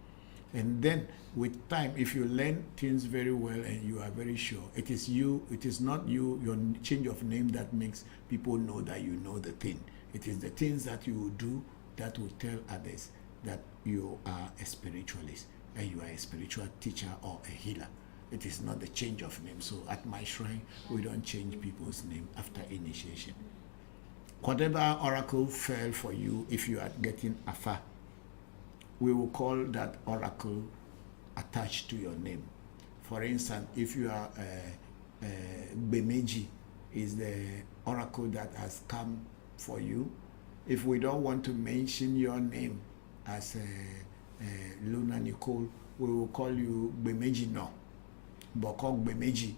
And then with time, if you learn things very well and you are very sure, it is you, it is not you, your change of name that makes people know that you know the thing. It is the things that you will do that will tell others that you are a spiritualist and you are a spiritual teacher or a healer. It is not the change of name. So at my shrine, we don't change people's name after initiation. Whatever oracle fell for you, if you are getting afa, we will call that oracle attached to your name. For instance, if you are Bemeji is the oracle that has come for you. If we don't want to mention your name as Luna Nicole, we will call you Bemeji no, Bokor Bemeji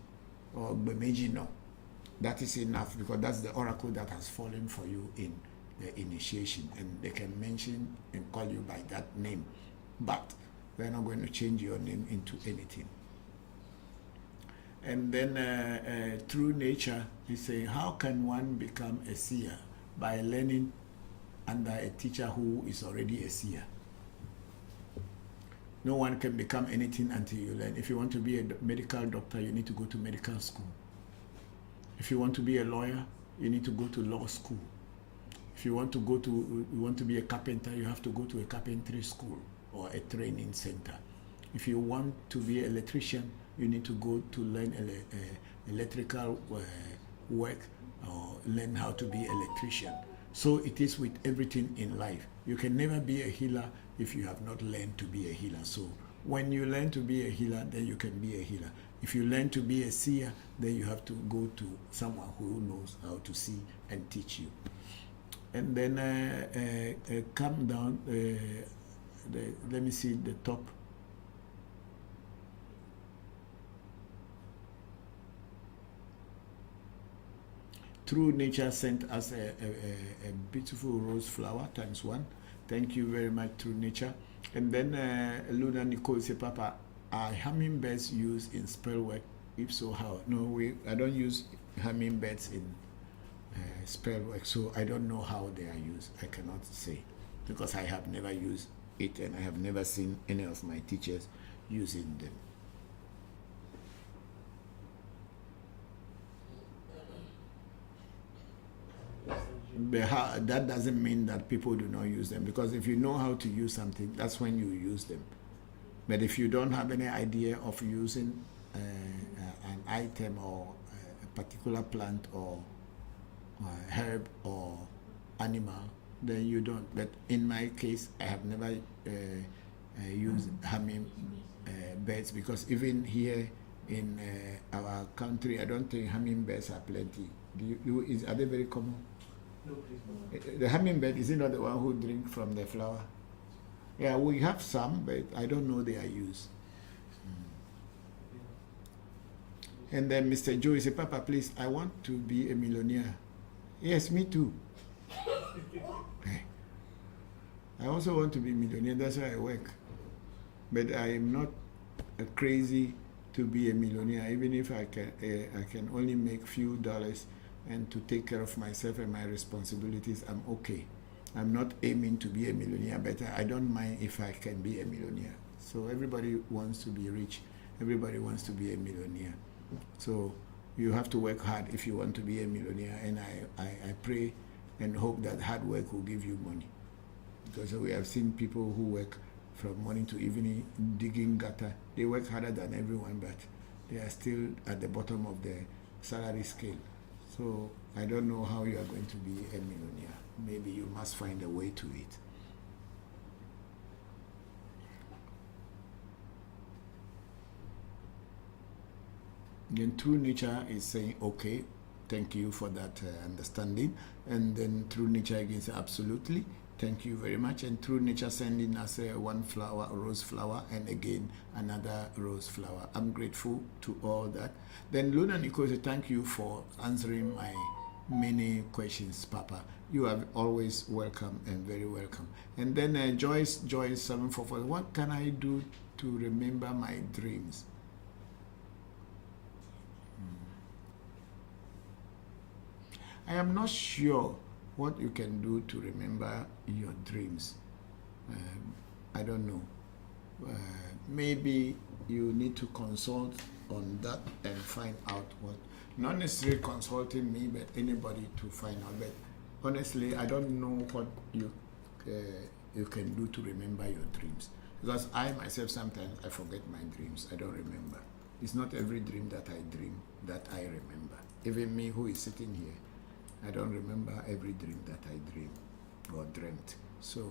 or Bemeji no. That is enough, because that's the oracle that has fallen for you in the initiation, and they can mention and call you by that name, but we're not going to change your name into anything. And then True Nature is saying, how can one become a seer? By learning under a teacher who is already a seer. No one can become anything until you learn. If you want to be a medical doctor, you need to go to medical school. If you want to be a lawyer, you need to go to law school. If you want to be a carpenter, you have to go to a carpentry school or a training center. If you want to be an electrician, you need to go to learn electrical work or learn how to be an electrician. So it is with everything in life. You can never be a healer if you have not learned to be a healer. So when you learn to be a healer, then you can be a healer. If you learn to be a seer, then you have to go to someone who knows how to see and teach you. And then come down, let me see the top. True Nature sent us a beautiful rose flower ×1. Thank you very much, True Nature. And then Luna Nicole say, Papa, are hummingbirds used in spell work? If so, how? No, I don't use hummingbirds in spell work, so I don't know how they are used. I cannot say, because I have never used it and I have never seen any of my teachers using them. But that doesn't mean that people do not use them, because if you know how to use something, that's when you use them. But if you don't have any idea of using an item or a particular plant or herb or animal, then you don't. But in my case, I have never used hummingbirds, because even here in our country, I don't think hummingbirds are plenty. Are they very common? No, please. The hummingbird, is it not the one who drink from the flower? Yeah, we have some, but I don't know they are used. And then Mr. Joe said, Papa, please, I want to be a millionaire. Yes, me too. I also want to be a millionaire, that's why I work. But I am not crazy to be a millionaire, even if I can only make few dollars and to take care of myself and my responsibilities, I'm okay. I'm not aiming to be a millionaire, but I don't mind if I can be a millionaire. So everybody wants to be rich. Everybody wants to be a millionaire. So you have to work hard if you want to be a millionaire. And I pray and hope that hard work will give you money. Because we have seen people who work from morning to evening digging gutter. They work harder than everyone, but they are still at the bottom of the salary scale. So I don't know how you are going to be a millionaire. Maybe you must find a way to it. Then True Nature is saying, okay, thank you for that understanding. And then True Nature again says, absolutely, thank you very much. And True Nature sending us one flower, a rose flower, and again another rose flower. I'm grateful to all that. Then Luna Nicole says, thank you for answering my many questions, Papa. You are always welcome and very welcome. And then Joyce 744, what can I do to remember my dreams? I am not sure what you can do to remember your dreams. I don't know. Maybe you need to consult on that and find out what. Not necessarily consulting me, but anybody to find out. But honestly, I don't know what you can do to remember your dreams. Because I myself, sometimes I forget my dreams. I don't remember. It's not every dream that I dream that I remember. Even me who is sitting here, I don't remember every dream that I dream or dreamt. So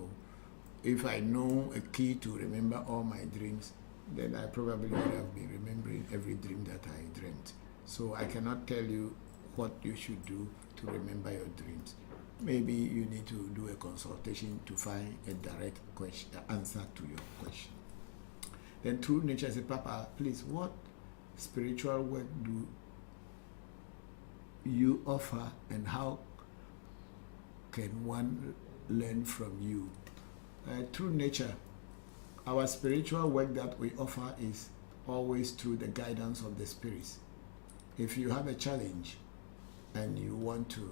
if I know a key to remember all my dreams, then I probably would have been remembering every dream that I dreamt. So I cannot tell you what you should do to remember your dreams. Maybe you need to do a consultation to find a direct answer to your question. Then True Nature said, Papa, please, what spiritual work do you offer and how can one learn from you? True Nature, our spiritual work that we offer is always through the guidance of the spirits. If you have a challenge and you want to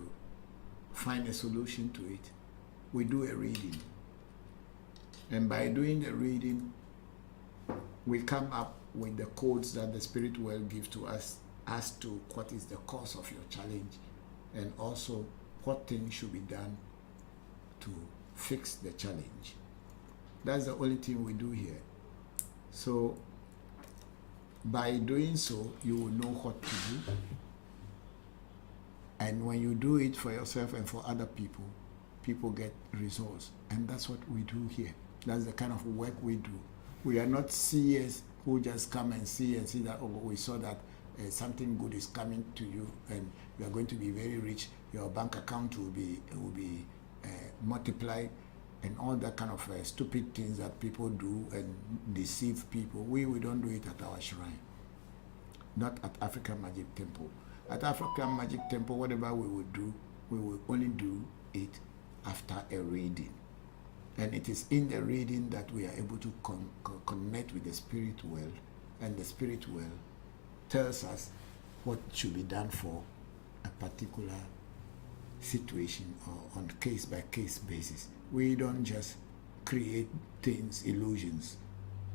find a solution to it, we do a reading. And by doing the reading, we come up with the codes that the spirit will give to us as to what is the cause of your challenge and also what things should be done to fix the challenge. That's the only thing we do here. So by doing so, you will know what to do. And when you do it for yourself and for other people, people get results. And that's what we do here. That's the kind of work we do. We are not seers who just come and see that, oh, we saw that something good is coming to you and you are going to be very rich. Your bank account will be multiplied, and all that kind of stupid things that people do and deceive people. We don't do it at our shrine, not at African Magic Temple. At African Magic Temple, whatever we will do, we will only do it after a reading. And it is in the reading that we are able to connect with the spirit world, and the spirit world tells us what should be done for a particular situation or on case-by-case basis. We don't just create things, illusions.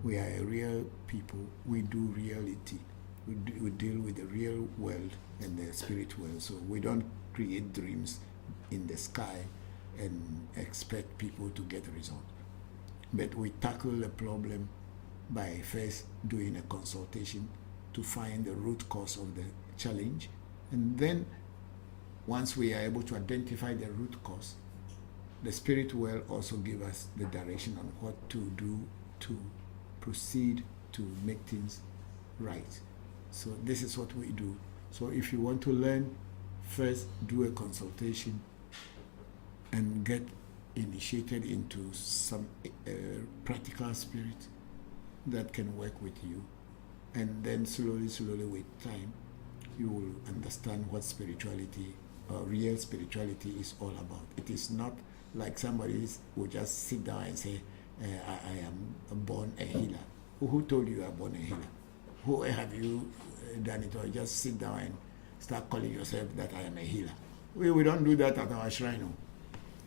We are a real people. We do reality. We deal with the real world and the spirit world. So we don't create dreams in the sky and expect people to get a result. But we tackle a problem by first doing a consultation to find the root cause of the challenge. And then once we are able to identify the root cause, the spirit world also give us the direction on what to do to proceed to make things right. So this is what we do. So if you want to learn, first do a consultation and get initiated into some practical spirit that can work with you. And then slowly with time, you will understand what spirituality or real spirituality is all about. It is not like somebody will just sit down and say, I am born a healer. Who told you are born a healer? Who have you done it? Or just sit down and start calling yourself that I am a healer? We don't do that at our shrine.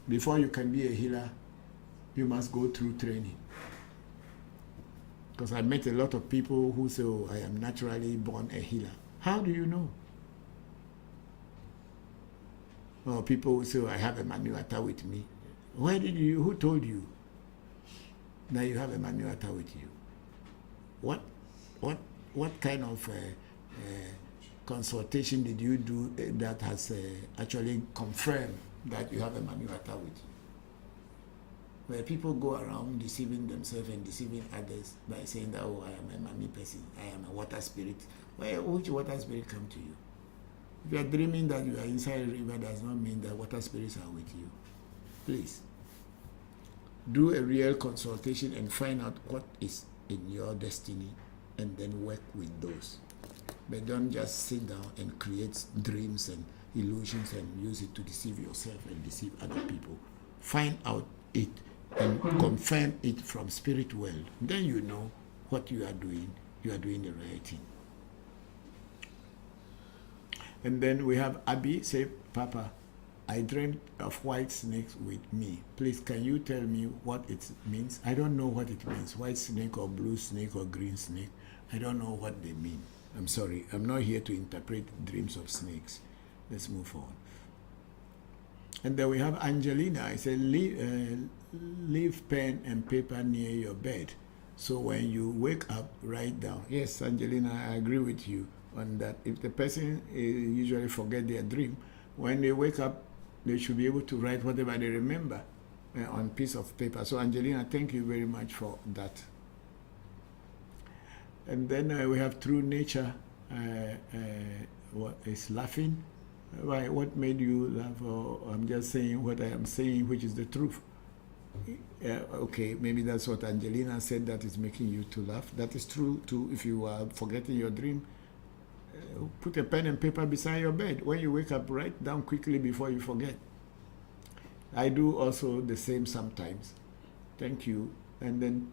Before you can be a healer, you must go through training. Because I met a lot of people who say, oh, I am naturally born a healer. How do you know? Or people who say, oh, I have a manuata with me. Who told you that you have a manuata with you? What kind of consultation did you do that has actually confirmed that you have a manuata with you? Where people go around deceiving themselves and deceiving others by saying that, oh, I am a money person, I am a water spirit. Which water spirit come to you? If you are dreaming that you are inside a river, does not mean that water spirits are with you. Please, do a real consultation and find out what is in your destiny and then work with those. But don't just sit down and create dreams and illusions and use it to deceive yourself and deceive other people. Find out it and confirm it from spirit world. Then you know what you are doing. You are doing the right thing. And then we have Abby say, Papa, I dreamt of white snakes with me. Please, can you tell me what it means? I don't know what it means. White snake or blue snake or green snake. I don't know what they mean. I'm sorry. I'm not here to interpret dreams of snakes. Let's move on. And then we have Angelina. I said, leave pen and paper near your bed. So when you wake up, write down. Yes, Angelina, I agree with you on that. If the person usually forget their dream, when they wake up, they should be able to write whatever they remember on a piece of paper. So Angelina, thank you very much for that. And then we have True Nature. What is laughing? Why? What made you laugh? Or I'm just saying what I am saying, which is the truth. Okay, maybe that's what Angelina said that is making you to laugh. That is true too. If you are forgetting your dream, put a pen and paper beside your bed. When you wake up, write down quickly before you forget. I do also the same sometimes. Thank you. And then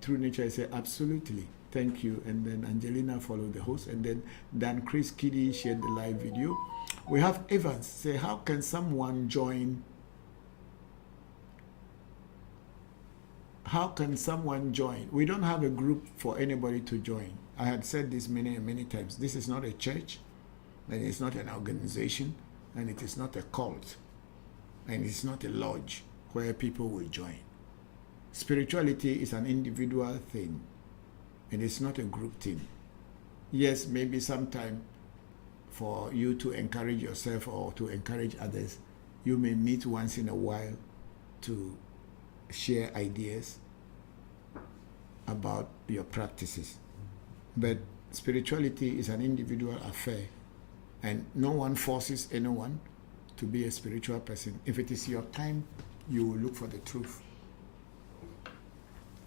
True Nature, I say absolutely. Thank you. And then Angelina followed the host. And then Dan Chris Kiddy shared the live video. We have Evans say, how can someone join? How can someone join? We don't have a group for anybody to join. I had said this many times. This is not a church, and it's not an organization, and it is not a cult, and it's not a lodge where people will join. Spirituality is an individual thing, and it's not a group thing. Yes, maybe sometime for you to encourage yourself or to encourage others, you may meet once in a while to share ideas about your practices. But spirituality is an individual affair, and no one forces anyone to be a spiritual person. If it is your time, you will look for the truth.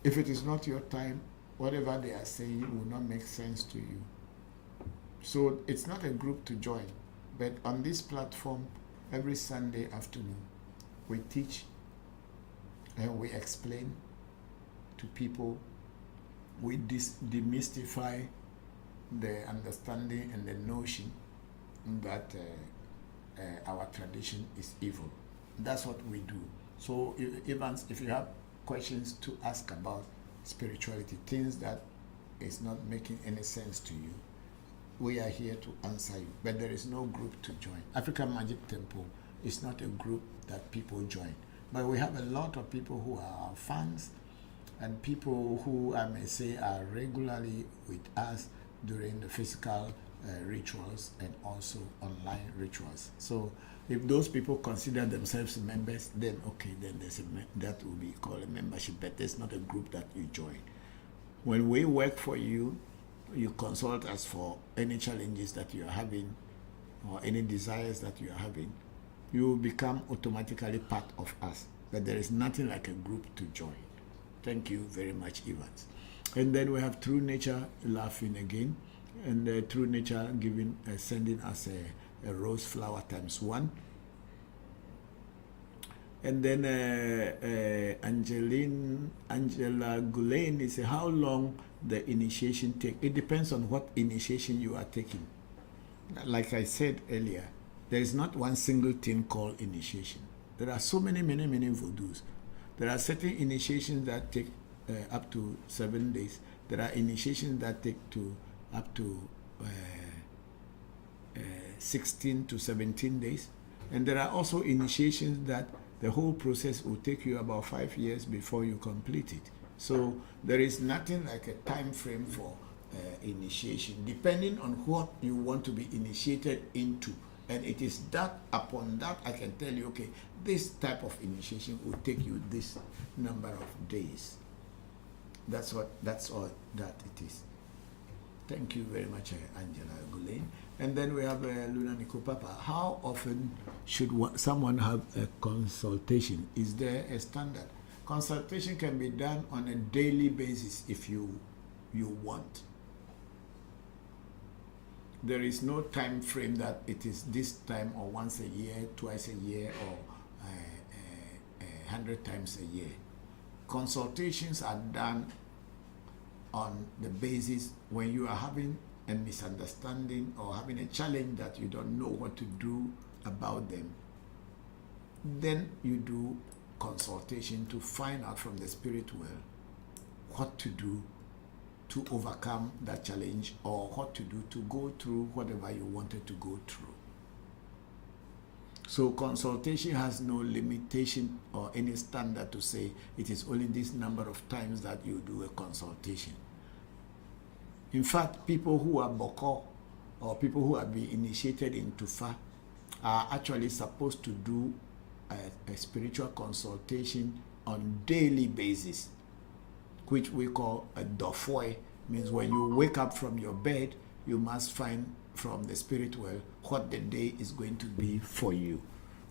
If it is not your time, whatever they are saying will not make sense to you. So it's not a group to join, but on this platform, every Sunday afternoon, we teach and we explain to people. We demystify the understanding and the notion that our tradition is evil. That's what we do. So Evans, if you have questions to ask about spirituality, things that is not making any sense to you, we are here to answer you. But there is no group to join. African Magic Temple is not a group that people join. But we have a lot of people who are our fans and people who, I may say, are regularly with us during the physical rituals and also online rituals. So if those people consider themselves members, then okay, then that will be called a membership, but it's not a group that you join. When we work for you, you consult us for any challenges that you are having or any desires that you are having, you will become automatically part of us. But there is nothing like a group to join. Thank you very much, Evans. And then we have True Nature laughing again, and True Nature giving sending us a rose flower ×1. And then Angela Gulain is how long the initiation take. It depends on what initiation you are taking. Like I said earlier, there is not one single thing called initiation. There are so many vodus. There are certain initiations that take up to 7 days. There are initiations that take up to 16 to 17 days. And there are also initiations that the whole process will take you about 5 years before you complete it. So there is nothing like a time frame for initiation, depending on what you want to be initiated into. And it is that, upon that, I can tell you, okay, this type of initiation will take you this number of days. That's all that it is. Thank you very much, Angela Gulain. And then we have Luna Nikopapa. How often should someone have a consultation? Is there a standard? Consultation can be done on a daily basis if you want. There is no time frame that it is this time or once a year, twice a year, or 100 times a year. Consultations are done on the basis when you are having a misunderstanding or having a challenge that you don't know what to do about them. Then you do consultation to find out from the spirit world what to do to overcome that challenge, or what to do to go through whatever you wanted to go through. So consultation has no limitation or any standard to say it is only this number of times that you do a consultation. In fact, people who are Bokor or people who have been initiated into Fa are actually supposed to do a spiritual consultation on daily basis, which we call a dofoi. Means when you wake up from your bed, you must find from the spirit world what the day is going to be for you.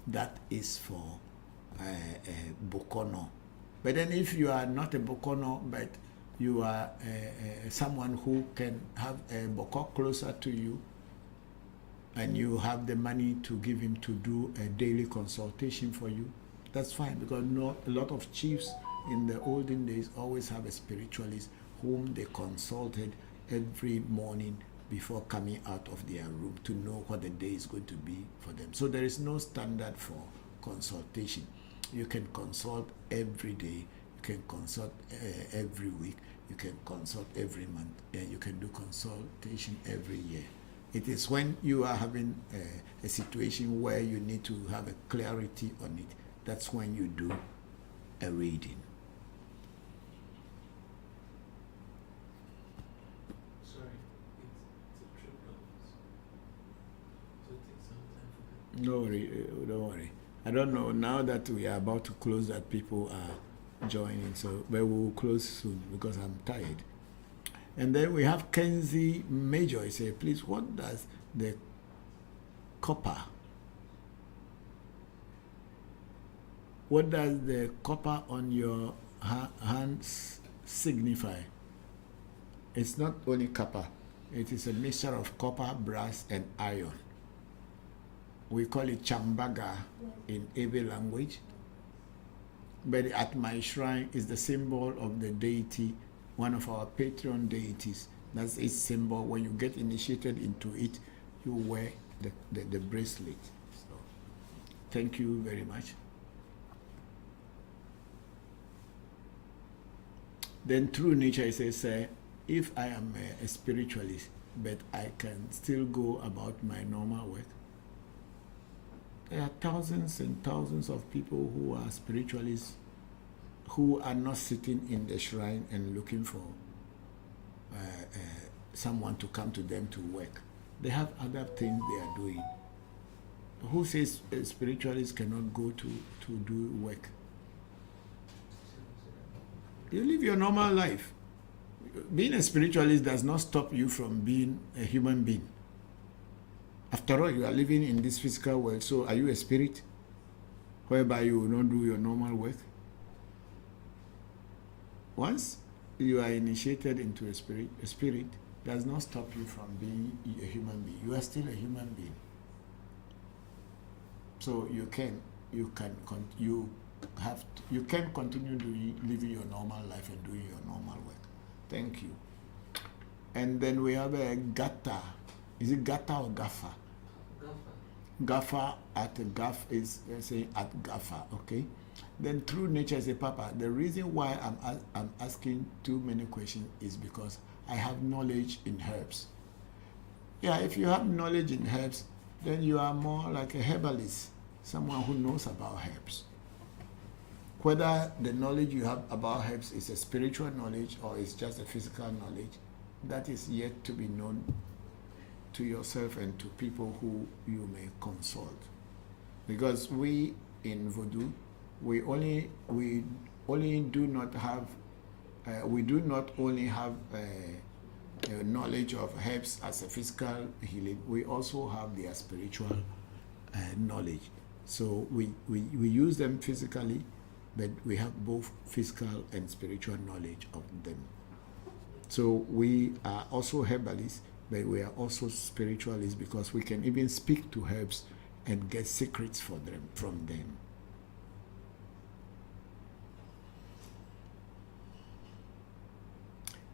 That is for Bokono. But then if you are not a Bokono, but you are someone who can have a Bokor closer to you, and you have the money to give him to do a daily consultation for you, that's fine, because a lot of chiefs in the olden days always have a spiritualist whom they consulted every morning before coming out of their room to know what the day is going to be for them. So there is no standard for consultation. You can consult every day, you can consult every week, you can consult every month, and you can do consultation every year. It is when you are having a situation where you need to have a clarity on it, that's when you do a reading. Sorry, it's a trip office. So it takes some time for that. Don't worry. I don't know, now that we are about to close, that people are joining, so but we will close soon because I'm tired. And then we have Kenzie Major. He said, please, what does the copper on your hands signify? It's not only copper. It is a mixture of copper, brass, and iron. We call it chambaga in Ewe language. But at my shrine is the symbol of the deity, one of our patron deities. That's its symbol. When you get initiated into it, you wear the bracelet. So, thank you very much. Then True Nature says, if I am a spiritualist, but I can still go about my normal work. There are thousands and thousands of people who are spiritualists who are not sitting in the shrine and looking for someone to come to them to work. They have other things they are doing. Who says spiritualists cannot go to do work? You live your normal life. Being a spiritualist does not stop you from being a human being. After all, you are living in this physical world, so are you a spirit whereby you will not do your normal work? Once you are initiated into a spirit does not stop you from being a human being. You are still a human being. So you can continue living your normal life and doing your normal work. Thank you. And then we have a Gata. Is it Gata or Gafa? Gafa at Gaf is saying at Gafa, okay? Then True Nature say, Papa, the reason why I'm asking too many questions is because I have knowledge in herbs. Yeah, if you have knowledge in herbs, then you are more like a herbalist, someone who knows about herbs. Whether the knowledge you have about herbs is a spiritual knowledge or it's just a physical knowledge, that is yet to be known to yourself and to people who you may consult. Because we in Voodoo, we do not only have a knowledge of herbs as a physical healing, we also have their spiritual knowledge. So we use them physically, but we have both physical and spiritual knowledge of them. So we are also herbalists, but we are also spiritualists because we can even speak to herbs and get secrets from them.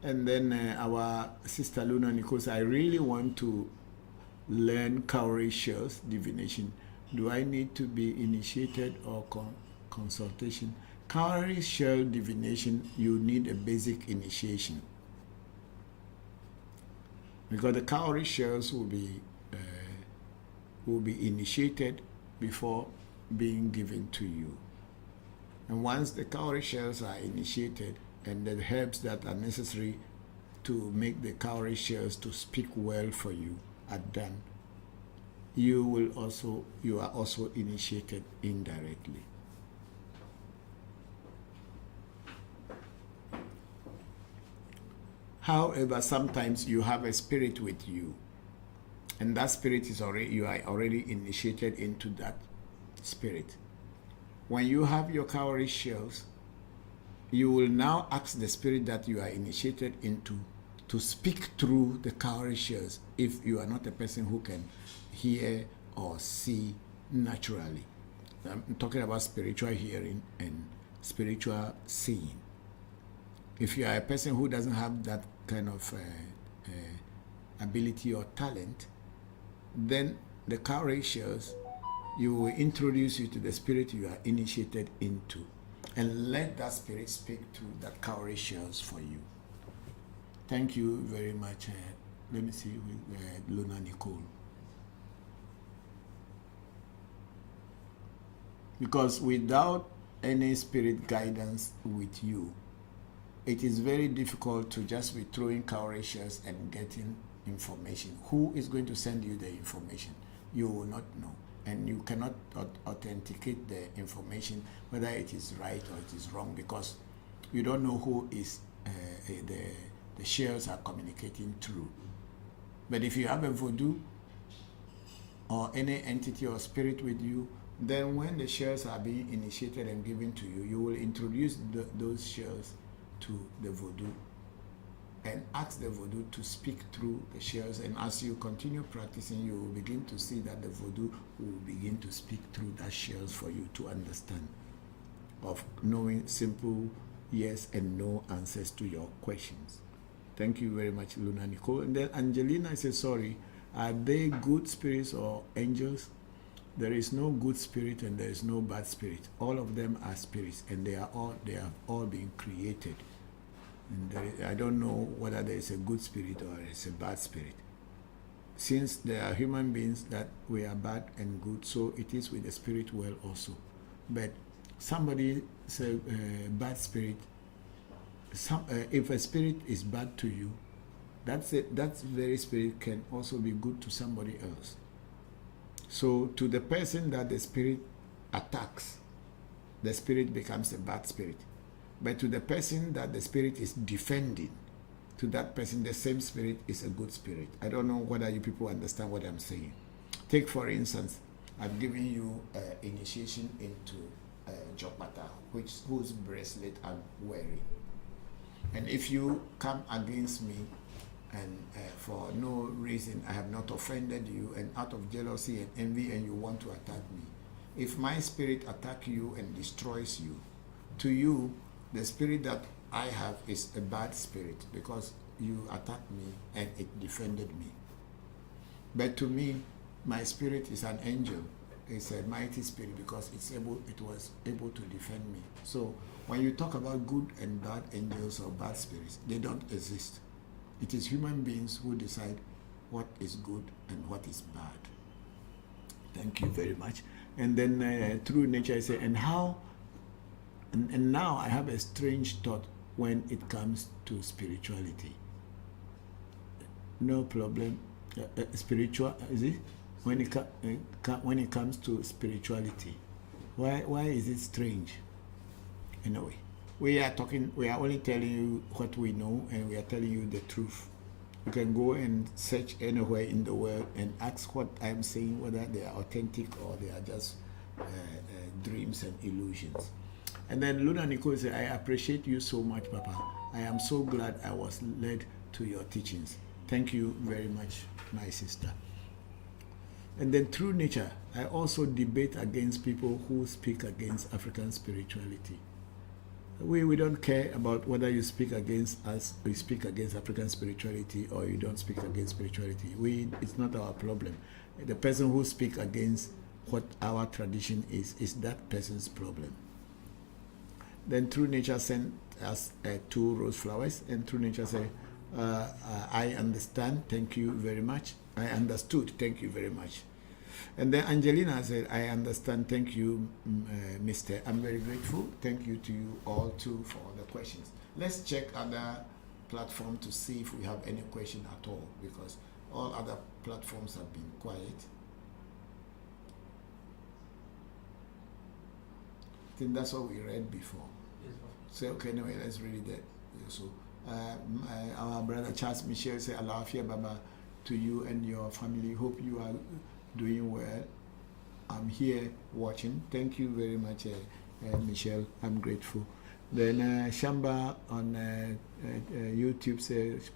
And then our sister Luna Nichols, I really want to learn cowrie shells divination. Do I need to be initiated or consultation? Cowrie shell divination, you need a basic initiation. Because the cowrie shells will be initiated before being given to you. And once the cowrie shells are initiated and the herbs that are necessary to make the cowrie shells to speak well for you are done, you are also initiated indirectly. However, sometimes you have a spirit with you, and that spirit is you are already initiated into that spirit. When you have your cowrie shells, you will now ask the spirit that you are initiated into to speak through the cowrie shells if you are not a person who can hear or see naturally. I'm talking about spiritual hearing and spiritual seeing. If you are a person who doesn't have that kind of ability or talent, then the cowrie shells, you will introduce you to the spirit you are initiated into and let that spirit speak through that cowrie shells for you. Thank you very much. Let me see with Luna Nicole. Because without any spirit guidance with you, it is very difficult to just be throwing cowrie shells and getting information. Who is going to send you the information? You will not know. And you cannot authenticate the information, whether it is right or it is wrong, because you don't know who is the shells are communicating through. But if you have a voodoo or any entity or spirit with you, then when the shells are being initiated and given to you, you will introduce those shells to the voodoo and ask the voodoo to speak through the shells. And as you continue practicing, you will begin to see that the voodoo will begin to speak through that shells for you to understand, of knowing simple yes and no answers to your questions. Thank you very much, Luna Nicole. And then Angelina says, sorry, are they good spirits or angels? There is no good spirit and there is no bad spirit. All of them are spirits, and they have all been created. And I don't know whether there is a good spirit or it's a bad spirit. Since there are human beings that we are bad and good, so it is with the spirit world also. But somebody say bad spirit. If a spirit is bad to you, that very spirit can also be good to somebody else. So to the person that the spirit attacks, the spirit becomes a bad spirit. But to the person that the spirit is defending, to that person the same spirit is a good spirit. I don't know whether you people understand what I'm saying. Take for instance, I've given you initiation into Jokmata, whose bracelet I'm wearing. And if you come against me and for no reason I have not offended you, and out of jealousy and envy, and you want to attack me, if my spirit attack you and destroys you, to you the spirit that I have is a bad spirit because you attacked me and it defended me. But to me, my spirit is an angel. It's a mighty spirit because it was able to defend me. So when you talk about good and bad angels or bad spirits, they don't exist. It is human beings who decide what is good and what is bad. Thank you very much. And then through nature, I say, and how, and now I have a strange thought when it comes to spirituality. No problem. Spiritual, is it? When it comes to spirituality, why is it strange? Anyway, we are only telling you what we know, and we are telling you the truth. You can go and search anywhere in the world and ask what I'm saying, whether they are authentic or they are just dreams and illusions. And then Luna Nicole said, I appreciate you so much, Papa. I am so glad I was led to your teachings. Thank you very much, my sister. And then through nature, I also debate against people who speak against African spirituality. We don't care about whether you speak against us, or you speak against African spirituality, or you don't speak against spirituality. It's not our problem. The person who speaks against what our tradition is that person's problem. Then True Nature sent us 2 rose flowers, and True Nature said, I understand, thank you very much. I understood, thank you very much. And then Angelina said, I understand, thank you, Mr. I'm very grateful. Thank you to you all too for all the questions. Let's check other platform to see if we have any question at all, because all other platforms have been quiet. I think that's what we read before. So okay, anyway, let's read it. So our brother Charles Michel said, Alafia Baba to you and your family. Hope you are doing well. I'm here watching. Thank you very much, Michelle. I'm grateful. Then Shamba on YouTube says,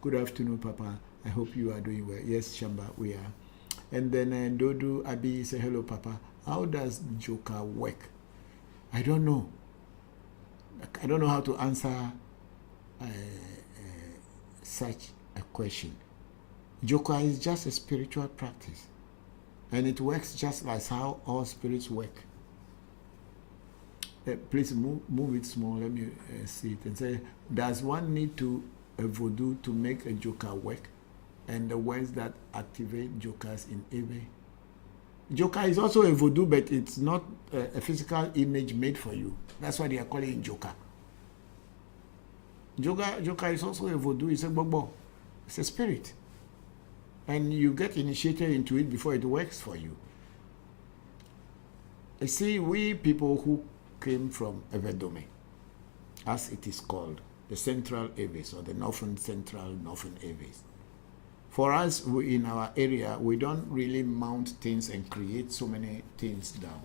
good afternoon, Papa. I hope you are doing well. Yes, Shamba, we are. And then Dodo Abi says, hello, Papa. How does Joker work? I don't know. I don't know how to answer such a question. Joker is just a spiritual practice, and it works just like how all spirits work. Please move it small. Let me see it and say, does one need to a voodoo to make a joker work? And the words that activate jokers in Ewe. Joker is also a voodoo, but it's not a physical image made for you. That's why they are calling it joker. Joker is also a voodoo. It's a bobo. It's a spirit. And you get initiated into it before it works for you. You see, we people who came from Evedome, as it is called, the central Eves or the northern Eves. For us, in our area, we don't really mount things and create so many things down.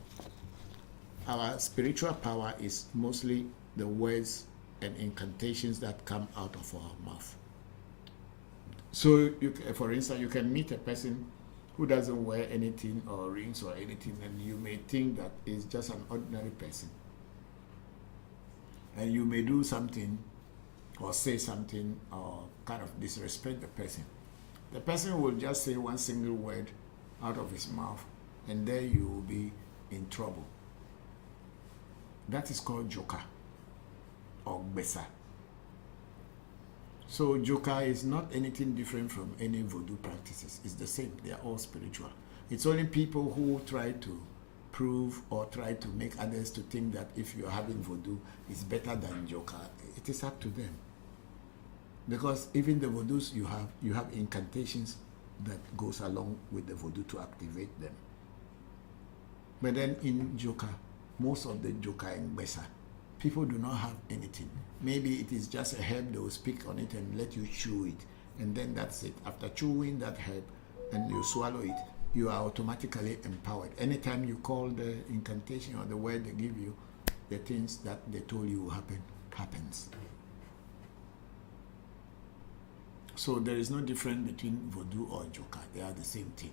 Our spiritual power is mostly the words and incantations that come out of our mouth. So, for instance, you can meet a person who doesn't wear anything or rings or anything, and you may think that is just an ordinary person. And you may do something or say something or kind of disrespect the person. The person will just say one single word out of his mouth, and there you will be in trouble. That is called joka or besa. So joka is not anything different from any voodoo practices. It's the same. They are all spiritual. It's only people who try to prove or try to make others to think that if you're having voodoo, it's better than joka. It is up to them. Because even the voodoos you have incantations that goes along with the voodoo to activate them. But then in joka, most of the joka in besa, people do not have anything. Maybe it is just a herb, they will speak on it and let you chew it. And then that's it. After chewing that herb and you swallow it, you are automatically empowered. Anytime you call the incantation or the word they give you, the things that they told you will happen, happens. So there is no difference between voodoo or joka. They are the same thing.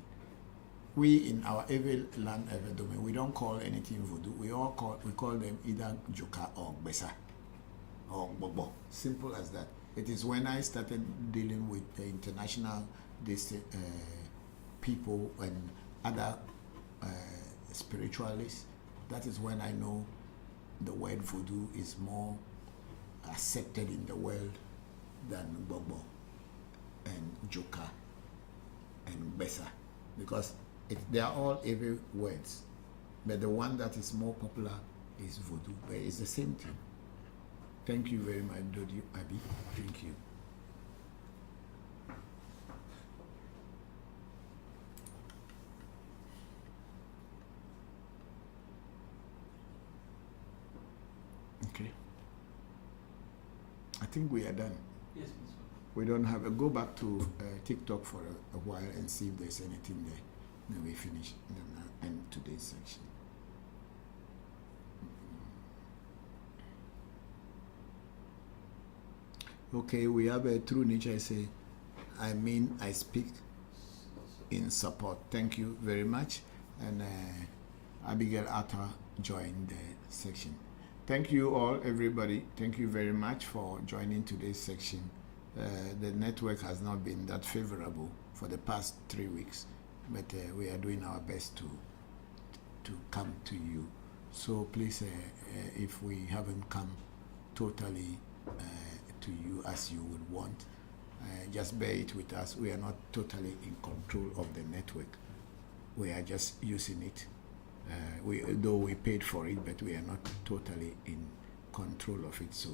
We in our Ewe land, Ewe domain, we don't call anything voodoo. We call them either joka or besa or bobo. Simple as that. It is when I started dealing with the international people and other spiritualists. That is when I know the word voodoo is more accepted in the world than bobo and joka and besa, because they are all Ewe words, but the one that is more popular is voodoo, but it's the same thing. Thank you very much, Dodi Abi. Thank you. Okay. I think we are done. Yes, please. We don't have a go back to TikTok for a while and see if there's anything there. Then we finish and then end today's section. Okay, we have a true nature. I say, I speak in support. Thank you very much. And Abigail Atta joined the section. Thank you all, everybody. Thank you very much for joining today's section. The network has not been that favorable for the past 3 weeks, but we are doing our best to come to you. So please, if we haven't come totally to you as you would want, just bear it with us. We are not totally in control of the network. We are just using it. Though we paid for it, but we are not totally in control of it. So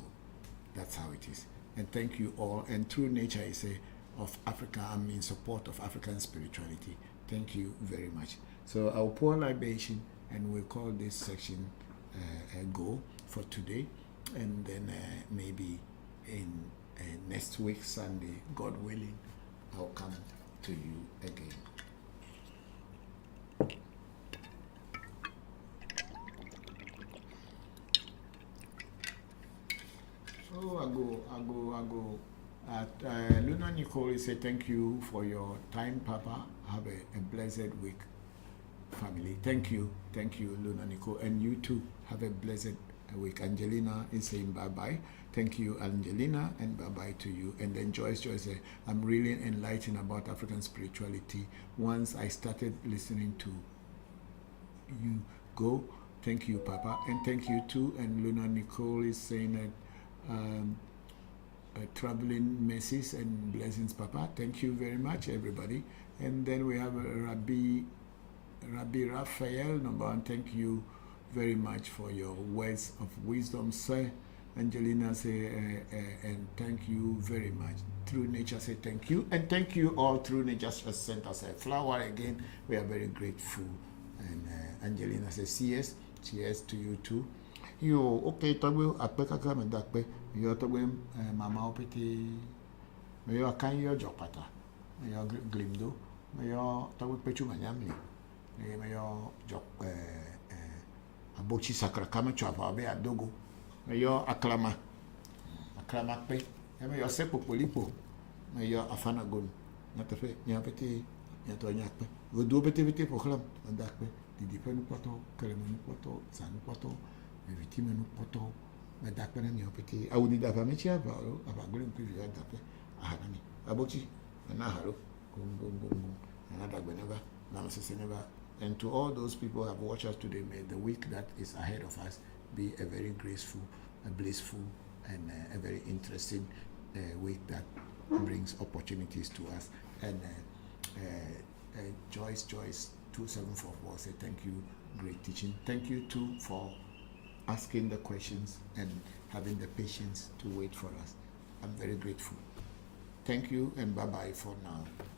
that's how it is. And thank you all. And True Nature is of Africa. I'm in support of African spirituality. Thank you very much. So I'll pour libation and we'll call this section a go for today. And then maybe in next week, Sunday, God willing, I'll come to you again. So I go. Luna Nicole say thank you for your time, Papa. Have a blessed week, family. Thank you, Luna Nicole, and you too. Have a blessed week. Angelina is saying bye bye. Thank you, Angelina, and bye bye to you. And then Joyce say, I'm really enlightened about African spirituality once I started listening to you. Go. Thank you, Papa, and thank you too. And Luna Nicole is saying that. Traveling mercies and blessings, Papa. Thank you very much, everybody. And then we have Rabbi Raphael, number one. Thank you very much for your words of wisdom, sir. Angelina say, and thank you very much. True Nature say thank you, and thank you all. True Nature just sent us a flower again. We are very grateful. And Angelina says, cheers to you too. Yo, okay, togwe akpe kaka me dakpe. Yo togwe mama opiti. Me yo akan yo jokpata. Me yo glimdo. Me yo togwe pechu manyamli. Me yo jok abochi sakra kama chwa abe adogo. Me yo aklama pe. Me yo sepo polipo. Me yo afana gon. Natafe nyapeti nyato nyakpe. Vodu pete proclam dakpe. Di penu poto, kelemu poto, sanu poto. Victime nous poto mais d'après nous petit a uni d'ava mais tiens va gole plus vivre d'après ah nani aboti na halo gum na dagbeneva na seseneva. And to all those who have watched us today, may the week that is ahead of us be a very graceful, a blissful, and a very interesting week that brings opportunities to us. And Joyce 2744 say thank you, great teaching. Thank you too for asking the questions and having the patience to wait for us. I'm very grateful. Thank you and bye-bye for now.